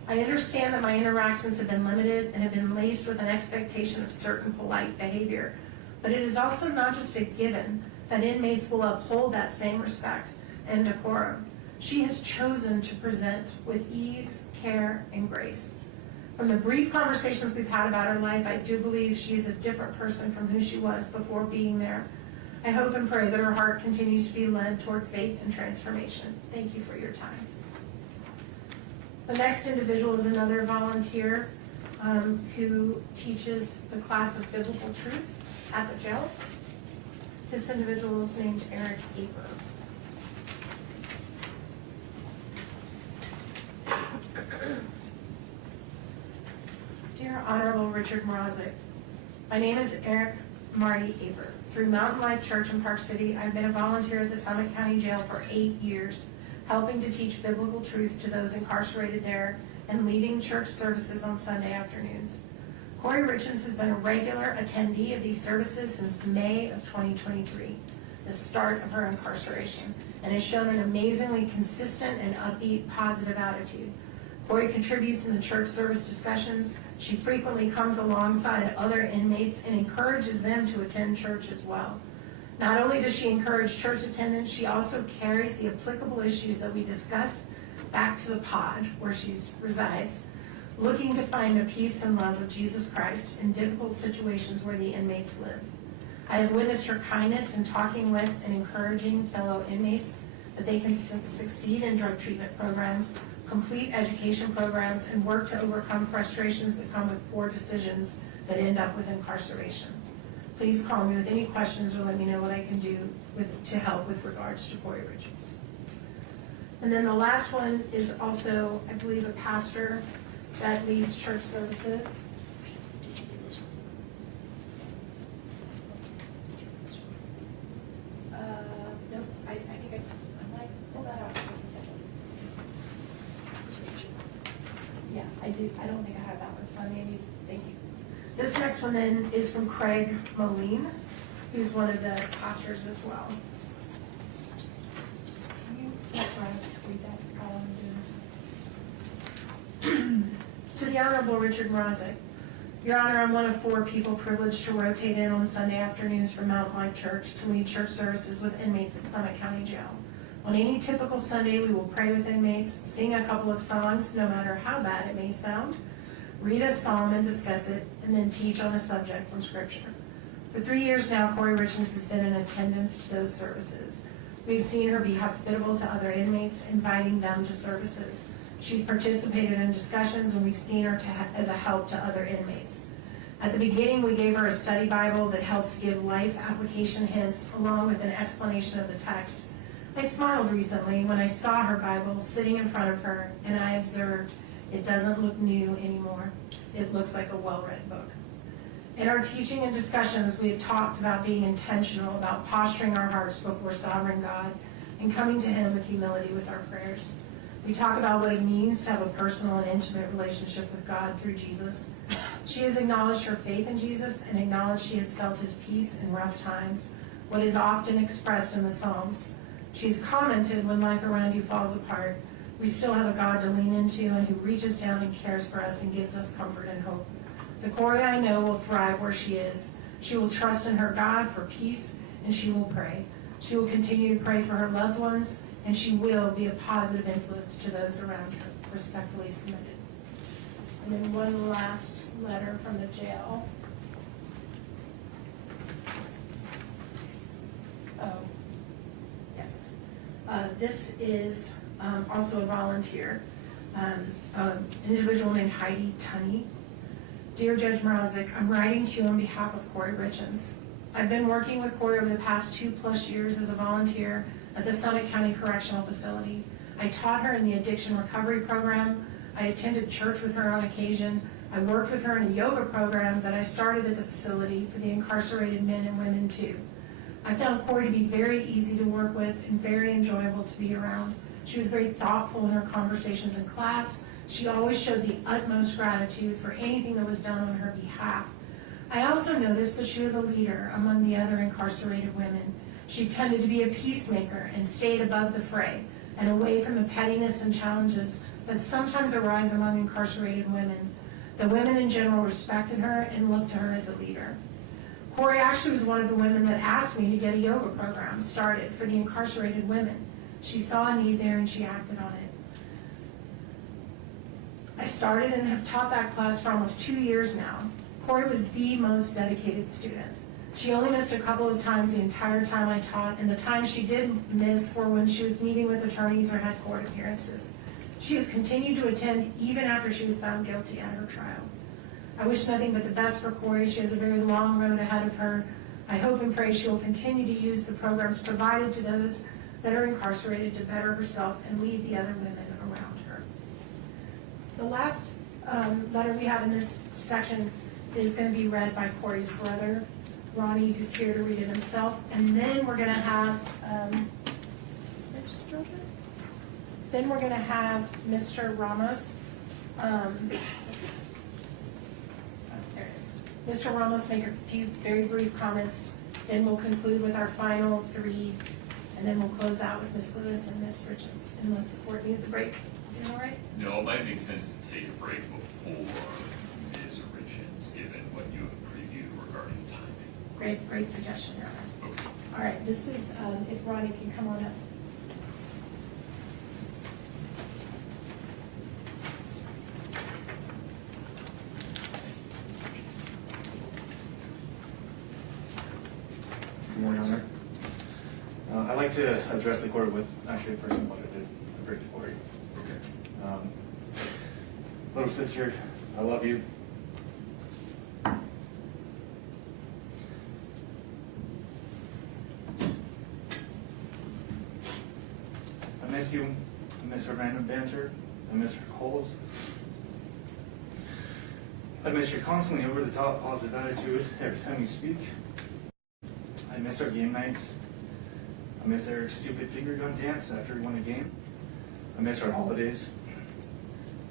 I understand that my interactions have been limited and have been laced with an expectation of certain polite behavior, but it is also not just a given that inmates will uphold that same respect and decorum. She has chosen to present with ease, care, and grace. From the brief conversations we've had about her life, I do believe she is a different person from who she was before being there. I hope and pray that her heart continues to be led toward faith and transformation. Thank you for your time. The next individual is another volunteer who teaches the class of biblical truth at the jail. This individual is named Eric Aper. Dear Honorable Richard Mrazek, my name is Eric Marty Aper. Through Mountain Life Church in Park City, I've been a volunteer at the Summit County Jail for 8 years, helping to teach biblical truth to those incarcerated there and leading church services on Sunday afternoons. Kouri Richins has been a regular attendee of these services since May of 2023, the start of her incarceration, and has shown an amazingly consistent and upbeat, positive attitude. Kouri contributes in the church service discussions. She frequently comes alongside other inmates and encourages them to attend church as well. Not only does she encourage church attendance, she also carries the applicable issues that we discuss back to the pod where she resides, looking to find the peace and love of Jesus Christ in difficult situations where the inmates live. I have witnessed her kindness in talking with and encouraging fellow inmates that they can succeed in drug treatment programs, complete education programs, and work to overcome frustrations that come with poor decisions that end up with incarceration. Please call me with any questions or let me know what I can do to help with regards to Kouri Richins. And then the last one is also, I believe, a pastor that leads church services. Nope, I think I might pull that out for a second. I don't think I have that one, so Amy, thank you. This next one then is from Craig Moline, who's one of the pastors as well. Can you read that while I'm doing this? To the Honorable Richard Mrazek, Your Honor, I'm one of 4 people privileged to rotate in on Sunday afternoons for Mountain Life Church to lead church services with inmates at Summit County Jail. On any typical Sunday, we will pray with inmates, sing a couple of songs, no matter how bad it may sound, read a psalm and discuss it, and then teach on a subject from Scripture. For 3 years now, Kouri Richins has been in attendance to those services. We've seen her be hospitable to other inmates, inviting them to services. She's participated in discussions, and we've seen her as a help to other inmates. At the beginning, we gave her a study Bible that helps give life application hints along with an explanation of the text. I smiled recently when I saw her Bible sitting in front of her, and I observed it doesn't look new anymore. It looks like a well-read book. In our teaching and discussions, we have talked about being intentional about posturing our hearts before sovereign God and coming to Him with humility with our prayers. We talk about what it means to have a personal and intimate relationship with God through Jesus. She has acknowledged her faith in Jesus and acknowledged she has felt His peace in rough times, what is often expressed in the Psalms. She has commented, when life around you falls apart, we still have a God to lean into and who reaches down and cares for us and gives us comfort and hope. The Kouri I know will thrive where she is. She will trust in her God for peace, and she will pray. She will continue to pray for her loved ones, and she will be a positive influence to those around her. Respectfully submitted. And then one last letter from the jail. Oh, yes. This is also a volunteer, an individual named Heidi Tunney. Dear Judge Mrazek, I'm writing to you on behalf of Kouri Richins. I've been working with Kouri over the past 2+ years as a volunteer at the Summit County Correctional Facility. I taught her in the addiction recovery program. I attended church with her on occasion. I worked with her in a yoga program that I started at the facility for the incarcerated men and women too. I found Kouri to be very easy to work with and very enjoyable to be around. She was very thoughtful in her conversations in class. She always showed the utmost gratitude for anything that was done on her behalf. I also noticed that she was a leader among the other incarcerated women. She tended to be a peacemaker and stayed above the fray and away from the pettiness and challenges that sometimes arise among incarcerated women. The women in general respected her and looked to her as a leader. Kouri actually was one of the women that asked me to get a yoga program started for the incarcerated women. She saw a need there and she acted on it. I started and have taught that class for almost 2 years now. Kouri was the most dedicated student. She only missed a couple of times the entire time I taught, and the times she did miss were when she was meeting with attorneys or had court appearances. She has continued to attend even after she was found guilty at her trial. I wish nothing but the best for Kouri. She has a very long road ahead of her. I hope and pray she will continue to use the programs provided to those that are incarcerated to better herself and lead the other women around her. The last letter we have in this section is going to be read by Kouri's brother, Ronnie, who's here to read it himself. And then we're going to have, Mr. Ramos. There it is. Mr. Ramos make a few very brief comments. Then we'll conclude with our final 3, and then we'll close out with Ms. Lewis and Ms. Richins, unless the court needs a break. Is that all right? No, it might make sense to take a break before Ms. Richins, given what you have previewed regarding timing. Great suggestion, Your Honor. Okay. All right, this is, if Ronnie can come on up. Good morning, Honor. I'd like to address the court with actually a personal letter to bring to Kouri. Okay. Little sister, I love you. I miss you. I miss our random banter. I miss our calls. I miss your constantly over-the-top positive attitude every time you speak. I miss our game nights. I miss Eric's stupid finger gun dance after we won a game. I miss our holidays.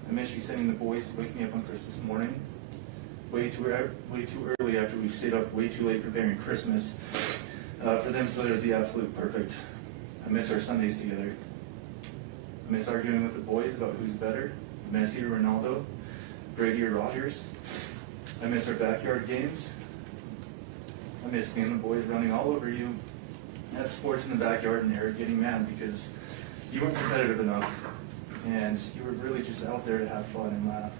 I I miss you sending the boys to wake me up on Christmas morning. Way too early after we've stayed up way too late preparing Christmas for them so that it'd be absolute perfect. I miss our Sundays together. I miss arguing with the boys about who's better, Messi or Ronaldo, Brady or Rogers. I miss our backyard games. I miss me and the boys running all over you at sports in the backyard and Eric getting mad because you weren't competitive enough and you were really just out there to have fun and laugh.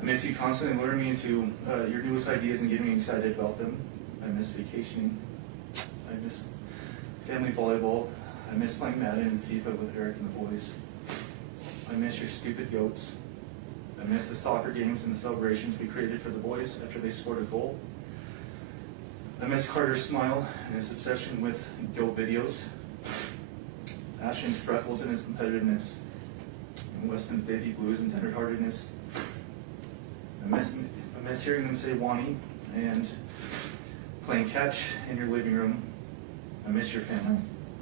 I miss you constantly luring me into your newest ideas and getting me excited about them. I miss vacationing. I miss family volleyball. I miss playing Madden and FIFA with Eric and the boys. I miss your stupid goats. I miss the soccer games and the celebrations we created for the boys after they scored a goal. I miss Carter's smile and his obsession with goat videos. Ashton's freckles and his competitiveness. And Weston's baby blues and tenderheartedness. I miss hearing them say Wani and playing catch in your living room. I miss your family.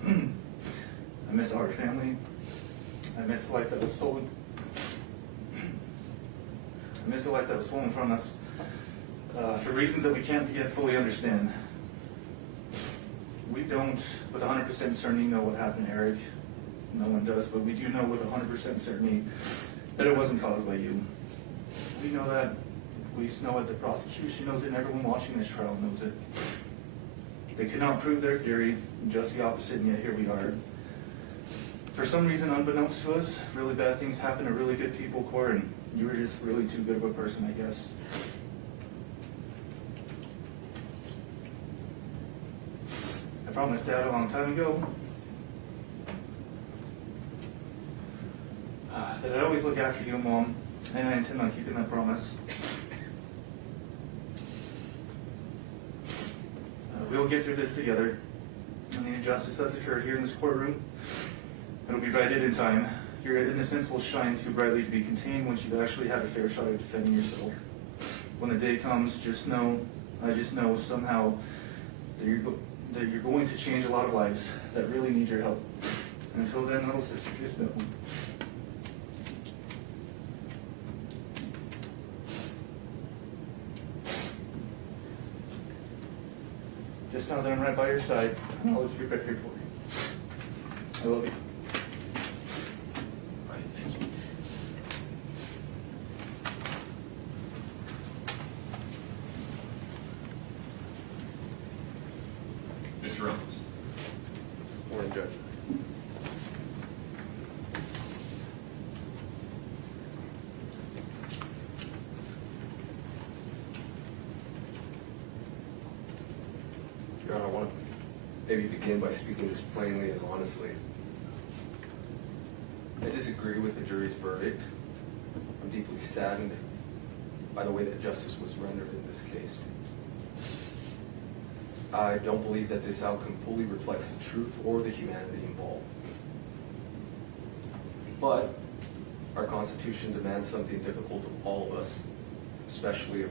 I miss our family. I miss the life that was stolen. I miss the life that was stolen from us for reasons that we can't yet fully understand. We don't, with 100% certainty, know what happened to Eric. No one does, but we do know with 100% certainty that it wasn't caused by you. We know that, the police know it, the prosecution knows it, and everyone watching this trial knows it. They could not prove their theory, just the opposite, and yet here we are. For some reason, unbeknownst to us, really bad things happen to really good people, Cor, and you were just really too good of a person, I guess. I promised Dad a long time ago that I'd always look after you, Mom, and I intend on keeping that promise. We'll get through this together, and the injustice that's occurred here in this courtroom, it'll be righted in time. Your innocence will shine too brightly to be contained once you've actually had a fair shot at defending yourself. When the day comes, I just know somehow that you're going to change a lot of lives that really need your help. And until then, little sister, just know. Just know that I'm right by your side, and I'll always be right here for you. I love you. Right, thank you. Mr. Reynolds. Morning, Judge. Your Honor, I want to maybe begin by speaking just plainly and honestly. I disagree with the jury's verdict. I'm deeply saddened by the way that justice was rendered in this case. I don't believe that this outcome fully reflects the truth or the humanity involved. But our Constitution demands something difficult of all of us, especially of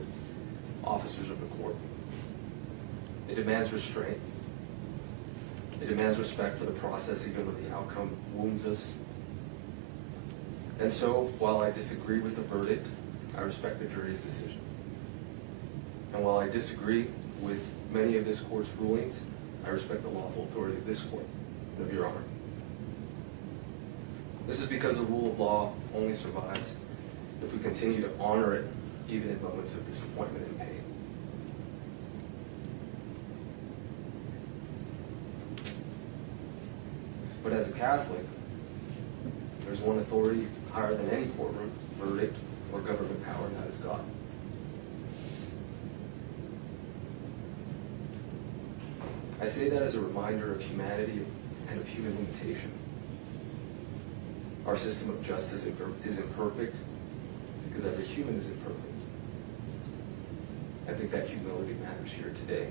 officers of the court. It demands restraint. It demands respect for the process even when the outcome wounds us. And so, while I disagree with the verdict, I respect the jury's decision. And while I disagree with many of this court's rulings, I respect the lawful authority of this court, of Your Honor. This is because the rule of law only survives if we continue to honor it, even in moments of disappointment and pain. But as a Catholic, there's one authority higher than any courtroom, verdict, or government power, and that is God. I say that as a reminder of humanity and of human limitation. Our system of justice is imperfect because every human is imperfect. I think that humility matters here today.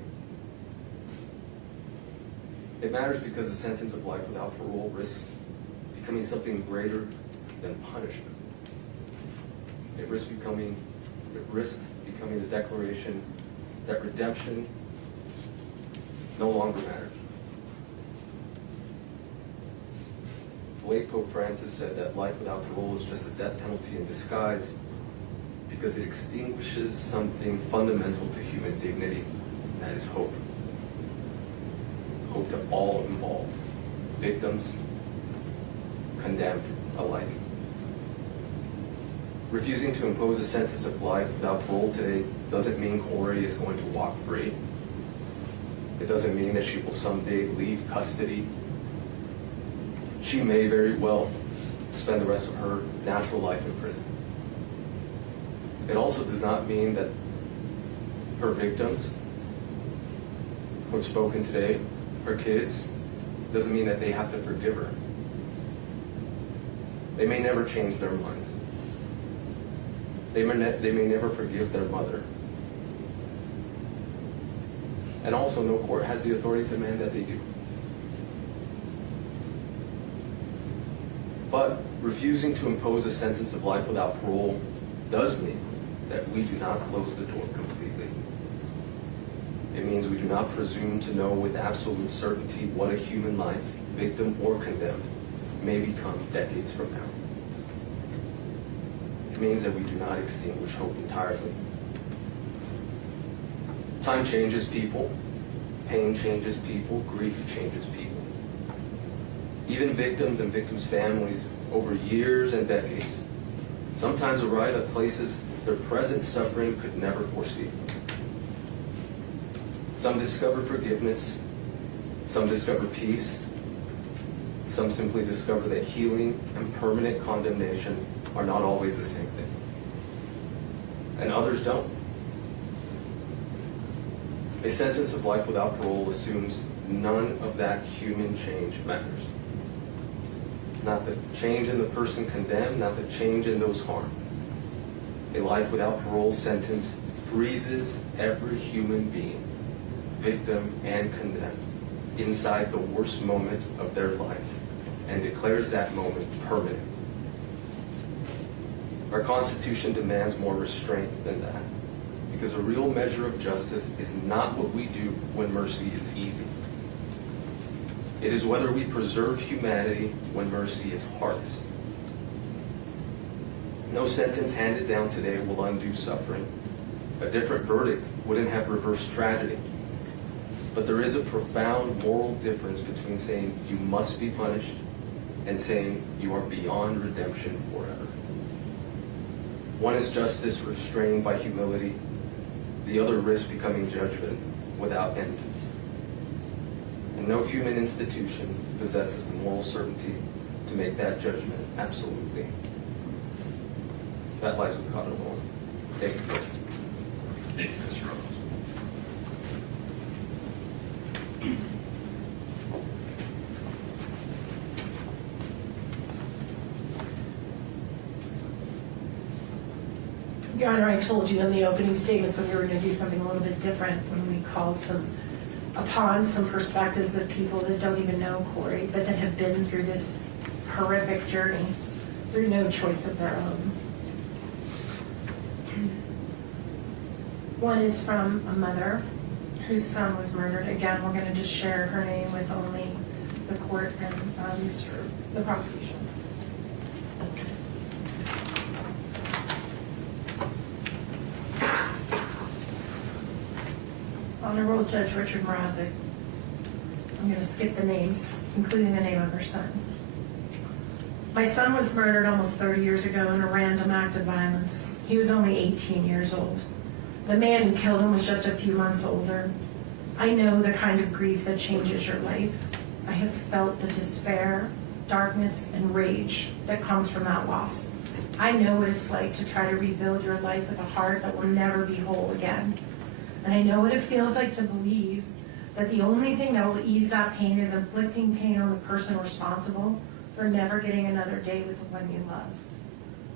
It matters because the sentence of life without parole risks becoming something greater than punishment. It risks becoming the declaration that redemption no longer matters. late Pope Francis said that life without parole is just a death penalty in disguise because it extinguishes something fundamental to human dignity, and that is hope. Hope to all involved, victims, condemned alike. Refusing to impose a sentence of life without parole today doesn't mean Kouri is going to walk free. It doesn't mean that she will someday leave custody. She may very well spend the rest of her natural life in prison. It also does not mean that her victims who have spoken today, her kids, doesn't mean that they have to forgive her. They may never change their minds. They may never forgive their mother. And also, no court has the authority to demand that they do. But refusing to impose a sentence of life without parole does mean that we do not close the door completely. It means we do not presume to know with absolute certainty what a human life, victim or condemned, may become decades from now. It means that we do not extinguish hope entirely. Time changes people, pain changes people, grief changes people. Even victims and victims' families over years and decades sometimes arrive at places their present suffering could never foresee. Some discover forgiveness, some discover peace, some simply discover that healing and permanent condemnation are not always the same thing. And others don't. A sentence of life without parole assumes none of that human change matters. Not the change in the person condemned, not the change in those harmed. A life without parole sentence freezes every human being, victim and condemned, inside the worst moment of their life and declares that moment permanent. Our Constitution demands more restraint than that, because a real measure of justice is not what we do when mercy is easy. It is whether we preserve humanity when mercy is hardest. No sentence handed down today will undo suffering. A different verdict wouldn't have reversed tragedy. But there is a profound moral difference between saying you must be punished and saying you are beyond redemption forever. One is justice restrained by humility. The other risks becoming judgment without end. And no human institution possesses the moral certainty to make that judgment absolutely. That lies with God alone. Thank you, Coach. Thank you, Mr. Rose. Your Honor, I told you in the opening statements that we were going to do something a little bit different when we called upon some perspectives of people that don't even know Kouri, but that have been through this horrific journey through no choice of their own. One is from a mother whose son was murdered. Again, we're going to just share her name with only the court and the prosecution. Honorable Judge Richard Mrazek. I'm going to skip the names, including the name of her son. My son was murdered almost 30 years ago in a random act of violence. He was only 18 years old. The man who killed him was just a few months older. I know the kind of grief that changes your life. I have felt the despair, darkness, and rage that comes from that loss. I know what it's like to try to rebuild your life with a heart that will never be whole again. And I know what it feels like to believe that the only thing that will ease that pain is inflicting pain on the person responsible for never getting another day with the one you love.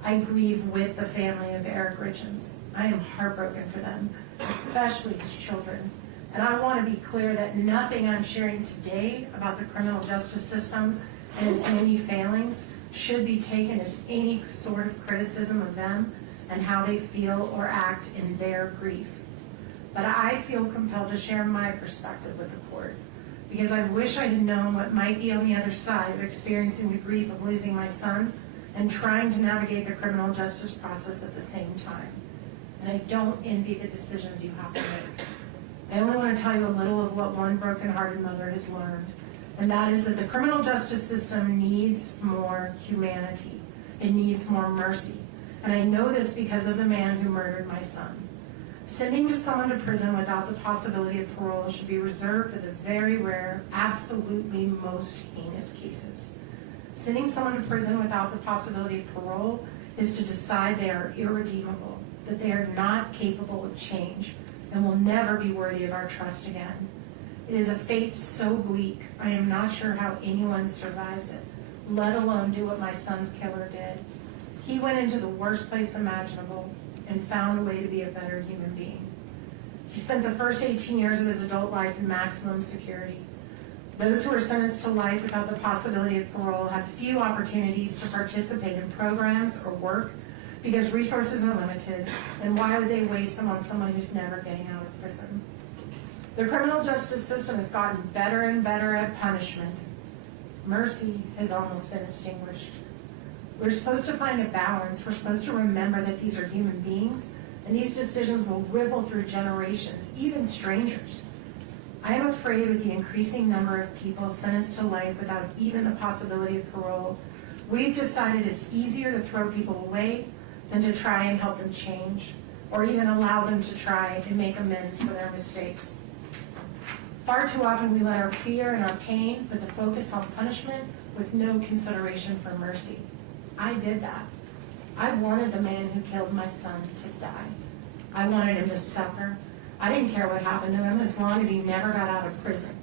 I grieve with the family of Eric Richins. I am heartbroken for them, especially his children. And I want to be clear that nothing I'm sharing today about the criminal justice system and its many failings should be taken as any sort of criticism of them and how they feel or act in their grief. But I feel compelled to share my perspective with the court because I wish I had known what might be on the other side of experiencing the grief of losing my son and trying to navigate the criminal justice process at the same time. And I don't envy the decisions you have to make. I only want to tell you a little of what one broken-hearted mother has learned, and that is that the criminal justice system needs more humanity. It needs more mercy. And I know this because of the man who murdered my son. Sending someone to prison without the possibility of parole should be reserved for the very rare, absolutely most heinous cases. Sending someone to prison without the possibility of parole is to decide they are irredeemable, that they are not capable of change, and will never be worthy of our trust again. It is a fate so bleak, I am not sure how anyone survives it, let alone do what my son's killer did. He went into the worst place imaginable and found a way to be a better human being. He spent the first 18 years of his adult life in maximum security. Those who are sentenced to life without the possibility of parole have few opportunities to participate in programs or work because resources are limited, and why would they waste them on someone who's never getting out of prison? The criminal justice system has gotten better and better at punishment. Mercy has almost been extinguished. We're supposed to find a balance. We're supposed to remember that these are human beings, and these decisions will ripple through generations, even strangers. I am afraid with the increasing number of people sentenced to life without even the possibility of parole, we've decided it's easier to throw people away than to try and help them change, or even allow them to try and make amends for their mistakes. Far too often we let our fear and our pain put the focus on punishment with no consideration for mercy. I did that. I wanted the man who killed my son to die. I wanted him to suffer. I didn't care what happened to him as long as he never got out of prison.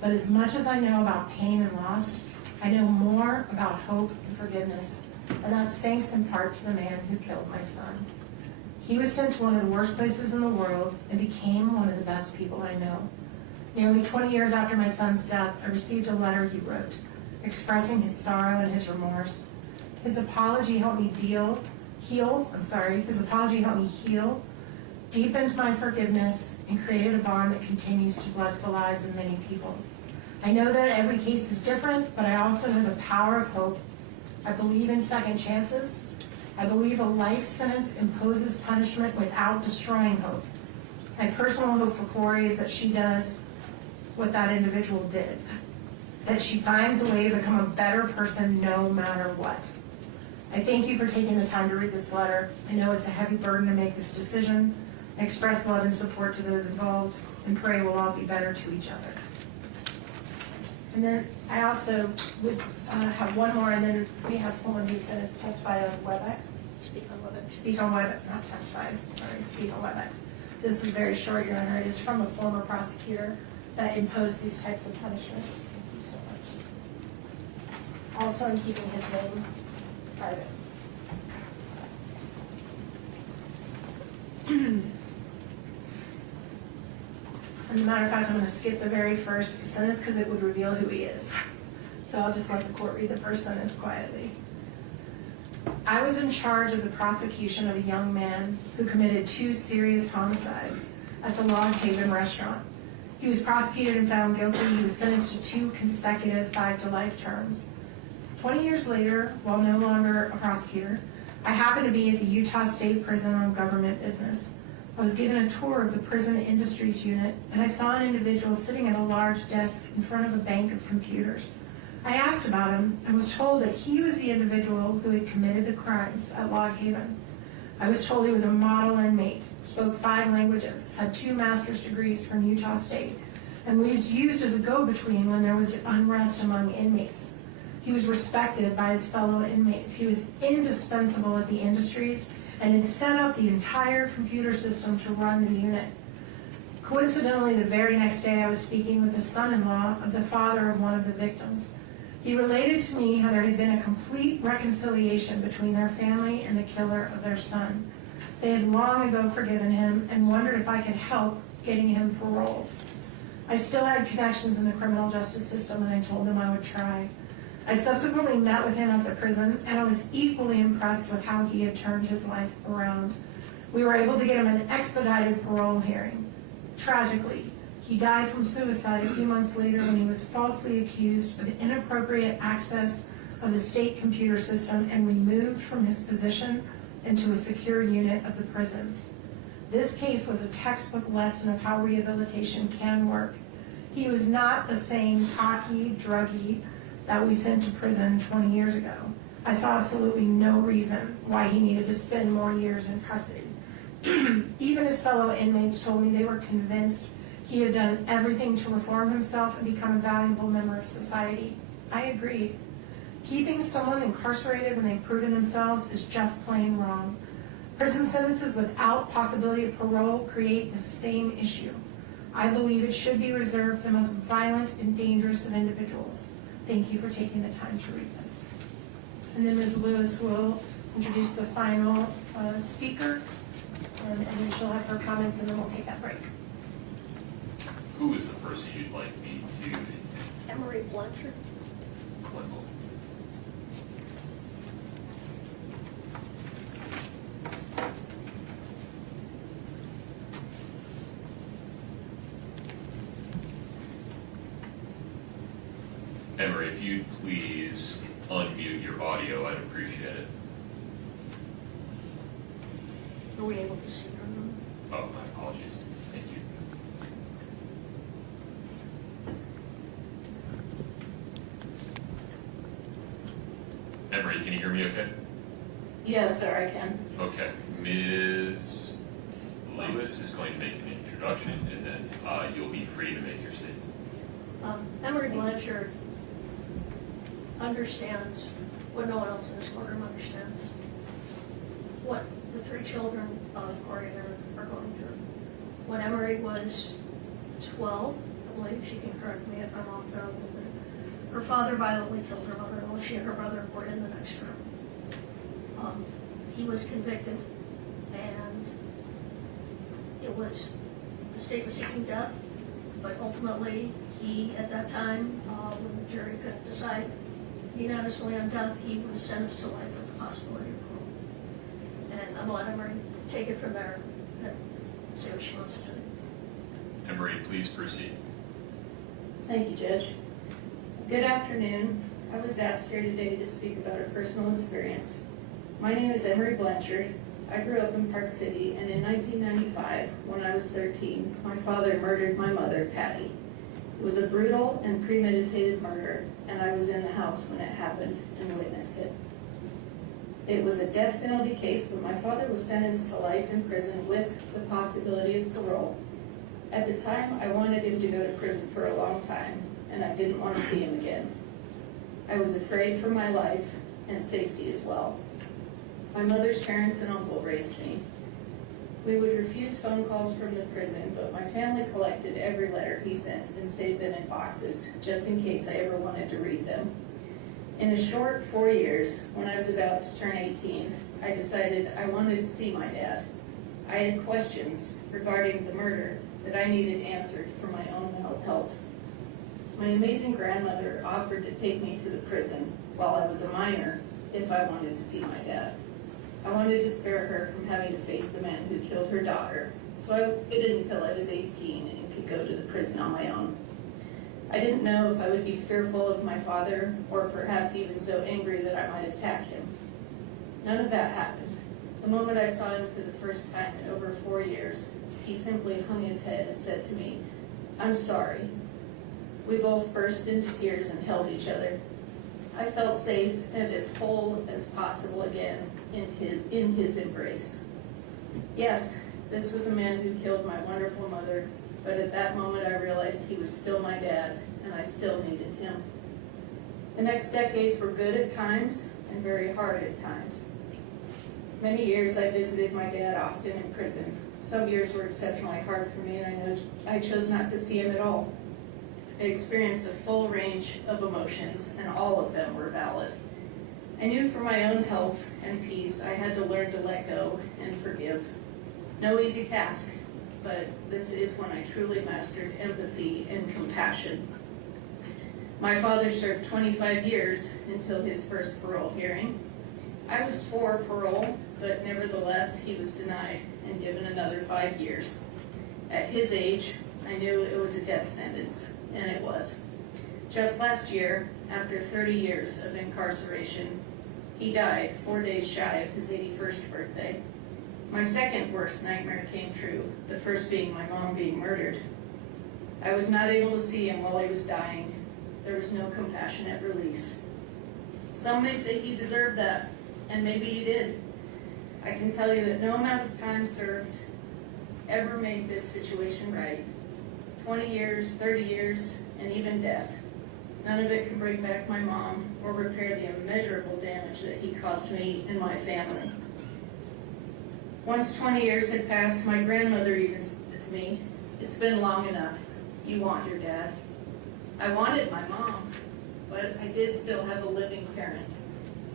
But as much as I know about pain and loss, I know more about hope and forgiveness. And that's thanks in part to the man who killed my son. He was sent to one of the worst places in the world and became one of the best people I know. Nearly 20 years after my son's death, I received a letter he wrote, expressing his sorrow and his remorse. His apology helped me heal, deepened my forgiveness, and created a bond that continues to bless the lives of many people. I know that every case is different, but I also know the power of hope. I believe in second chances. I believe a life sentence imposes punishment without destroying hope. My personal hope for Kouri is that she does what that individual did, that she finds a way to become a better person no matter what. I thank you for taking the time to read this letter. I know it's a heavy burden to make this decision. I express love and support to those involved and pray we'll all be better to each other. And then I also would have one more, and then we have someone who's going to testify on WebEx. Speak on WebEx, not testify, sorry, speak on WebEx. This is very short, Your Honor. It is from a former prosecutor that imposed these types of punishments. Thank you so much. Also, I'm keeping his name private. As a matter of fact, I'm going to skip the very first sentence because it would reveal who he is. So I'll just let the court read the first sentence quietly. I was in charge of the prosecution of a young man who committed 2 serious homicides at the Log Haven restaurant. He was prosecuted and found guilty. He was sentenced to 2 consecutive 5-to-life terms. 20 years later, while no longer a prosecutor, I happened to be at the Utah State Prison on government business. I was given a tour of the prison industries unit, and I saw an individual sitting at a large desk in front of a bank of computers. I asked about him and was told that he was the individual who had committed the crimes at Log Haven. I was told he was a model inmate, spoke 5 languages, had 2 master's degrees from Utah State, and was used as a go-between when there was unrest among inmates. He was respected by his fellow inmates. He was indispensable at the industries and had set up the entire computer system to run the unit. Coincidentally, the very next day I was speaking with the son-in-law of the father of one of the victims. He related to me how there had been a complete reconciliation between their family and the killer of their son. They had long ago forgiven him and wondered if I could help getting him paroled. I still had connections in the criminal justice system, and I told them I would try. I subsequently met with him at the prison, and I was equally impressed with how he had turned his life around. We were able to get him an expedited parole hearing. Tragically, He died from suicide a few months later when he was falsely accused of inappropriate access of the state computer system and removed from his position into a secure unit of the prison. This case was a textbook lesson of how rehabilitation can work. He was not the same cocky druggie that we sent to prison 20 years ago. I saw absolutely no reason why he needed to spend more years in custody. Even his fellow inmates told me they were convinced he had done everything to reform himself and become a valuable member of society. I agreed. Keeping someone incarcerated when they've proven themselves is just plain wrong. Prison sentences without possibility of parole create the same issue. I believe it should be reserved for the most violent and dangerous of individuals. Thank you for taking the time to read this. And then Ms. Lewis will introduce the final speaker, and then she'll have her comments, and then we'll take that break. Who is the person you'd like me to? Emery Blanchard. One moment, please. Emery, if you'd please unmute your audio, I'd appreciate it. Are we able to see her? Oh, my apologies. Thank you. Emery, can you hear me okay? Yes, sir, I can. Okay. Ms. Lewis is going to make an introduction, and then you'll be free to make your statement. Emery Blanchard understands what no one else in this courtroom understands. What the three children of Kouri are going through. When Emery was 12, I believe, she can correct me if I'm off there a little bit, her father violently killed her mother while she and her brother were in the next room. He was convicted, and it was, the state was seeking death, but ultimately he, at that time, when the jury couldn't decide unanimously on death, he was sentenced to life with the possibility of parole. And I'm gonna let Emery take it from there and see what she wants to say. Emery, please proceed. Thank you, Judge. Good afternoon. I was asked here today to speak about a personal experience. My name is Emery Blanchard. I grew up in Park City, and in 1995, when I was 13, my father murdered my mother, Patty. It was a brutal and premeditated murder, and I was in the house when it happened and witnessed it. It was a death penalty case, but my father was sentenced to life in prison with the possibility of parole. At the time, I wanted him to go to prison for a long time, and I didn't want to see him again. I was afraid for my life and safety as well. My mother's parents and uncle raised me. We would refuse phone calls from the prison, but my family collected every letter he sent and saved them in boxes, just in case I ever wanted to read them. In a short 4 years, when I was about to turn 18, I decided I wanted to see my dad. I had questions regarding the murder that I needed answered for my own mental health. My amazing grandmother offered to take me to the prison while I was a minor if I wanted to see my dad. I wanted to spare her from having to face the man who killed her daughter, so I waited until I was 18 and could go to the prison on my own. I didn't know if I would be fearful of my father, or perhaps even so angry that I might attack him. None of that happened. The moment I saw him for the first time in over 4 years, he simply hung his head and said to me, "I'm sorry." We both burst into tears and held each other. I felt safe and as whole as possible again in his embrace. Yes, this was the man who killed my wonderful mother, but at that moment I realized he was still my dad, and I still needed him. The next decades were good at times and very hard at times. Many years I visited my dad often in prison. Some years were exceptionally hard for me, and I chose not to see him at all. I experienced a full range of emotions, and all of them were valid. I knew for my own health and peace, I had to learn to let go and forgive. No easy task, but this is when I truly mastered empathy and compassion. My father served 25 years until his first parole hearing. I was for parole, but nevertheless, he was denied and given another 5 years. At his age, I knew it was a death sentence, and it was. Just last year, after 30 years of incarceration, he died 4 days shy of his 81st birthday. My second worst nightmare came true, the first being my mom being murdered. I was not able to see him while he was dying. There was no compassionate release. Some may say he deserved that, and maybe he did. I can tell you that no amount of time served ever made this situation right. 20 years, 30 years, and even death. None of it can bring back my mom or repair the immeasurable damage that he caused me and my family. Once 20 years had passed, my grandmother even said to me, "It's been long enough. You want your dad." I wanted my mom, but I did still have a living parent,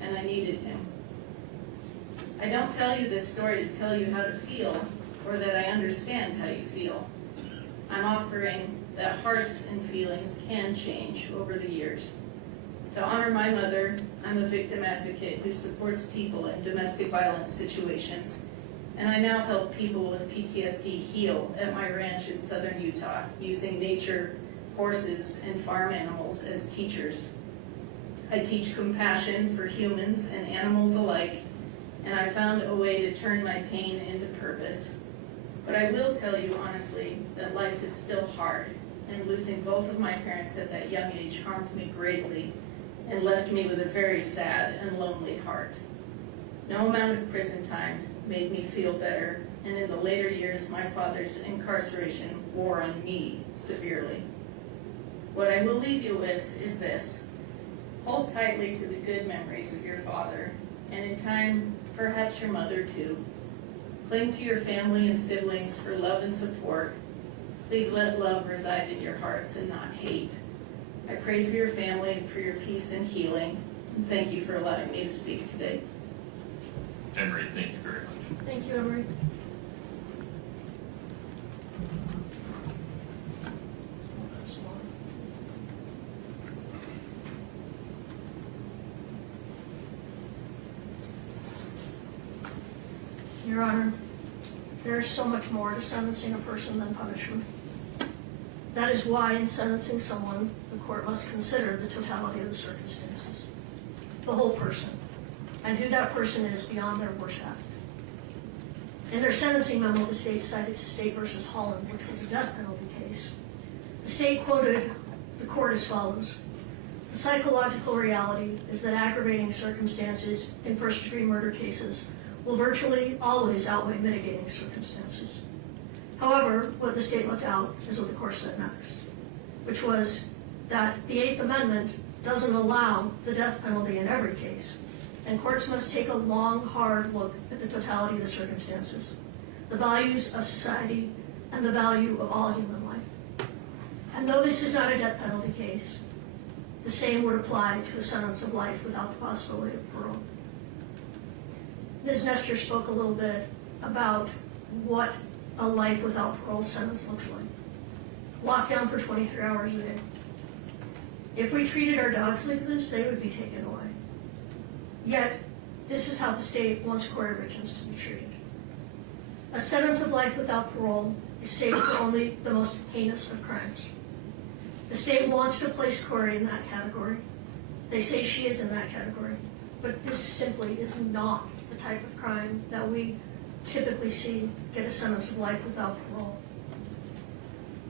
and I needed him. I don't tell you this story to tell you how to feel or that I understand how you feel. I'm offering that hearts and feelings can change over the years. To honor my mother, I'm a victim advocate who supports people in domestic violence situations, and I now help people with PTSD heal at my ranch in southern Utah using nature, horses, and farm animals as teachers. I teach compassion for humans and animals alike, and I found a way to turn my pain into purpose. But I will tell you honestly that life is still hard, and losing both of my parents at that young age harmed me greatly and left me with a very sad and lonely heart. No amount of prison time made me feel better, and in the later years, my father's incarceration wore on me severely. What I will leave you with is this: hold tightly to the good memories of your father, and in time, perhaps your mother too. Cling to your family and siblings for love and support. Please let love reside in your hearts and not hate. I pray for your family and for your peace and healing, and thank you for allowing me to speak today. Emery, thank you very much. Thank you, Emery. Your Honor, there is so much more to sentencing a person than punishment. That is why in sentencing someone, the court must consider the totality of the circumstances, the whole person, and who that person is beyond their worst act. In their sentencing memo, the state cited to State v. Holland, which was a death penalty case. The state quoted the court as follows: "The psychological reality is that aggravating circumstances in first-degree murder cases will virtually always outweigh mitigating circumstances. However, what the state left out is what the court said next, which was that the Eighth Amendment doesn't allow the death penalty in every case, and courts must take a long, hard look at the totality of the circumstances, the values of society, and the value of all human life. And though this is not a death penalty case, the same would apply to a sentence of life without the possibility of parole." Ms. Nestor spoke a little bit about what a life without parole sentence looks like. Locked down for 23 hours a day. If we treated our dogs like this, they would be taken away. Yet, this is how the state wants Kouri Richins to be treated. A sentence of life without parole is saved for only the most heinous of crimes. The state wants to place Kouri in that category. They say she is in that category. But this simply is not the type of crime that we typically see get a sentence of life without parole.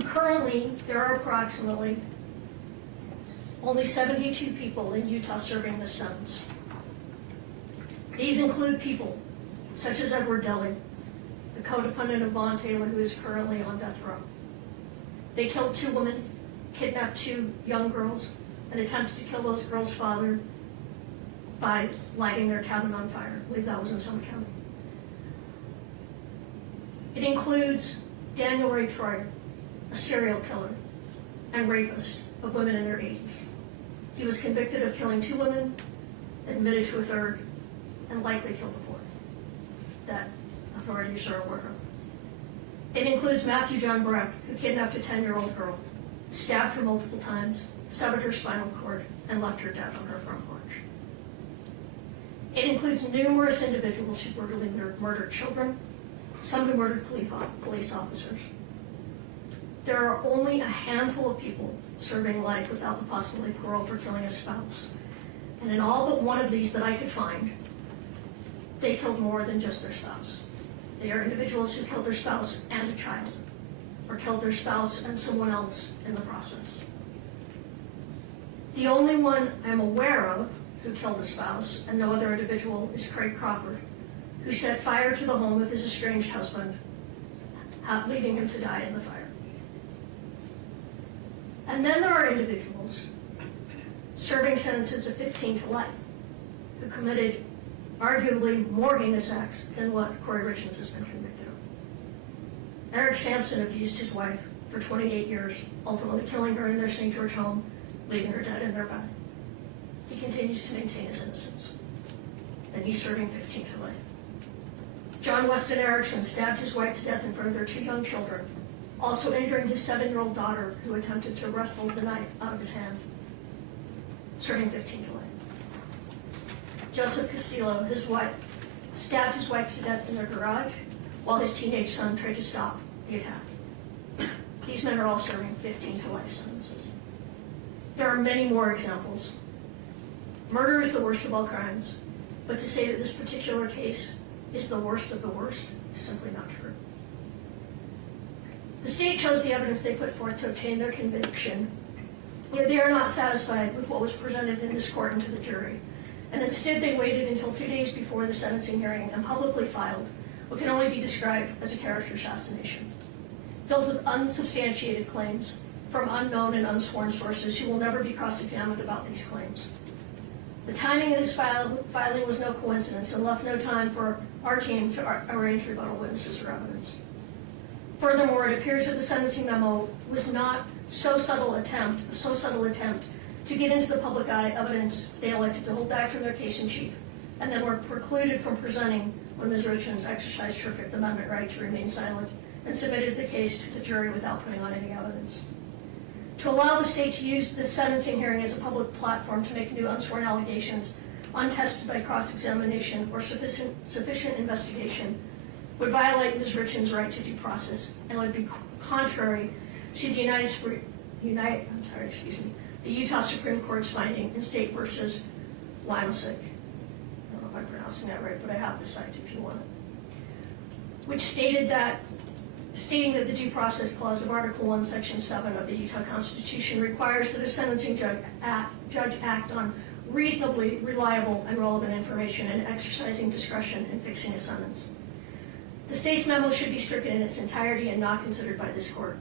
Currently, there are approximately only 72 people in Utah serving this sentence. These include people such as Edward Deli, the co-defendant of Vaughn Taylor, who is currently on death row. They killed 2 women, kidnapped 2 young girls, and attempted to kill those girls' father by lighting their cabin on fire. I believe that was in Summit County. It includes Daniel Ray Troyer, a serial killer and rapist of women in their 80s. He was convicted of killing 2 women, admitted to a 3rd, and likely killed a 4th. That authorities are aware of. It includes Matthew John Breck, who kidnapped a 10-year-old girl, stabbed her multiple times, severed her spinal cord, and left her dead on her front porch. It includes numerous individuals who brutally murdered children, some who murdered police officers. There are only a handful of people serving life without the possibility of parole for killing a spouse. And in all but one of these that I could find, they killed more than just their spouse. They are individuals who killed their spouse and a child, or killed their spouse and someone else in the process. The only one I'm aware of who killed a spouse, and no other individual, is Craig Crawford, who set fire to the home of his estranged husband, leaving him to die in the fire. And then there are individuals serving sentences of 15 to life who committed arguably more heinous acts than what Kouri Richins has been convicted of. Eric Sampson abused his wife for 28 years, ultimately killing her in their St. George home, leaving her dead in their bed. He continues to maintain his innocence, and he's serving 15 to life. John Weston Erickson stabbed his wife to death in front of their 2 young children, also injuring his 7-year-old daughter, who attempted to wrestle the knife out of his hand, serving 15 to life. Joseph Castillo, his wife, stabbed his wife to death in their garage while his teenage son tried to stop the attack. These men are all serving 15 to life sentences. There are many more examples. Murder is the worst of all crimes, but to say that this particular case is the worst of the worst is simply not true. The state chose the evidence they put forth to obtain their conviction, yet they are not satisfied with what was presented in this court and to the jury, and instead they waited until 2 days before the sentencing hearing and publicly filed what can only be described as a character assassination, filled with unsubstantiated claims from unknown and unsworn sources who will never be cross-examined about these claims. The timing of this filing was no coincidence and left no time for our team to arrange rebuttal witnesses or evidence. Furthermore, it appears that the sentencing memo was not a so subtle attempt to get into the public eye evidence they elected to hold back from their case in chief, and then were precluded from presenting when Ms. Richins exercised her Fifth Amendment right to remain silent and submitted the case to the jury without putting on any evidence. To allow the state to use this sentencing hearing as a public platform to make new unsworn allegations untested by cross-examination or sufficient investigation would violate Ms. Richins' right to due process and would be contrary to the Utah Supreme Court's finding in State versus Limesick. I don't know if I'm pronouncing that right, but I have the site if you want it. Which stating that the Due Process Clause of Article 1, Section 7 of the Utah Constitution requires that a sentencing judge act on reasonably reliable and relevant information and exercising discretion in fixing a sentence. The state's memo should be stricken in its entirety and not considered by this court.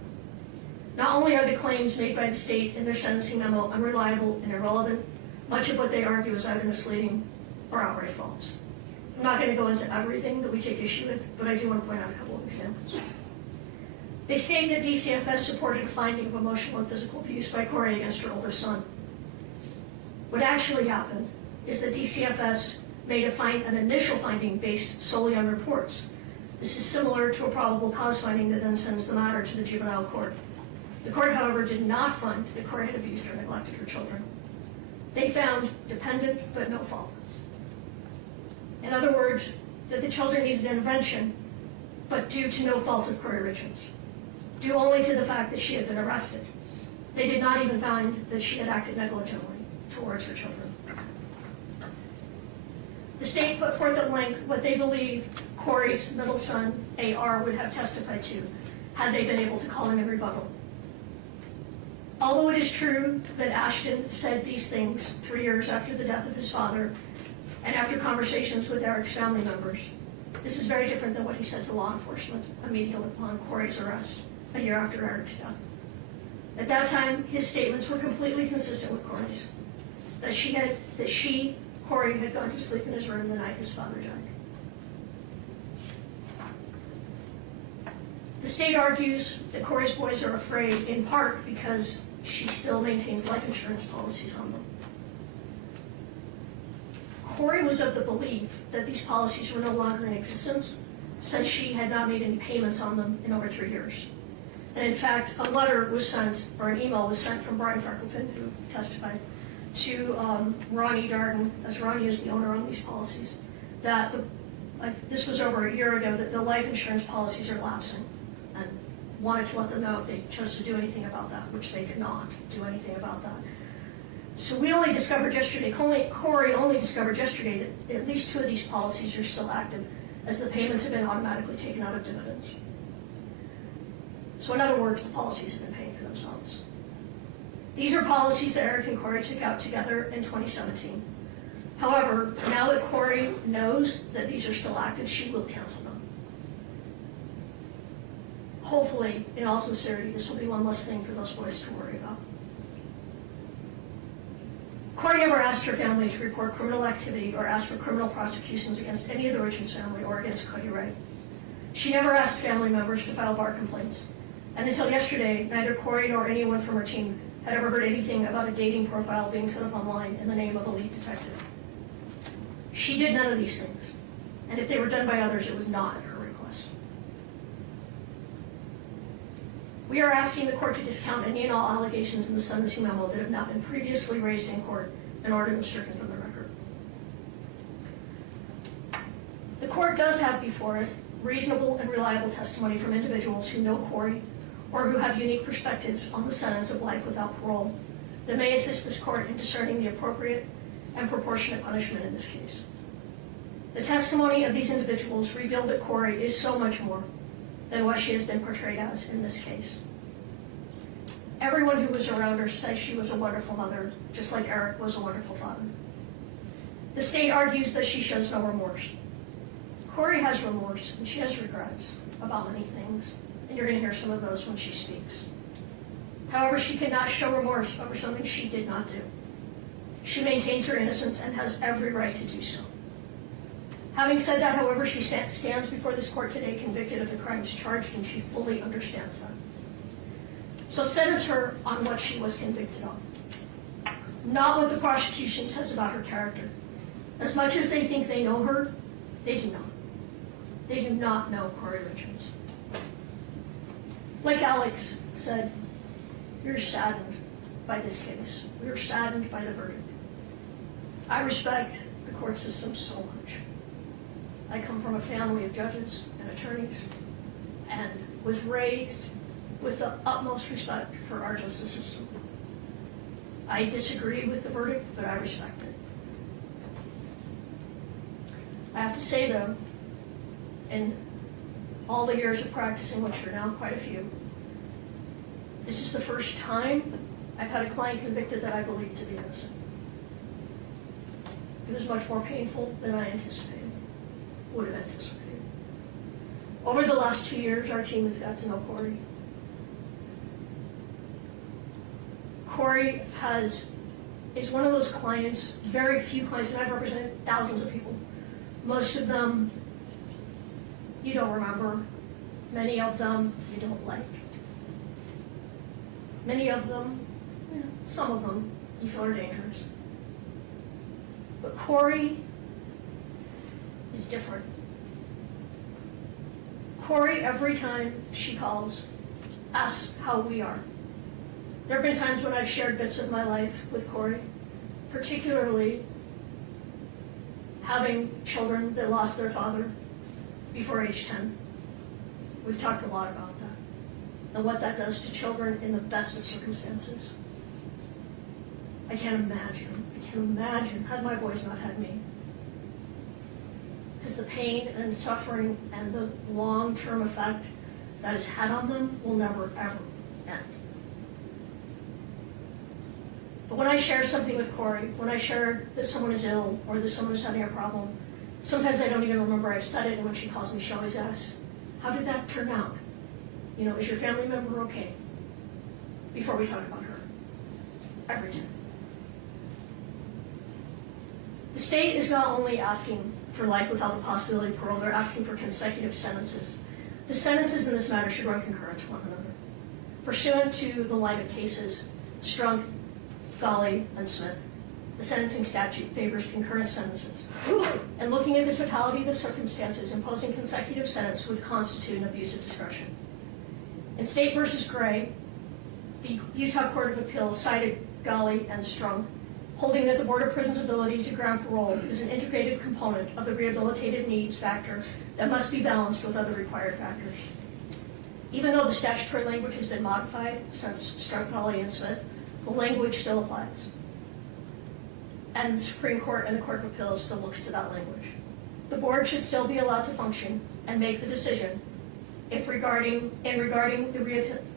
Not only are the claims made by the state in their sentencing memo unreliable and irrelevant, much of what they argue is either misleading or outright false. I'm not going to go into everything that we take issue with, but I do want to point out a couple of examples. They state that DCFS supported a finding of emotional and physical abuse by Kouri against her oldest son. What actually happened is that DCFS made an initial finding based solely on reports. This is similar to a probable cause finding that then sends the matter to the juvenile court. The court, however, did not find that Kouri had abused or neglected her children. They found dependent but no fault. In other words, that the children needed intervention, but due to no fault of Kouri Richins, due only to the fact that she had been arrested. They did not even find that she had acted negligently towards her children. The state put forth at length what they believe Kouri's middle son, A.R., would have testified to had they been able to call him in rebuttal. Although it is true that Ashton said these things 3 years after the death of his father and after conversations with Eric's family members, this is very different than what he said to law enforcement immediately upon Kouri's arrest a year after Eric's death. At that time, his statements were completely consistent with Kouri's, that Kouri, had gone to sleep in his room the night his father died. The state argues that Kouri's boys are afraid in part because she still maintains life insurance policies on them. Kouri was of the belief that these policies were no longer in existence since she had not made any payments on them in over 3 years. And in fact, a letter was sent, or an email was sent from Brian Freckleton, who testified, to Ronnie Darden, as Ronnie is the owner on these policies, that this was over a year ago, that the life insurance policies are lapsing and wanted to let them know if they chose to do anything about that, which they did not do anything about that. So we only discovered yesterday, Kouri only discovered yesterday that at least 2 of these policies are still active, as the payments have been automatically taken out of dividends. So in other words, the policies have been paying for themselves. These are policies that Eric and Kouri took out together in 2017. However, now that Kouri knows that these are still active, she will cancel them. Hopefully, in all sincerity, this will be one less thing for those boys to worry about. Kouri never asked her family to report criminal activity or asked for criminal prosecutions against any of the Richins family or against Cody Ray. She never asked family members to file bar complaints. And until yesterday, neither Kouri nor anyone from her team had ever heard anything about a dating profile being set up online in the name of a lead detective. She did none of these things. And if they were done by others, it was not at her request. We are asking the court to discount any and all allegations in the sentencing memo that have not been previously raised in court in order to be stricken from the record. The court does have before it reasonable and reliable testimony from individuals who know Kouri or who have unique perspectives on the sentence of life without parole that may assist this court in discerning the appropriate and proportionate punishment in this case. The testimony of these individuals revealed that Kouri is so much more than what she has been portrayed as in this case. Everyone who was around her says she was a wonderful mother, just like Eric was a wonderful father. The state argues that she shows no remorse. Kouri has remorse, and she has regrets about many things, and you're going to hear some of those when she speaks. However, she cannot show remorse over something she did not do. She maintains her innocence and has every right to do so. Having said that, however, she stands before this court today convicted of the crimes charged, and she fully understands them. So sentence her on what she was convicted of, not what the prosecution says about her character. As much as they think they know her, they do not. They do not know Kouri Richins. Like Alex said, we're saddened by this case. We are saddened by the verdict. I respect the court system so much. I come from a family of judges and attorneys and was raised with the utmost respect for our justice system. I disagree with the verdict, but I respect it. I have to say though, in all the years of practicing, which are now quite a few, this is the first time I've had a client convicted that I believe to be innocent. It was much more painful than I would have anticipated. Over the last 2 years, our team has got to know Kouri. Kouri is one of those clients, very few clients, and I've represented thousands of people. Most of them you don't remember. Many of them you don't like. Many of them, some of them, you feel are dangerous. But Kouri is different. Kouri, every time she calls, asks how we are. There have been times when I've shared bits of my life with Kouri, particularly having children that lost their father before age 10. We've talked a lot about that and what that does to children in the best of circumstances. I can't imagine had my boys not had me. Because the pain and suffering and the long-term effect that has had on them will never, ever end. But when I share something with Kouri, when I share that someone is ill or that someone is having a problem, sometimes I don't even remember I've said it, and when she calls me, she always asks, how did that turn out? Is your family member okay? Before we talk about her. Every time. The state is not only asking for life without the possibility of parole, they're asking for consecutive sentences. The sentences in this matter should run concurrent to one another. Pursuant to the line of cases, Strunk, Golly, and Smith, the sentencing statute favors concurrent sentences. And looking at the totality of the circumstances, imposing consecutive sentence would constitute an abuse of discretion. In State v. Gray, the Utah Court of Appeals cited Golly and Strunk, holding that the Board of Prisons' ability to grant parole is an integrated component of the rehabilitative needs factor that must be balanced with other required factors. Even though the statutory language has been modified since Strunkholly and Smith, the language still applies. And the Supreme Court and the Court of Appeals still looks to that language. The board should still be allowed to function and make the decision regarding the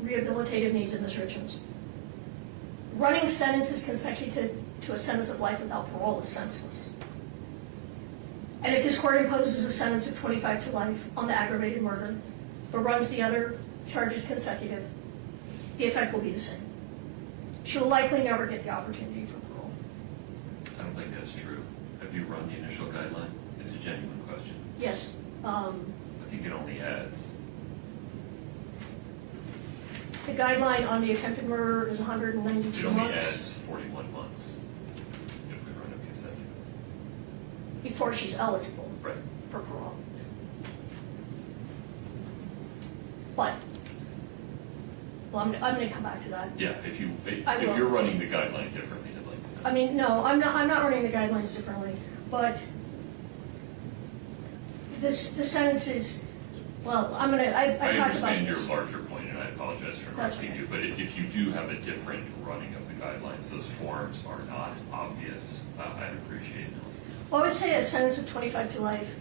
rehabilitative needs of Ms. Richins. Running sentences consecutive to a sentence of life without parole is senseless. And if this court imposes a sentence of 25 to life on the aggravated murder, but runs the other charges consecutive, the effect will be the same. She will likely never get the opportunity for parole. I don't think that's true. Have you run the initial guideline? It's a genuine question. Yes. I think it only adds. The guideline on the attempted murder is 192 It only months. adds 41 months if we run it consecutive. Before she's eligible Right. for parole. But, well, I'm going to come back to that. Yeah, if I will. you're running the guideline differently, I'd like to know. I mean, no, I'm not running the guidelines differently, but the sentence is, well, I talked about understand this. your larger point, and I apologize for That's interrupting okay. you, but if you do have a different running of the guidelines, those forms are not obvious, I'd appreciate it. Well, I would say a sentence of 25 to life,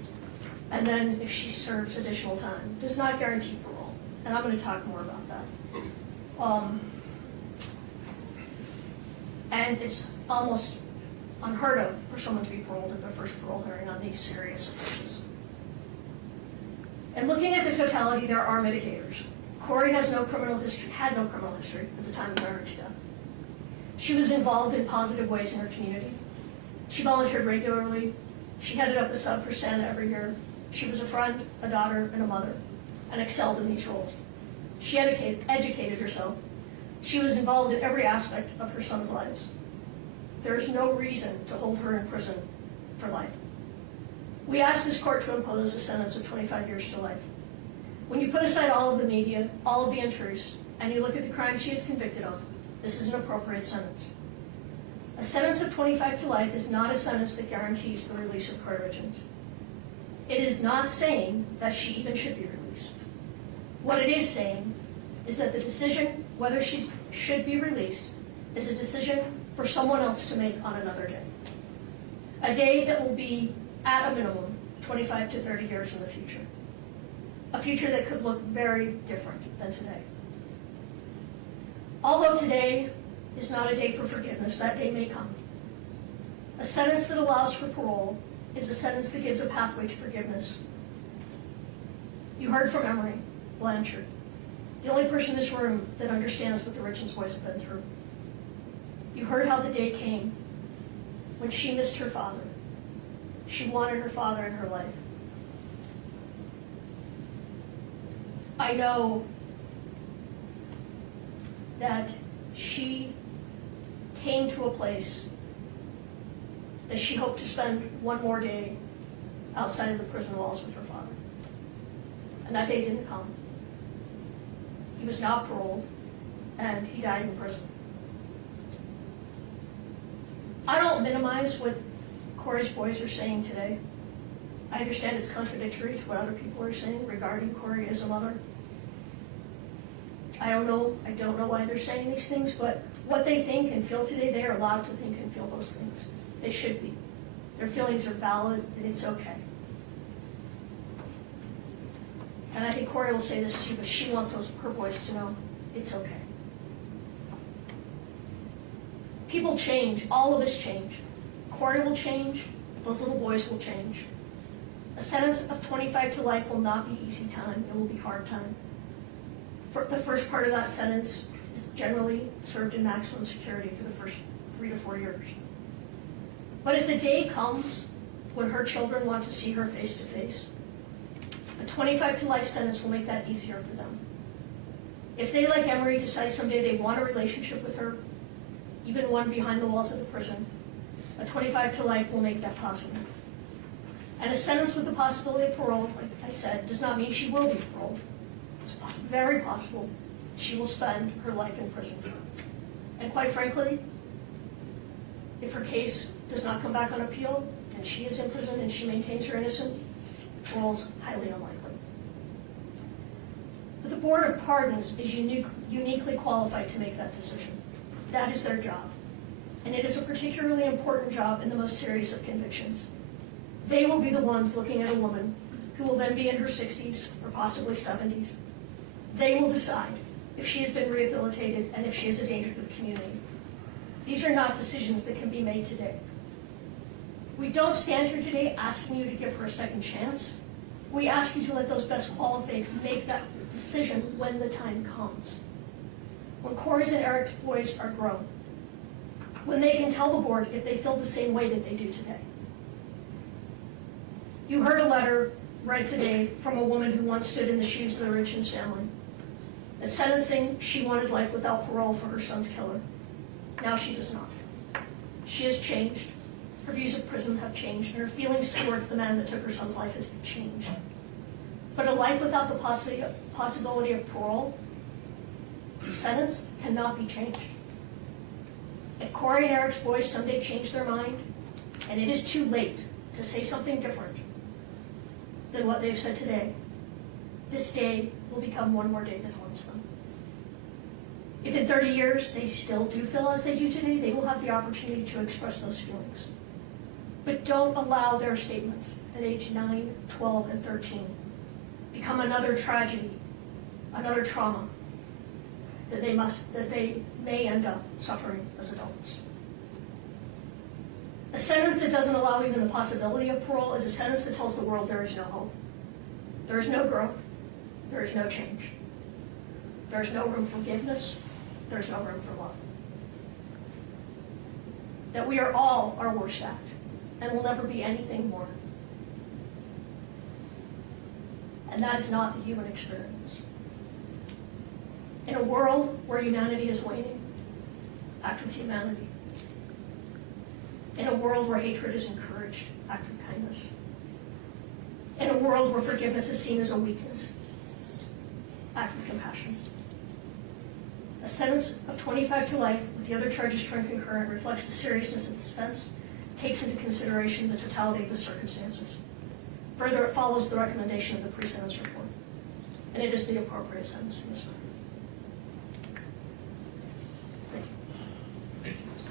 and then if she serves additional time, does not guarantee parole. And I'm going to talk more about that. Okay. And it's almost unheard of for someone to be paroled at their first parole hearing on these serious offenses. And looking at the totality, there are mitigators. Kouri had no criminal history at the time of Eric's death. She was involved in positive ways in her community. She volunteered regularly. She headed up a sub for Santa every year. She was a friend, a daughter, and a mother, and excelled in these roles. She educated herself. She was involved in every aspect of her son's lives. There is no reason to hold her in prison for life. We asked this court to impose a sentence of 25 years to life. When you put aside all of the media, all of the injuries, and you look at the crime she is convicted of, this is an appropriate sentence. A sentence of 25 to life is not a sentence that guarantees the release of Kouri Richins. It is not saying that she even should be released. What it is saying is that the decision whether she should be released is a decision for someone else to make on another day. A day that will be, at a minimum, 25 to 30 years in the future. A future that could look very different than today. Although today is not a day for forgiveness, that day may come. A sentence that allows for parole is a sentence that gives a pathway to forgiveness. You heard from Emery Blanchard, the only person in this room that understands what the Richins boys have been through. You heard how the day came when she missed her father. She wanted her father in her life. I know that she came to a place that she hoped to spend one more day outside of the prison walls with her father. And that day didn't come. He was not paroled, and he died in prison. I don't minimize what Kouri's boys are saying today. I understand it's contradictory to what other people are saying regarding Kouri as a mother. I don't know why they're saying these things, but what they think and feel today, they are allowed to think and feel those things. They should be. Their feelings are valid, and it's okay. And I think Kouri will say this too, but she wants her boys to know it's okay. People change. All of us change. Kouri will change. Those little boys will change. A sentence of 25 to life will not be easy time. It will be hard time. The first part of that sentence is generally served in maximum security for the first 3 to 4 years. But if the day comes when her children want to see her face to face, a 25 to life sentence will make that easier for them. If they, like Emery, decide someday they want a relationship with her, even one behind the walls of the prison, a 25 to life will make that possible. And a sentence with the possibility of parole, like I said, does not mean she will be paroled. It's very possible she will spend her life in prison. And quite frankly, if her case does not come back on appeal, and she is in prison and she maintains her innocence, parole's highly unlikely. But the Board of Pardons is uniquely qualified to make that decision. That is their job. And it is a particularly important job in the most serious of convictions. They will be the ones looking at a woman who will then be in her 60s or possibly 70s. They will decide if she has been rehabilitated and if she is a danger to the community. These are not decisions that can be made today. We don't stand here today asking you to give her a second chance. We ask you to let those best qualified make that decision when the time comes. When Kouri's and Eric's boys are grown. When they can tell the board if they feel the same way that they do today. You heard a letter read today from a woman who once stood in the shoes of the Richins family. At sentencing, she wanted life without parole for her son's killer. Now she does not. She has changed. Her views of prison have changed, and her feelings towards the man that took her son's life has changed. But a life without the possibility of parole, the sentence cannot be changed. If Kouri and Eric's boys someday change their mind, and it is too late to say something different than what they've said today, this day will become one more day that haunts them. If in 30 years they still do feel as they do today, they will have the opportunity to express those feelings. But don't allow their statements at age 9, 12, and 13 become another tragedy, another trauma that they may end up suffering as adults. A sentence that doesn't allow even the possibility of parole is a sentence that tells the world there is no hope. There is no growth. There is no change. There is no room for forgiveness. There is no room for love. That we are all our worst act and will never be anything more. And that is not the human experience. In a world where humanity is waning, act with humanity. In a world where hatred is encouraged, act with kindness. In a world where forgiveness is seen as a weakness, act with compassion. A sentence of 25 to life with the other charges turned concurrent reflects the seriousness of this offense, takes into consideration the totality of the circumstances. Further, it follows the recommendation of the pre-sentence report, and it is the appropriate sentence in this matter. Thank you. Thank you, Mr.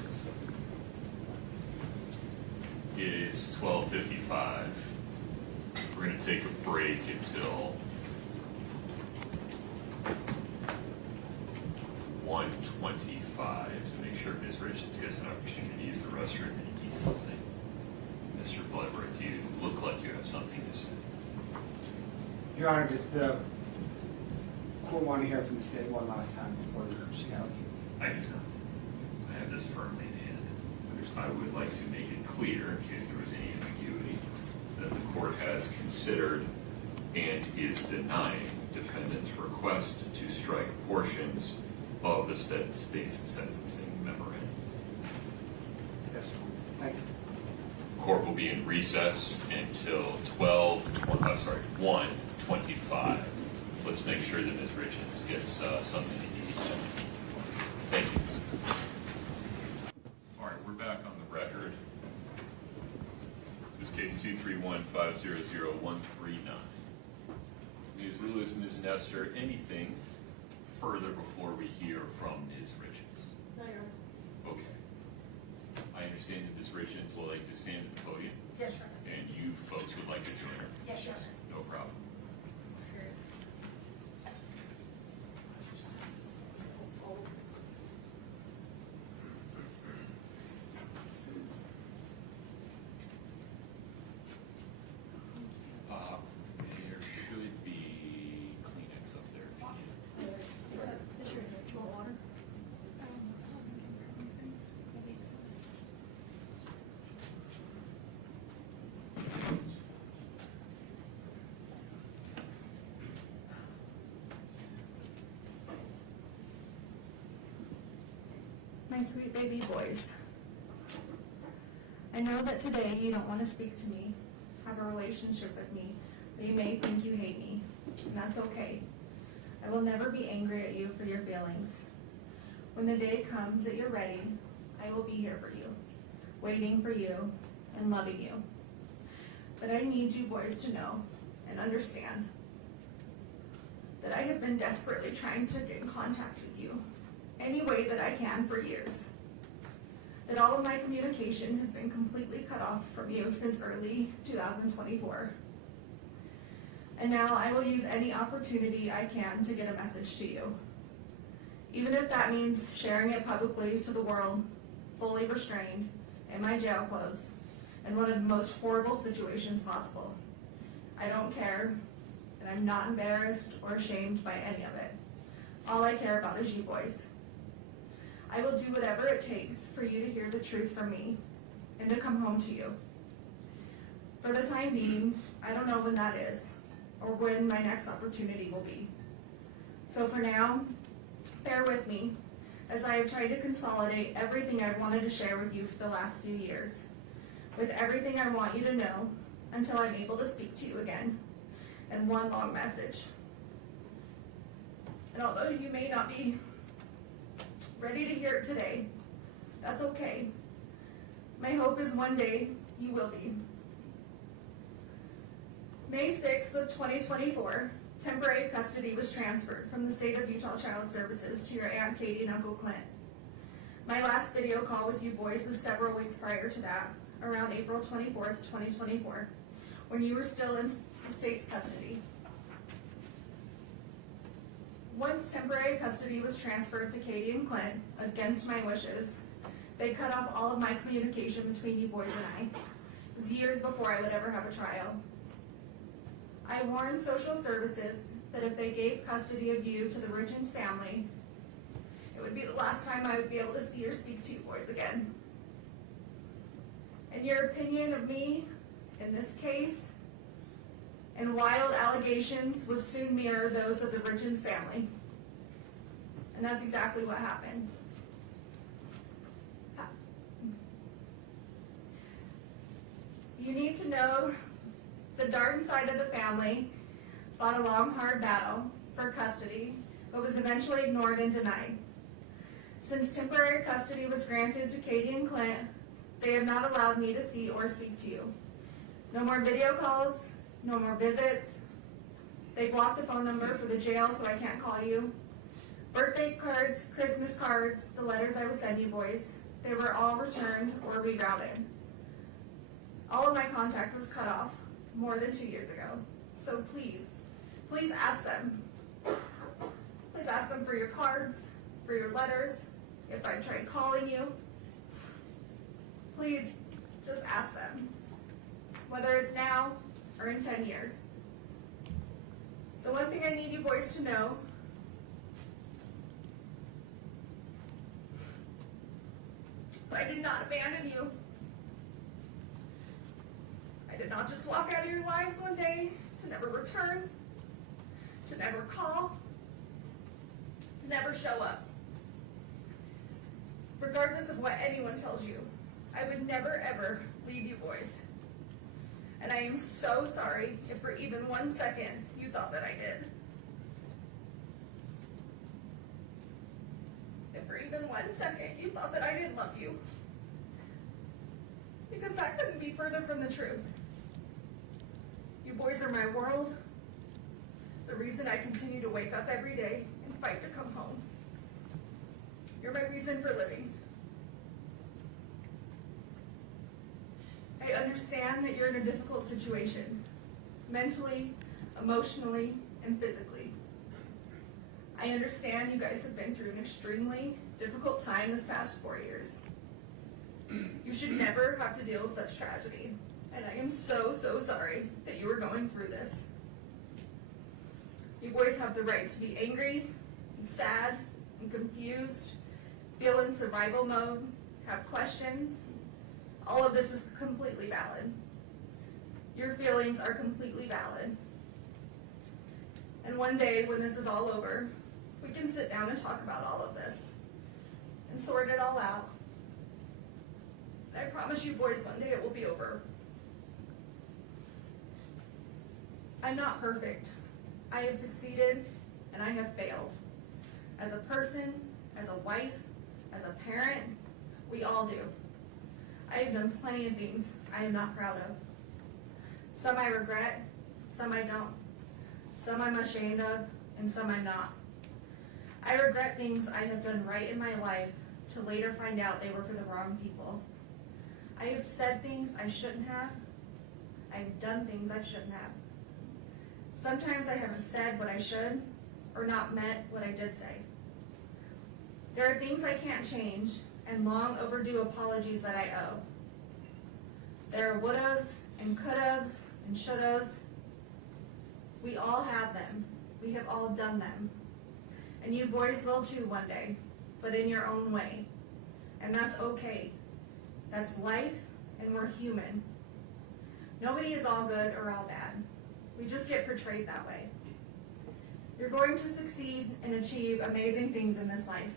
It is 12:55. We're going to take a break until 1:25 to make sure Ms. Richins gets an opportunity to use the restroom and eat something. Mr. Bloodworth, you look like you have something to say. Your Honor, does the court want to hear from the state one last time before the Chicago case? I do not. I have this firmly in hand. I would like to make it clear, in case there was any ambiguity, that the court has considered and is denying defendant's request to strike portions of the state's sentencing memorandum. Yes, thank you. Court will be in recess until 1:25. Let's make sure that Ms. Richins gets something to eat. Thank you. All right, we're back on the record. This is case 231-500-139. Ms. Lewis, Ms. Nestor, anything further before we hear from Ms. Richins? No, Your Honor. Okay. I understand that Ms. Richins will like to stand at the podium, Yes, Your Honor. and you folks would like to join her. Yes, Your Honor. No problem. There should be Kleenex up there if you need it. Mr. Do you want water? My sweet baby boys, I know that today you don't want to speak to me, have a relationship with me, but you may think you hate me, and that's okay. I will never be angry at you for your feelings. When the day comes that you're ready, I will be here for you, waiting for you, and loving you. But I need you boys to know and understand that I have been desperately trying to get in contact with you any way that I can for years. That all of my communication has been completely cut off from you since early 2024. And now I will use any opportunity I can to get a message to you. Even if that means sharing it publicly to the world, fully restrained, in my jail clothes, in one of the most horrible situations possible. I don't care, and I'm not embarrassed or ashamed by any of it. All I care about is you boys. I will do whatever it takes for you to hear the truth from me and to come home to you. For the time being, I don't know when that is or when my next opportunity will be. So for now, bear with me as I have tried to consolidate everything I've wanted to share with you for the last few years, with everything I want you to know until I'm able to speak to you again in one long message. And although you may not be ready to hear it today, that's okay. My hope is one day you will be. May 6th of 2024, temporary custody was transferred from the state of Utah Child Services to your Aunt Katie and Uncle Clint. My last video call with you boys was several weeks prior to that, around April 24th, 2024, when you were still in the state's custody. Once temporary custody was transferred to Katie and Clint, against my wishes, they cut off all of my communication between you boys and I. It was years before I would ever have a trial. I warned social services that if they gave custody of you to the Richins family, it would be the last time I would be able to see or speak to you boys again. And your opinion of me in this case and wild allegations would soon mirror those of the Richins family. And that's exactly what happened. You need to know the Darden side of the family fought a long, hard battle for custody, but was eventually ignored and denied. Since temporary custody was granted to Katie and Clint, they have not allowed me to see or speak to you. No more video calls, no more visits. They blocked the phone number for the jail so I can't call you. Birthday cards, Christmas cards, the letters I would send you boys, they were all returned or rerouted. All of my contact was cut off more than 2 years ago. So please, please ask them. Please ask them for your cards, for your letters, if I tried calling you. Please, just ask them. Whether it's now or in 10 years. The one thing I need you boys to know is I did not abandon you. I did not just walk out of your lives one day to never return, to never call, to never show up. Regardless of what anyone tells you, I would never ever leave you boys. And I am so sorry if for even 1 second you thought that I did. If for even 1 second you thought that I didn't love you. Because that couldn't be further from the truth. You boys are my world, the reason I continue to wake up every day and fight to come home. You're my reason for living. I understand that you're in a difficult situation, mentally, emotionally, and physically. I understand you guys have been through an extremely difficult time this past 4 years. You should never have to deal with such tragedy, and I am so, so sorry that you are going through this. You boys have the right to be angry, and sad, and confused, feel in survival mode, have questions. All of this is completely valid. Your feelings are completely valid. And one day, when this is all over, we can sit down and talk about all of this and sort it all out. And I promise you boys, one day it will be over. I'm not perfect. I have succeeded and I have failed. As a person, as a wife, as a parent, we all do. I have done plenty of things I am not proud of. Some I regret, some I don't. Some I'm ashamed of, and some I'm not. I regret things I have done right in my life to later find out they were for the wrong people. I have said things I shouldn't have. I have done things I shouldn't have. Sometimes I haven't said what I should or not meant what I did say. There are things I can't change and long overdue apologies that I owe. There are would-haves and could-haves and should-haves. We all have them. We have all done them. And you boys will too one day, but in your own way. And that's okay. That's life, and we're human. Nobody is all good or all bad. We just get portrayed that way. You're going to succeed and achieve amazing things in this life.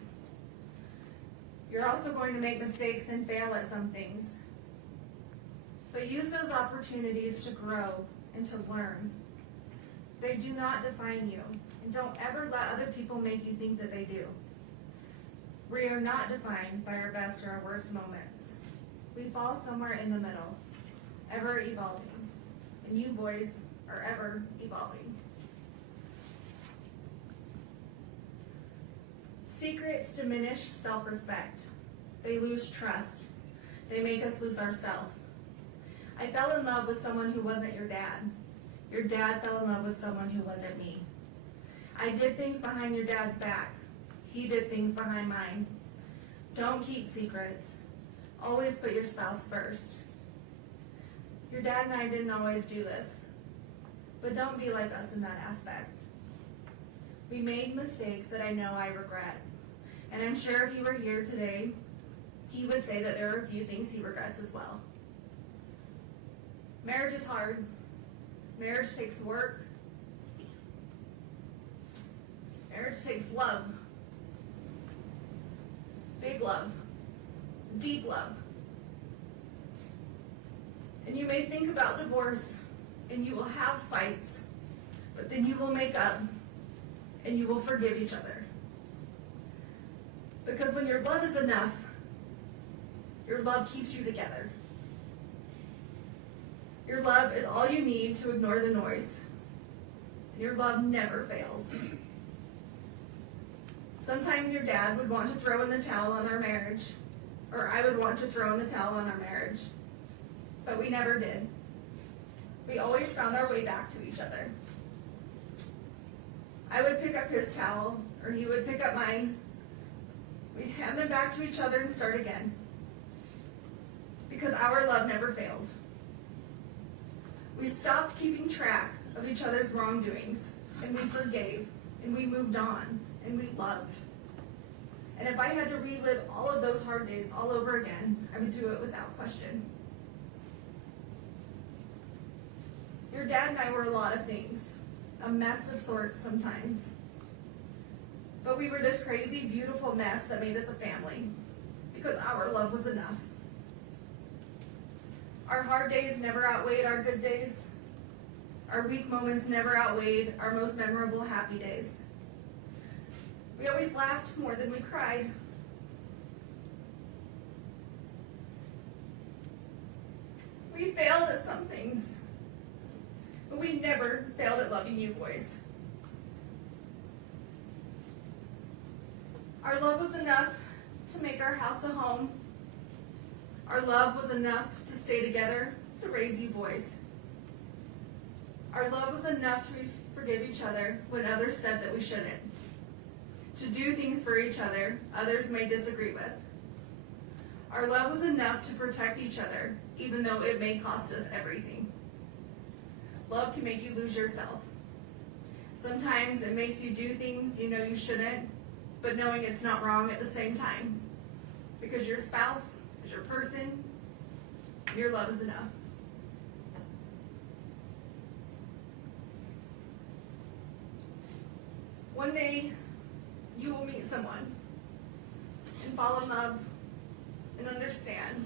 You're also going to make mistakes and fail at some things. But use those opportunities to grow and to learn. They do not define you, and don't ever let other people make you think that they do. We are not defined by our best or our worst moments. We fall somewhere in the middle, ever evolving, and you boys are ever evolving. Secrets diminish self-respect. They lose trust. They make us lose ourselves. I fell in love with someone who wasn't your dad. Your dad fell in love with someone who wasn't me. I did things behind your dad's back. He did things behind mine. Don't keep secrets. Always put your spouse first. Your dad and I didn't always do this, but don't be like us in that aspect. We made mistakes that I know I regret, and I'm sure if he were here today, he would say that there are a few things he regrets as well. Marriage is hard. Marriage takes work. Marriage takes love. Big love. Deep love. And you may think about divorce, and you will have fights, but then you will make up, and you will forgive each other. Because when your love is enough, your love keeps you together. Your love is all you need to ignore the noise. And your love never fails. Sometimes your dad would want to throw in the towel on our marriage, or I would want to throw in the towel on our marriage. But we never did. We always found our way back to each other. I would pick up his towel, or he would pick up mine. We'd hand them back to each other and start again. Because our love never failed. We stopped keeping track of each other's wrongdoings, and we forgave, and we moved on, and we loved. And if I had to relive all of those hard days all over again, I would do it without question. Your dad and I were a lot of things, a mess of sorts sometimes. But we were this crazy, beautiful mess that made us a family, because our love was enough. Our hard days never outweighed our good days. Our weak moments never outweighed our most memorable happy days. We always laughed more than we cried. We failed at some things, but we never failed at loving you boys. Our love was enough to make our house a home. Our love was enough to stay together, to raise you boys. Our love was enough to forgive each other when others said that we shouldn't. To do things for each other others may disagree with. Our love was enough to protect each other, even though it may cost us everything. Love can make you lose yourself. Sometimes it makes you do things you know you shouldn't, but knowing it's not wrong at the same time. Because your spouse is your person, and your love is enough. One day, you will meet someone and fall in love and understand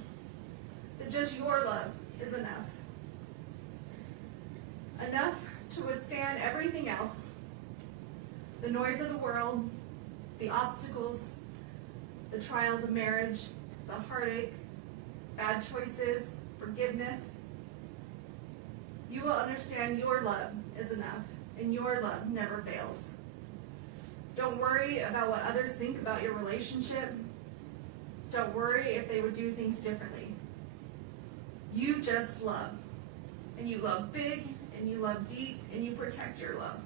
that just your love is enough. Enough to withstand everything else, the noise of the world, the obstacles, the trials of marriage, the heartache, bad choices, forgiveness. You will understand your love is enough, and your love never fails. Don't worry about what others think about your relationship. Don't worry if they would do things differently. You just love. And you love big, and you love deep, and you protect your love.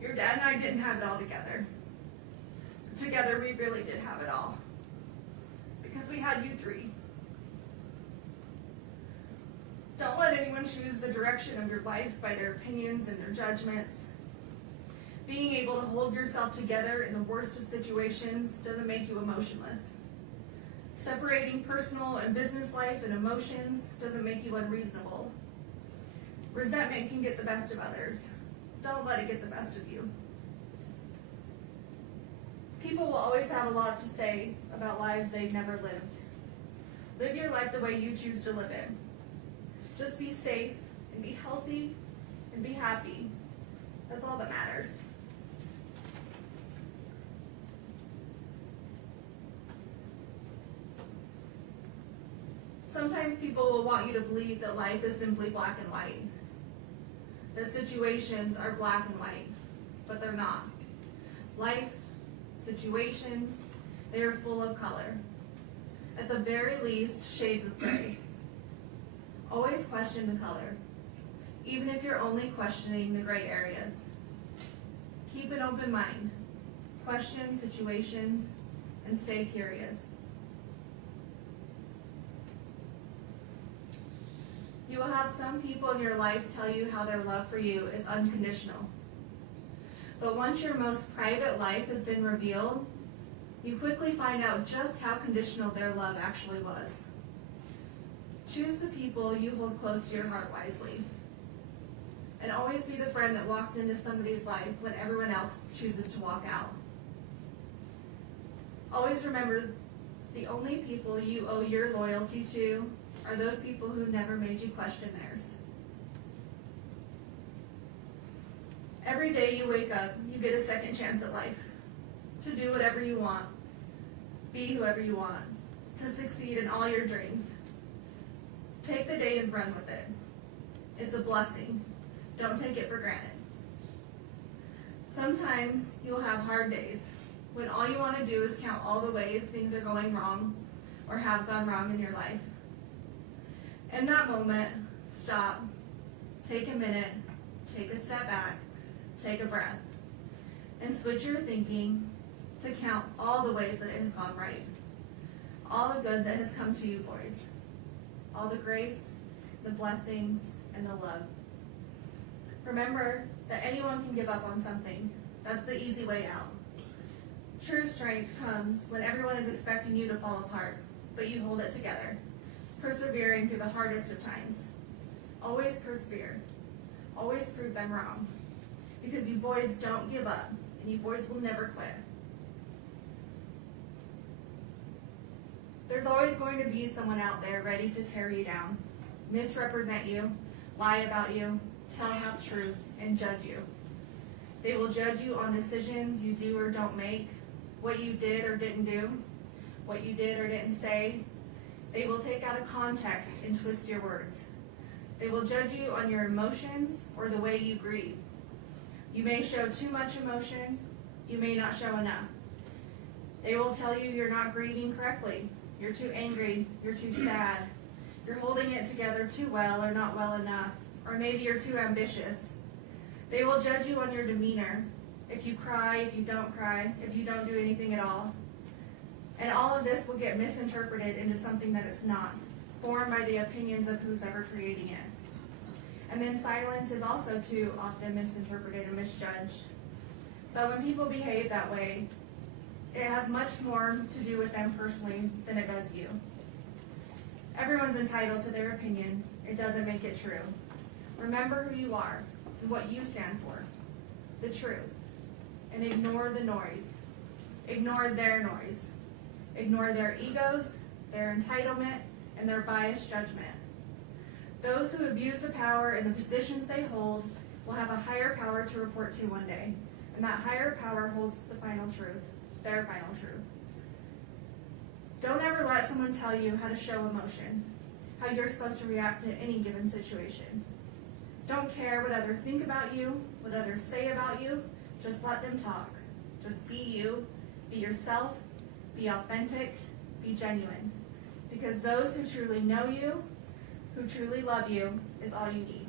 Your dad and I didn't have it all together. Together, we really did have it all. Because we had you three. Don't let anyone choose the direction of your life by their opinions and their judgments. Being able to hold yourself together in the worst of situations doesn't make you emotionless. Separating personal and business life and emotions doesn't make you unreasonable. Resentment can get the best of others. Don't let it get the best of you. People will always have a lot to say about lives they've never lived. Live your life the way you choose to live it. Just be safe and be healthy and be happy. That's all that matters. Sometimes people will want you to believe that life is simply black and white. That situations are black and white, but they're not. Life, situations, they are full of color. At the very least, shades of gray. Always question the color, even if you're only questioning the gray areas. Keep an open mind. Question situations and stay curious. You will have some people in your life tell you how their love for you is unconditional. But once your most private life has been revealed, you quickly find out just how conditional their love actually was. Choose the people you hold close to your heart wisely. And always be the friend that walks into somebody's life when everyone else chooses to walk out. Always remember, the only people you owe your loyalty to are those people who never made you question theirs. Every day you wake up, you get a second chance at life. To do whatever you want. Be whoever you want. To succeed in all your dreams. Take the day and run with it. It's a blessing. Don't take it for granted. Sometimes you'll have hard days when all you want to do is count all the ways things are going wrong or have gone wrong in your life. In that moment, stop, take a minute, take a step back, take a breath, and switch your thinking to count all the ways that it has gone right. All the good that has come to you, boys. All the grace, the blessings, and the love. Remember that anyone can give up on something. That's the easy way out. True strength comes when everyone is expecting you to fall apart, but you hold it together, persevering through the hardest of times. Always persevere. Always prove them wrong. Because you boys don't give up, and you boys will never quit. There's always going to be someone out there ready to tear you down, misrepresent you, lie about you, tell half-truths, and judge you. They will judge you on decisions you do or don't make, what you did or didn't do, what you did or didn't say. They will take out of context and twist your words. They will judge you on your emotions or the way you grieve. You may show too much emotion, you may not show enough. They will tell you you're not grieving correctly, you're too angry, you're too sad, you're holding it together too well or not well enough, or maybe you're too ambitious. They will judge you on your demeanor, if you cry, if you don't cry, if you don't do anything at all. And all of this will get misinterpreted into something that it's not, formed by the opinions of who's ever creating it. And then silence is also too often misinterpreted and misjudged. But when people behave that way, it has much more to do with them personally than it does you. Everyone's entitled to their opinion. It doesn't make it true. Remember who you are and what you stand for, the truth, and ignore the noise. Ignore their noise. Ignore their egos, their entitlement, and their biased judgment. Those who abuse the power and the positions they hold will have a higher power to report to one day, and that higher power holds the final truth, their final truth. Don't ever let someone tell you how to show emotion, how you're supposed to react to any given situation. Don't care what others think about you, what others say about you. Just let them talk. Just be you, be yourself, be authentic, be genuine. Because those who truly know you, who truly love you, is all you need.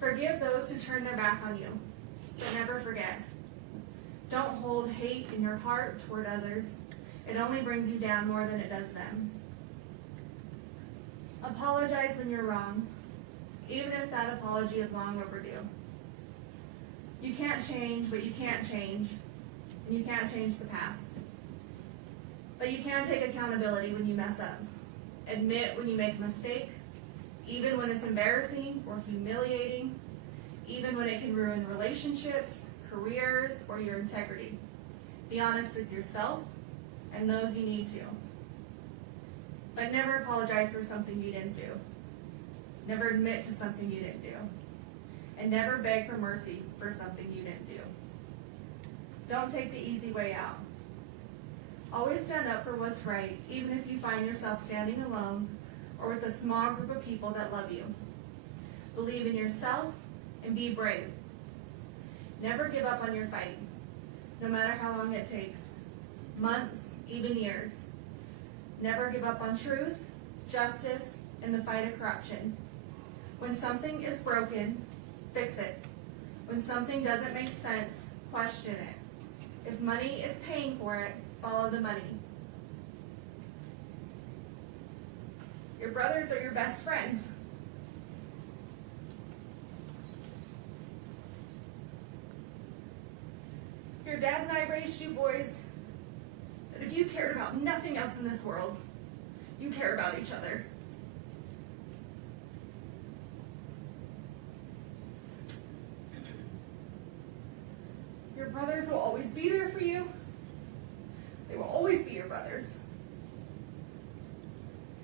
Forgive those who turn their back on you, but never forget. Don't hold hate in your heart toward others. It only brings you down more than it does them. Apologize when you're wrong, even if that apology is long overdue. You can't change what you can't change, and you can't change the past. But you can take accountability when you mess up. Admit when you make a mistake, even when it's embarrassing or humiliating, even when it can ruin relationships, careers, or your integrity. Be honest with yourself and those you need to. But never apologize for something you didn't do. Never admit to something you didn't do. And never beg for mercy for something you didn't do. Don't take the easy way out. Always stand up for what's right, even if you find yourself standing alone or with a small group of people that love you. Believe in yourself and be brave. Never give up on your fight, no matter how long it takes. Months, even years. Never give up on truth, justice, and the fight of corruption. When something is broken, fix it. When something doesn't make sense, question it. If money is paying for it, follow the money. Your brothers are your best friends. Your dad and I raised you boys that if you cared about nothing else in this world, you care about each other. Your brothers will always be there for you. They will always be your brothers.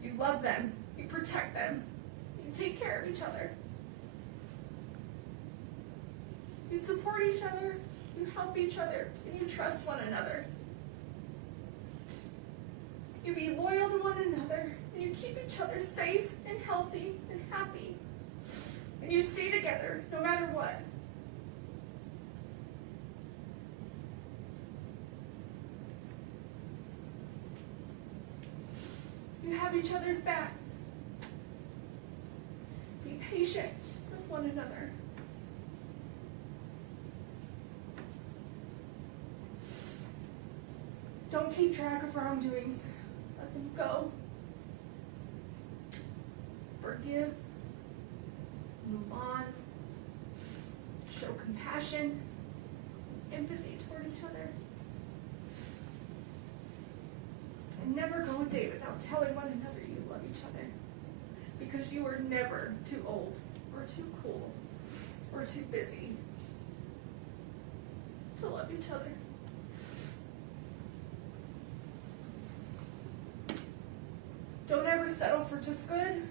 You love them, you protect them, you take care of each other. You support each other, you help each other, and you trust one another. You be loyal to one another, and you keep each other safe and healthy and happy. And you stay together no matter what. You have each other's backs. Be patient with one another. Don't keep track of wrongdoings. Let them go. Forgive. Move on. Show compassion, empathy toward each other. And never go a day without telling one another you love each other. Because you are never too old, or too cool, or too busy to love each other. Don't ever settle for just good.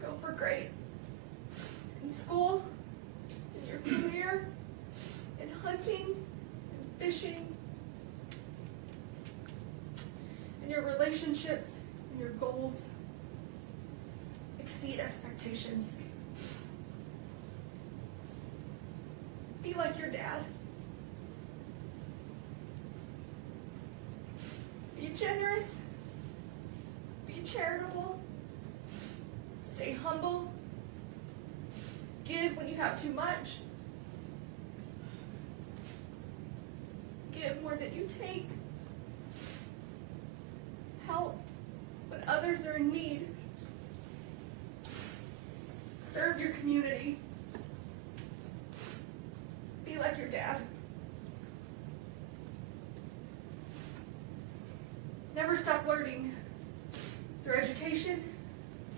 Go for great. In school, in your career, in hunting, in fishing, in your relationships, in your goals. Exceed expectations. Be like your dad. Be generous. Be charitable. Stay humble. Give when you have too much. Give more than you take. Help when others are in need. Serve your community. Be like your dad. Never stop learning through education,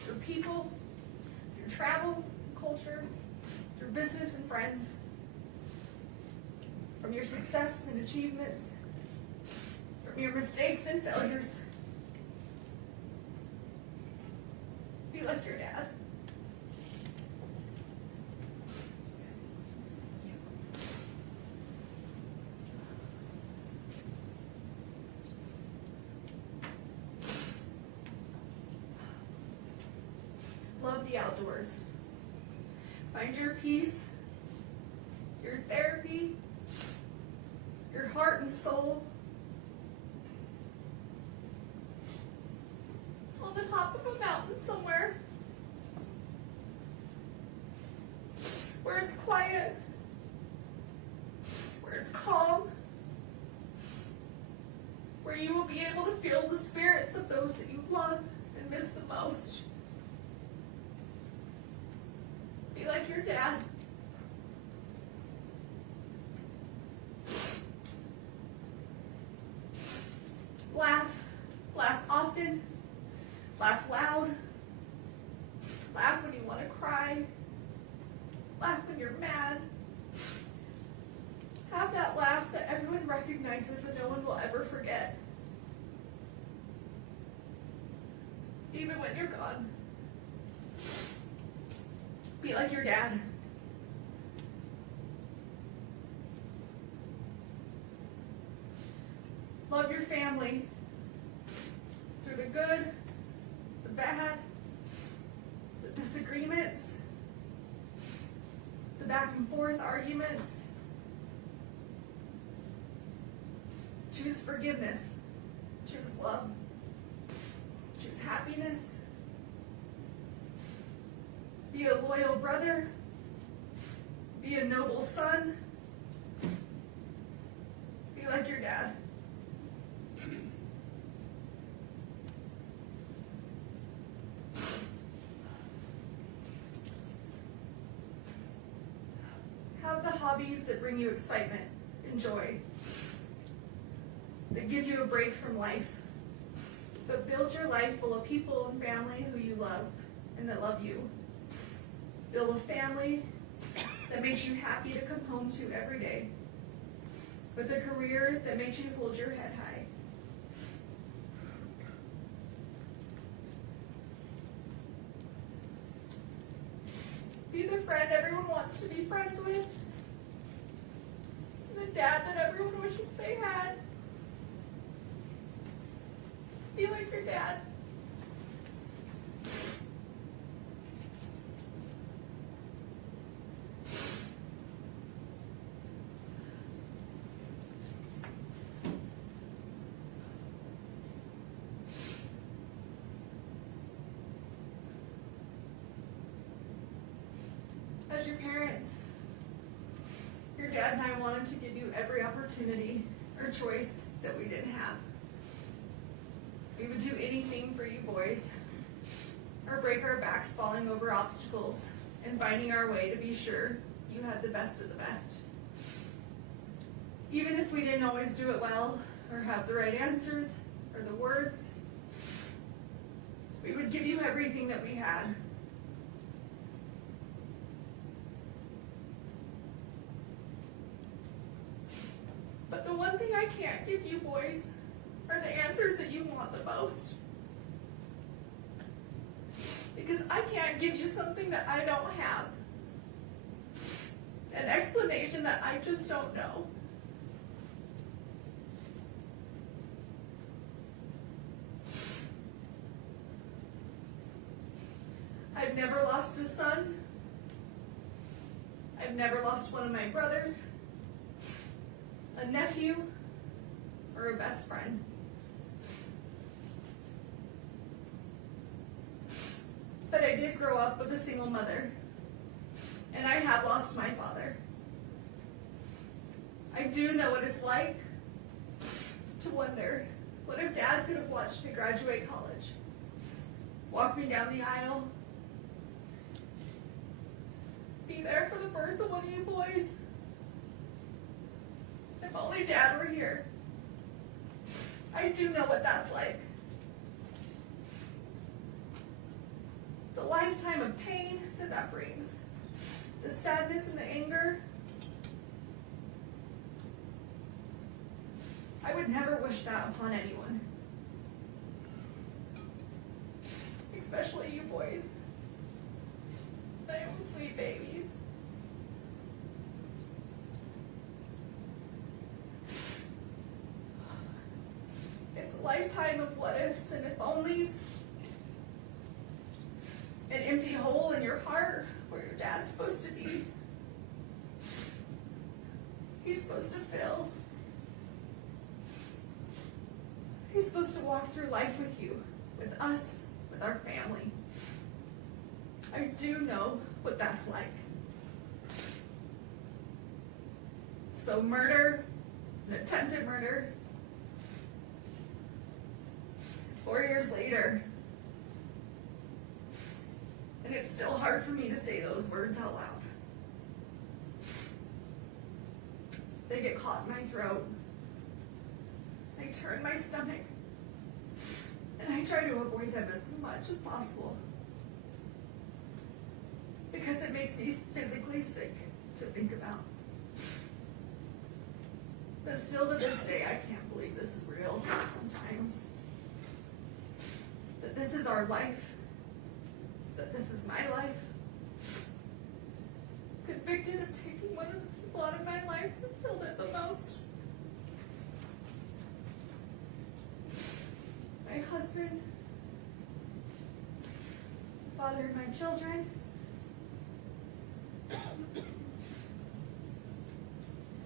through people, through travel, culture, through business and friends, from your success and achievements, from your mistakes and failures. Be like your dad. love the outdoors. Find your peace, your therapy, your heart and soul on the top of a mountain somewhere where it's quiet, where it's calm, where you will be able to feel the spirits of those that you love and miss the most. Be like your dad. Laugh. Laugh often. Laugh loud. Laugh when you want to cry. Laugh when you're mad. Have that laugh that everyone recognizes and no one will ever forget. Even when you're gone. Be like your dad. Love your family through the good, the bad, the disagreements, the back and forth arguments. Choose forgiveness. Choose love. Choose happiness. Be a loyal brother. Be a noble son. Be like your dad. Have the hobbies that bring you excitement and joy, that give you a break from life, but build your life full of people and family who you love and that love you. Build a family that makes you happy to come home to every day, with a career that makes you hold your head high. Be the friend everyone wants to be friends with, the dad that everyone wishes they had. Be like your dad. As your parents, your dad and I wanted to give you every opportunity or choice that we didn't have. We would do anything for you boys, or break our backs falling over obstacles and finding our way to be sure you had the best of the best. Even if we didn't always do it well, or have the right answers, or the words, we would give you everything that we had. But the one thing I can't give you boys are the answers that you want the most. Because I can't give you something that I don't have. An explanation that I just don't know. I've never lost a son. I've never lost one of my brothers, a nephew, or a best friend. But I did grow up with a single mother, and I have lost my father. I do know what it's like to wonder, what if Dad could have watched me graduate college, walk me down the aisle, be there for the birth of one of you boys? If only Dad were here. I do know what that's like. The lifetime of pain that brings, the sadness and the anger. I would never wish that upon anyone. Especially you boys. My own sweet babies. It's a lifetime of what ifs and if onlys. an empty hole in your heart where your dad's supposed to be. He's supposed to fill. He's supposed to walk through life with you, with us, with our family. I do know what that's like. So murder, an attempted murder, 4 years later, and it's still hard for me to say those words out loud. They get caught in my throat. I turn my stomach, and I try to avoid them as much as possible. Because it makes me physically sick to think about. But still to this day, I can't believe this is real sometimes. That this is our life. That this is my life. Convicted of taking one of the people out of my life who filled it the most. My husband, father of my children,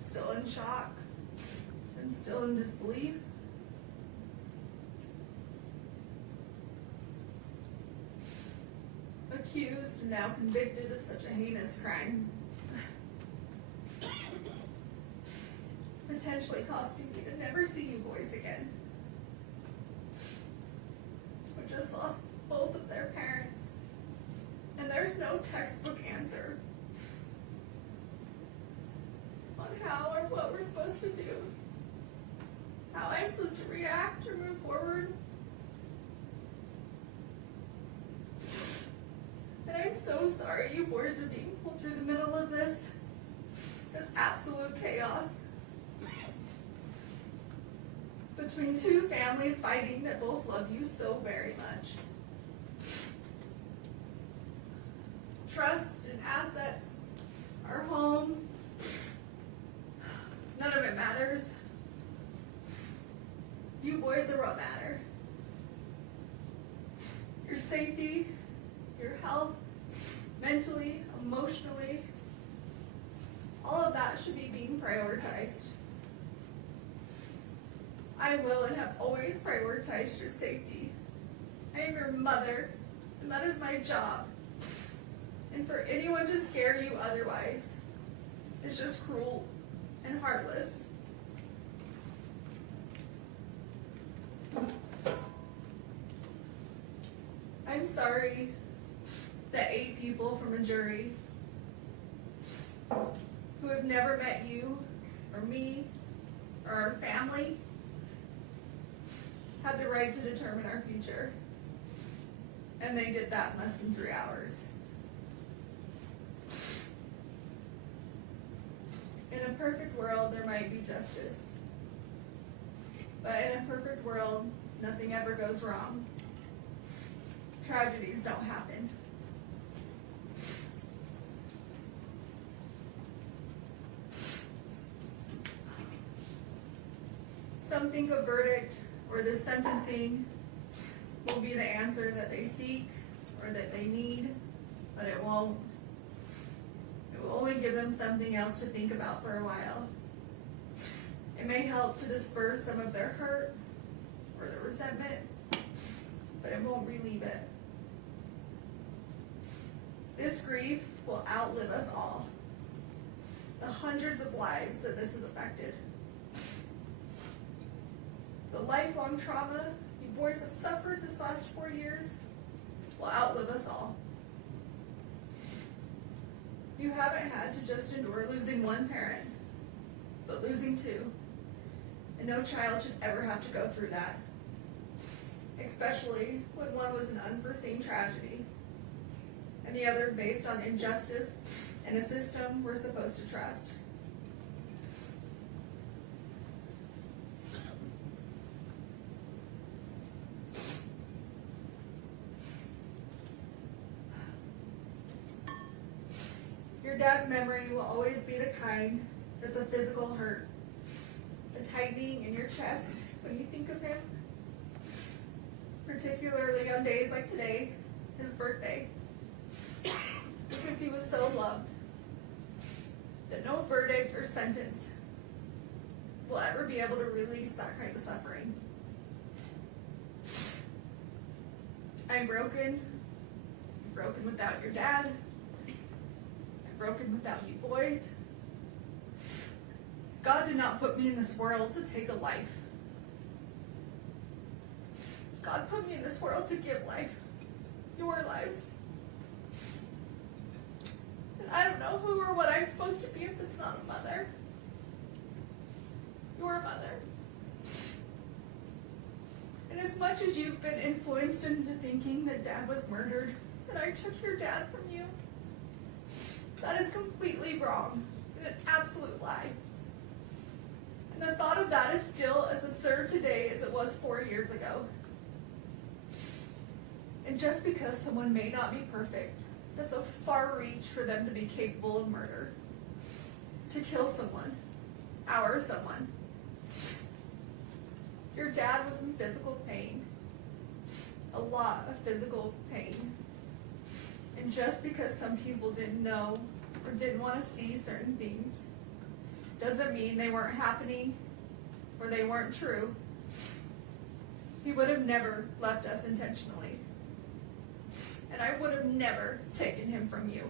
still in shock and still in disbelief. Accused and now convicted of such a heinous crime. Potentially costing me to never see you boys again. We just lost both of their parents. And there's no textbook answer on how or what we're supposed to do. How I'm supposed to react or move forward. And I'm so sorry you boys are being pulled through the middle of this absolute chaos. Between two families fighting that both love you so very much. Trust and assets, our home, none of it matters. You boys are what matter. Your safety, your health, mentally, emotionally, all of that should be being prioritized. I will and have always prioritized your safety. I am your mother, and that is my job. And for anyone to scare you otherwise is just cruel and heartless. I'm sorry that 8 people from a jury who have never met you or me or our family had the right to determine our future. And they did that in less than 3 hours. In a perfect world, there might be justice. But in a perfect world, nothing ever goes wrong. Tragedies don't happen. Some think a verdict or the sentencing will be the answer that they seek or that they need, but it won't. It will only give them something else to think about for a while. It may help to disperse some of their hurt or their resentment, but it won't relieve it. This grief will outlive us all. The hundreds of lives that this has affected. The lifelong trauma you boys have suffered this last 4 years will outlive us all. You haven't had to just endure losing one parent, but losing 2. And no child should ever have to go through that. Especially when one was an unforeseen tragedy, and the other based on injustice and a system we're supposed to trust. Your dad's memory will always be the kind that's a physical hurt. The tightening in your chest when you think of him. Particularly on days like today, his birthday. because he was so loved that no verdict or sentence will ever be able to release that kind of suffering. I'm broken without your dad. I'm broken without you boys. God did not put me in this world to take a life. God put me in this world to give life, your lives. And I don't know who or what I'm supposed to be if it's not a mother. Your mother. And as much as you've been influenced into thinking that Dad was murdered, that I took your dad from you, that is completely wrong and an absolute lie. And the thought of that is still as absurd today as it was 4 years ago. And just because someone may not be perfect, that's a far reach for them to be capable of murder. To kill someone, our someone. Your dad was in physical pain. A lot of physical pain. And just because some people didn't know or didn't want to see certain things, doesn't mean they weren't happening or they weren't true. He would have never left us intentionally. And I would have never taken him from you,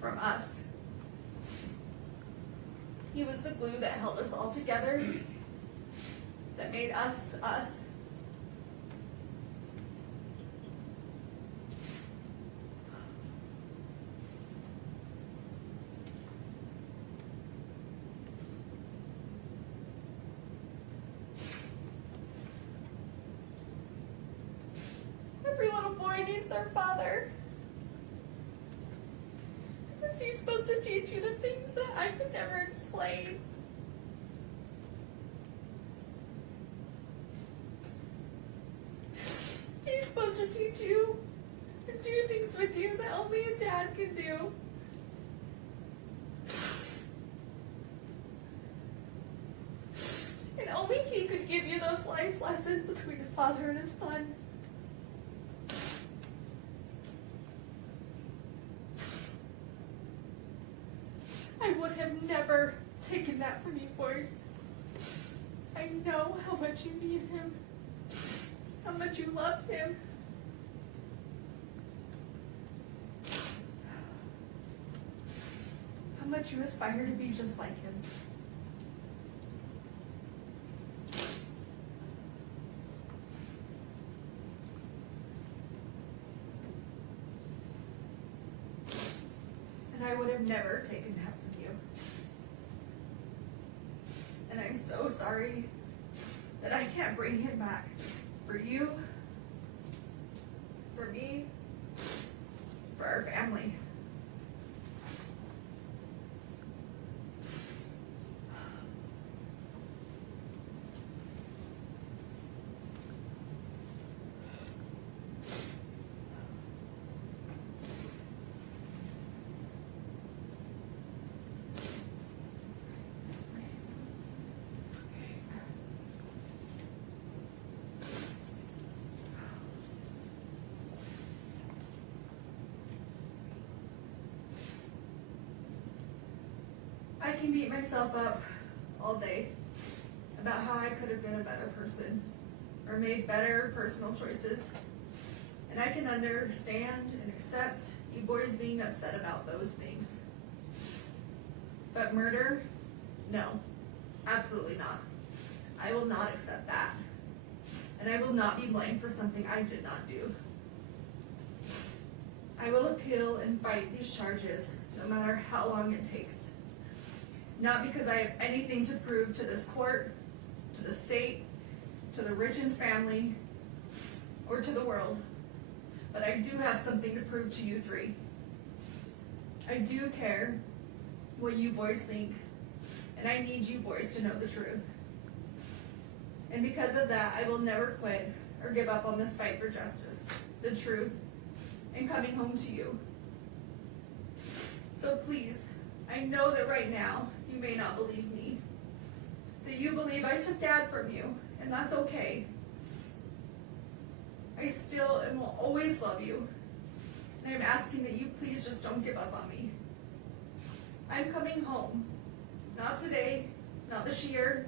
from us. He was the glue that held us all together, that made us, us. Every little boy needs their father. Is he supposed to teach you the things that I could never explain? He's supposed to teach you and do things with you that only a dad can do. And only he could give you those life lessons between a father and a son. I would have never taken that from you boys. I know how much you need him, how much you loved him. How much you aspire to be just like him. And I would have never taken that from you. And I'm so sorry that I can't bring him back. For you, for me, for our family. I can beat myself up all day about how I could have been a better person or made better personal choices. And I can understand and accept you boys being upset about those things. But murder? No, absolutely not. I will not accept that. And I will not be blamed for something I did not do. I will appeal and fight these charges no matter how long it takes. Not because I have anything to prove to this court, to the state, to the Richins family, or to the world, but I do have something to prove to you three. I do care what you boys think, and I need you boys to know the truth. And because of that, I will never quit or give up on this fight for justice, the truth, and coming home to you. So please, I know that right now, you may not believe me. That you believe I took Dad from you, and that's okay. I still and will always love you. and I'm asking that you please just don't give up on me. I'm coming home. Not today, not this year,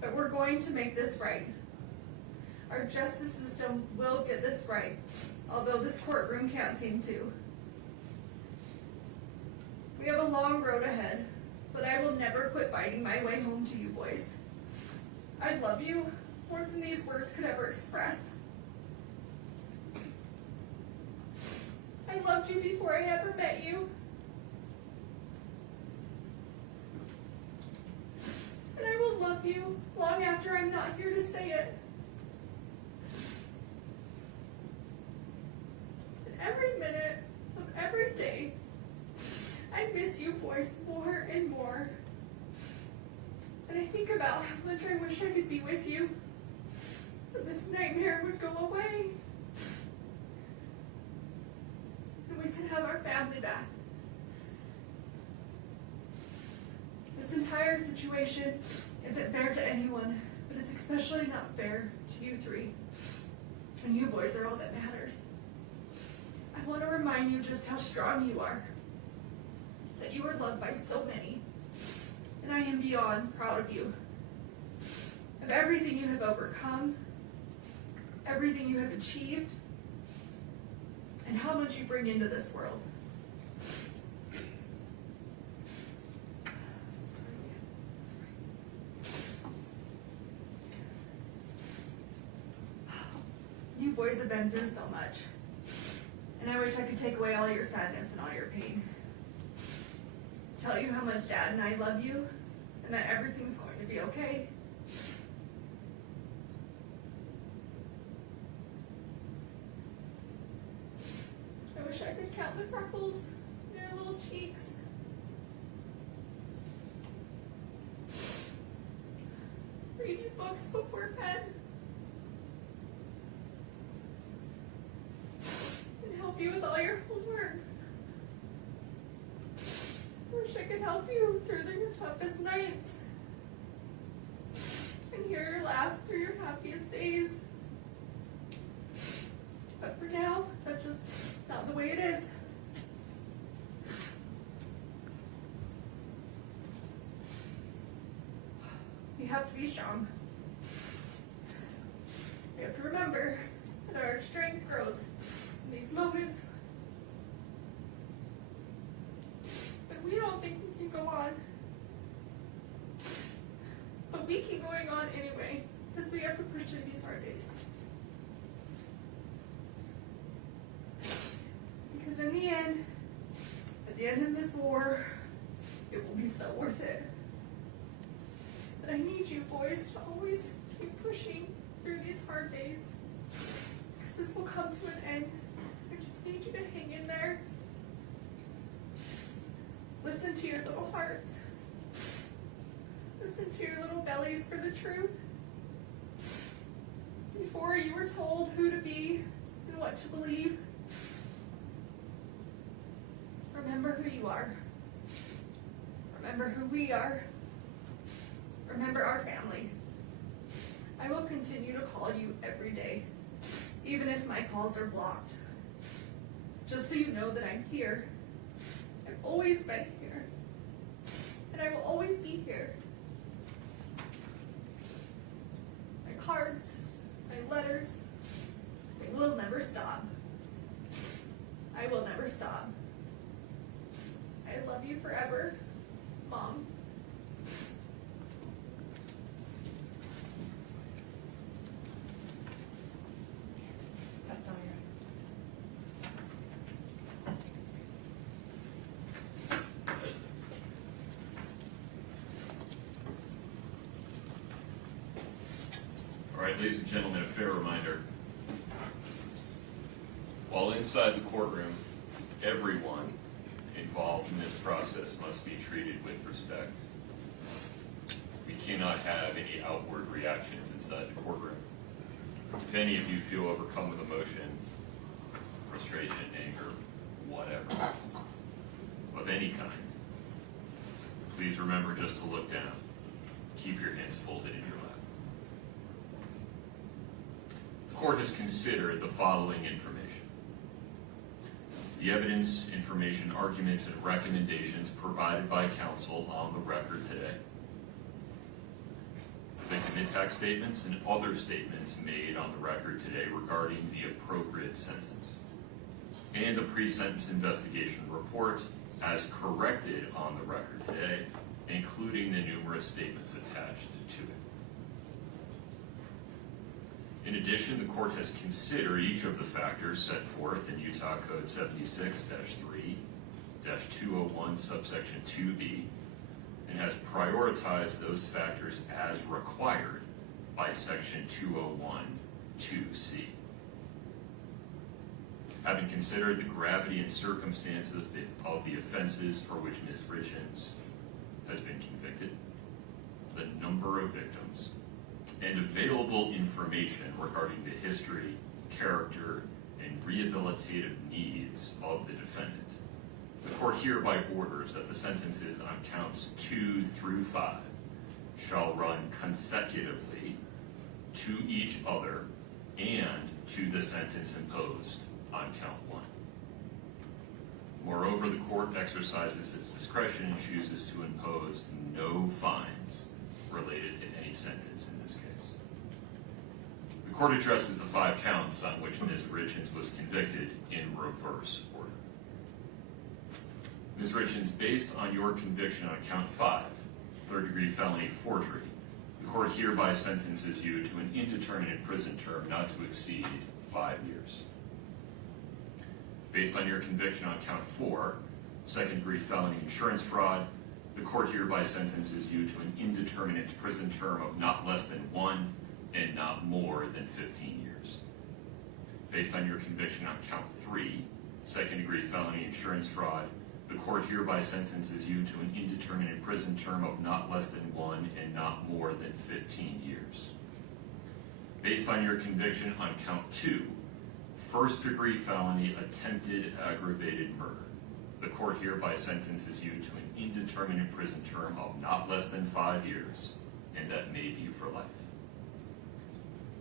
but we're going to make this right. Our justice system will get this right, although this courtroom can't seem to. We have a long road ahead, but I will never quit fighting my way home to you boys. I love you more than these words could ever express. I loved you before I ever met you. And I will love you long after I'm not here to say it. And every minute of every day, I miss you boys more and more. And I think about how much I wish I could be with you. And this nightmare would go away. And we could have our family back. This entire situation isn't fair to anyone, but it's especially not fair to you three. And you boys are all that matters. I want to remind you just how strong you are. That you are loved by so many. And I am beyond proud of you. Of everything you have overcome, everything you have achieved, and how much you bring into this world. You boys have been through so much. And I wish I could take away all your sadness and all your pain. Tell you how much Dad and I love you, and that everything's going to be okay. I wish I could count the freckles in your little cheeks. Read you books before bed. And help you with all your homework. I wish I could help you through your toughest nights. And hear your laugh through your happiest days. But for now, that's just not the way it is. We have to be strong. We have to remember that our strength grows in these moments when we don't think we can go on. But we keep going on anyway, because we have to push through these hard days. Because in the end, at the end of this war, it will be so worth it. But I need you boys to always keep pushing through these hard days. Because this will come to an end. I just need you to hang in there. Listen to your little hearts. Listen to your little bellies for the truth. Before you were told who to be and what to believe, remember who you are. Remember who we are. Remember our family. I will continue to call you every day, even if my calls are blocked. Just so you know that I'm here. I've always been here. And I will always be here. My cards, my letters, they will never stop. I will never stop. I love you forever, Mom. That's all right. All right, ladies and gentlemen, a fair reminder. While inside the courtroom, everyone involved in this process must be treated with respect. We cannot have any outward reactions inside the courtroom. If any of you feel overcome with emotion, frustration, anger, whatever, of any kind, please remember just to look down. Keep your hands folded in your lap. The court has considered the following information. the evidence, information, arguments, and recommendations provided by counsel on the record today, victim impact statements and other statements made on the record today regarding the appropriate sentence, and the pre-sentence investigation report as corrected on the record today, including the numerous statements attached to it. In addition, the court has considered each of the factors set forth in Utah Code 76-3-201 subsection 2B and has prioritized those factors as required by section 201-2C. Having considered the gravity and circumstances of the offenses for which Ms. Richins has been convicted, the number of victims, and available information regarding the history, character, and rehabilitative needs of the defendant, the court hereby orders that the sentences on counts 2 through 5 shall run consecutively to each other and to the sentence imposed on count 1. Moreover, the court exercises its discretion and chooses to impose no fines related to any sentence in this case. The court addresses the 5 counts on which Ms. Richins was convicted in reverse order. Ms. Richins, based on your conviction on count 5, third-degree felony forgery, the court hereby sentences you to an indeterminate prison term not to exceed 5 years. Based on your conviction on count 4, second-degree felony insurance fraud, the court hereby sentences you to an indeterminate prison term of not less than 1 and not more than 15 years. Based on your conviction on count 3, second-degree felony insurance fraud, the court hereby sentences you to an indeterminate prison term of not less than 1 and not more than 15 years. Based on your conviction on count 2, first-degree felony attempted aggravated murder, the court hereby sentences you to an indeterminate prison term of not less than 5 years, and that may be for life.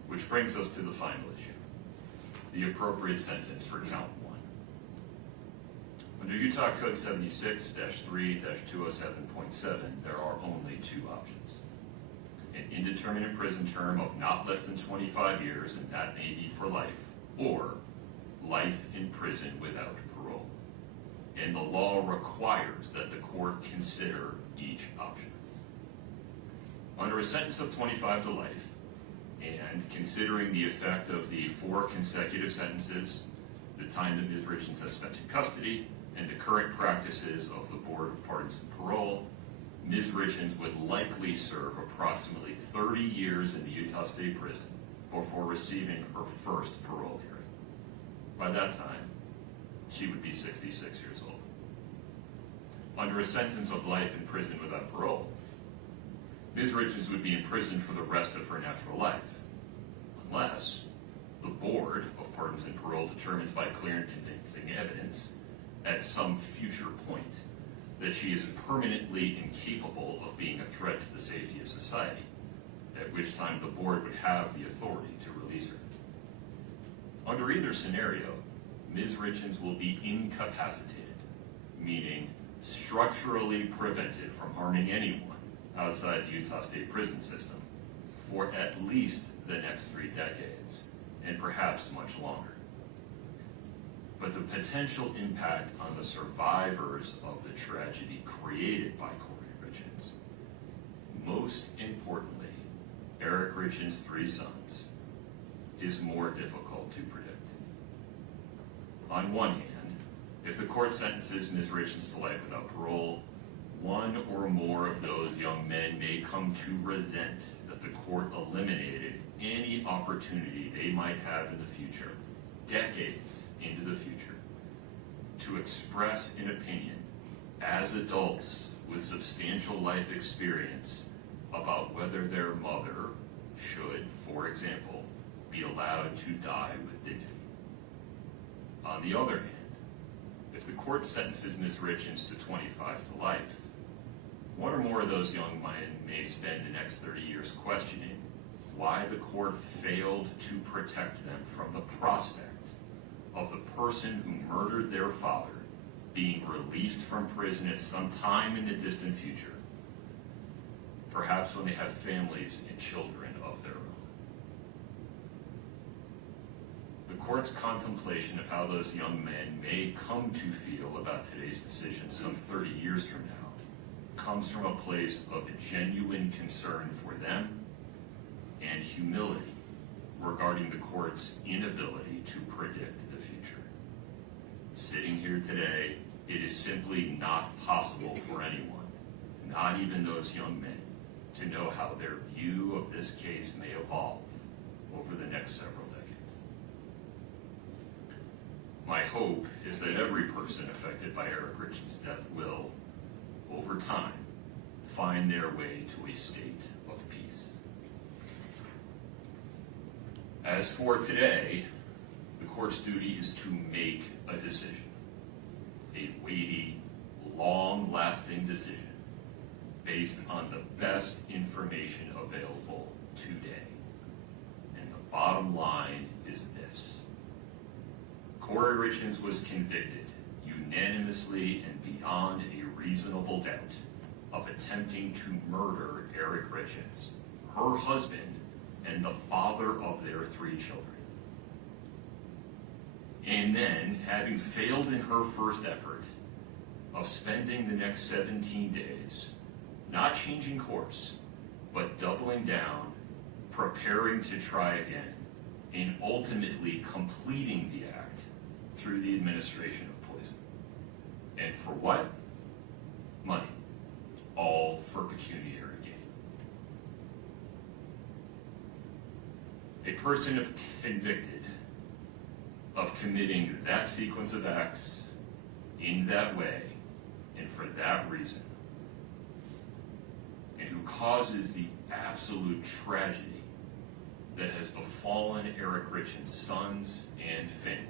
Which brings us to the final issue, the appropriate sentence for count 1. Under Utah Code 76-3-207.7, there are only 2 options. An indeterminate prison term of not less than 25 years, and that may be for life, or life in prison without parole. And the law requires that the court consider each option. Under a sentence of 25 to life, and considering the effect of the 4 consecutive sentences, the time that Ms. Richins has spent in custody, and the current practices of the Board of Pardons and Parole, Ms. Richins would likely serve approximately 30 years in the Utah State Prison before receiving her first parole hearing. By that time, she would be 66 years old. Under a sentence of life in prison without parole, Ms. Richins would be in prison for the rest of her natural life, unless the Board of Pardons and Parole determines by clear and convincing evidence at some future point that she is permanently incapable of being a threat to the safety of society, at which time the board would have the authority to release her. Under either scenario, Ms. Richins will be incapacitated, meaning structurally prevented from harming anyone outside the Utah State prison system for at least the next 3 decades, and perhaps much longer. But the potential impact on the survivors of the tragedy created by Kouri Richins, most importantly, Eric Richins' 3 sons, is more difficult to predict. On one hand, if the court sentences Ms. Richins to life without parole, one or more of those young men may come to resent that the court eliminated any opportunity they might have in the future, decades into the future, to express an opinion as adults with substantial life experience about whether their mother should, for example, be allowed to die with dignity. On the other hand, if the court sentences Ms. Richins to 25 to life, one or more of those young men may spend the next 30 years questioning why the court failed to protect them from the prospect of the person who murdered their father being released from prison at some time in the distant future, perhaps when they have families and children of their own. The court's contemplation of how those young men may come to feel about today's decision some 30 years from now comes from a place of genuine concern for them and humility regarding the court's inability to predict the future. Sitting here today, it is simply not possible for anyone, not even those young men, to know how their view of this case may evolve over the next several decades. My hope is that every person affected by Eric Richins' death will, over time, find their way to a state of peace. As for today, the court's duty is to make a decision, a weighty, long-lasting decision based on the best information available today. And the bottom line is this: Kouri Richins was convicted unanimously and beyond a reasonable doubt of attempting to murder Eric Richins, her husband, and the father of their 3 children. And then, having failed in her first effort of spending the next 17 days not changing course, but doubling down, preparing to try again, and ultimately completing the act through the administration of poison. And for what? Money. All for pecuniary gain. A person convicted of committing that sequence of acts in that way and for that reason, and who causes the absolute tragedy that has befallen Eric Richins' sons and family.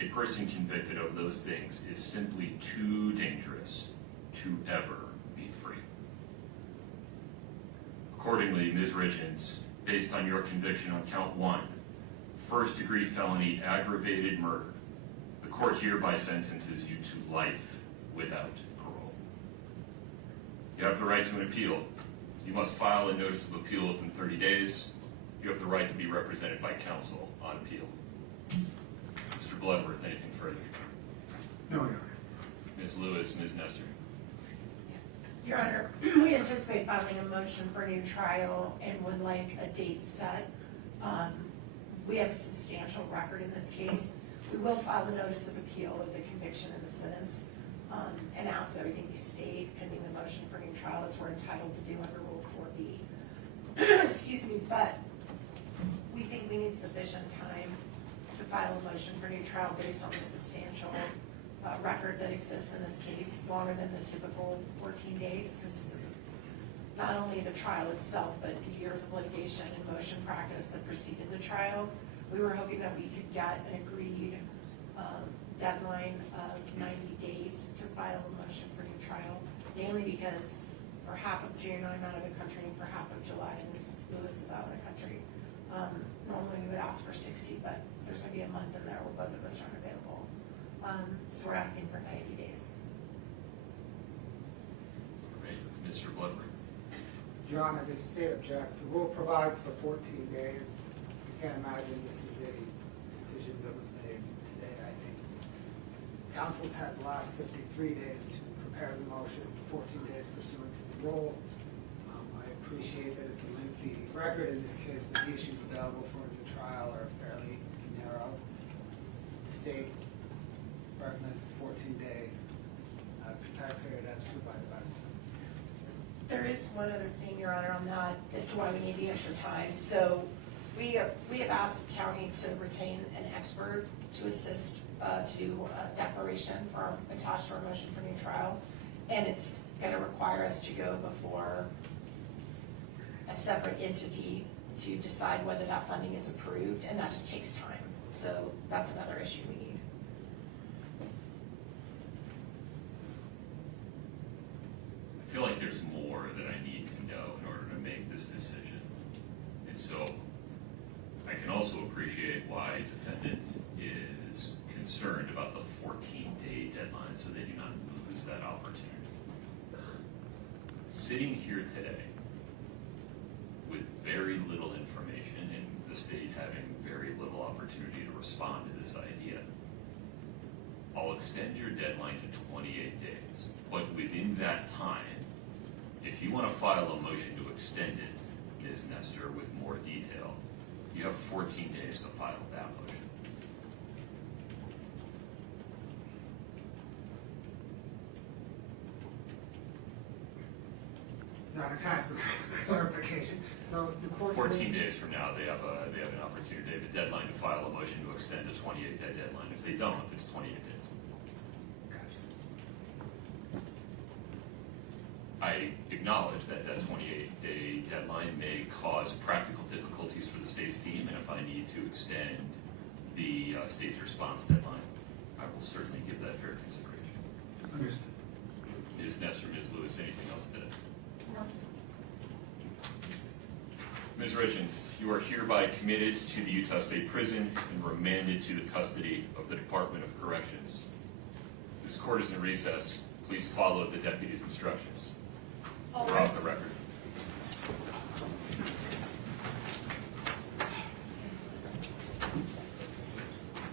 A person convicted of those things is simply too dangerous to ever be free. Accordingly, Ms. Richins, based on your conviction on count 1, first-degree felony aggravated murder, the court hereby sentences you to life without parole. You have the right to an appeal. You must file a notice of appeal within 30 days. You have the right to be represented by counsel on appeal. Mr. Bloodworth, anything further? No, Your Honor. Ms. Lewis, Ms. Nestor. Your Honor, we anticipate filing a motion for a new trial and would like a date set. We have a substantial record in this case. We will file a notice of appeal of the conviction and the sentence, and ask that everything be stayed pending the motion for a new trial, as we're entitled to do under Rule 4B. Excuse me, but we think we need sufficient time to file a motion for a new trial based on the substantial record that exists in this case, longer than the typical 14 days, because this is not only the trial itself, but the years of litigation and motion practice that preceded the trial. We were hoping that we could get an agreed deadline of 90 days to file a motion for new trial, mainly because for half of June I'm out of the country and for half of July Ms. Lewis is out of the country. Normally we would ask for 60, but there's going to be a month in there where both of us aren't available. So we're asking for 90 days. Great. Mr. Bloodworth. Your Honor, the state objects. The rule provides for 14 days. You can't imagine this is a decision that was made today, I think. Council's had the last 53 days to prepare the motion, 14 days pursuant to the rule. I appreciate that it's a lengthy record in this case, but the issues available for the trial are fairly narrow. The state recommends the 14-day time period as provided by the law. There is one other thing, Your Honor, on that as to why we need the extra time. So we have asked the county to retain an expert to assist to do a declaration attached to our motion for new trial. And it's going to require us to go before a separate entity to decide whether that funding is approved, and that just takes time. So that's another issue we need. I feel like there's more that I need to know in order to make this decision. And so I can also appreciate why defendant so they do not lose that opportunity. Sitting here today with very little information and the state having very little opportunity to respond to this idea, I'll extend your deadline to 28 days. But within that time, if you want to file a motion to extend it, Ms. Nestor, with more detail, you have 14 days to file that motion. Dr. Cox, for clarification, so the court. 14 days from now, they have an opportunity, they have a deadline to file a motion to extend the 28-day deadline. If they don't, it's 28 days. Gotcha. I acknowledge that that 28-day deadline may cause practical difficulties for the state's team, and if I need to extend the state's response deadline, I will certainly give that fair consideration. Understood. Ms. Nestor, Ms. Lewis, anything else today? No, sir. Ms. Richins, you are hereby committed to the Utah State Prison and remanded to the custody of the Department of Corrections. This court is in recess. Please follow the deputy's instructions. We're off the record.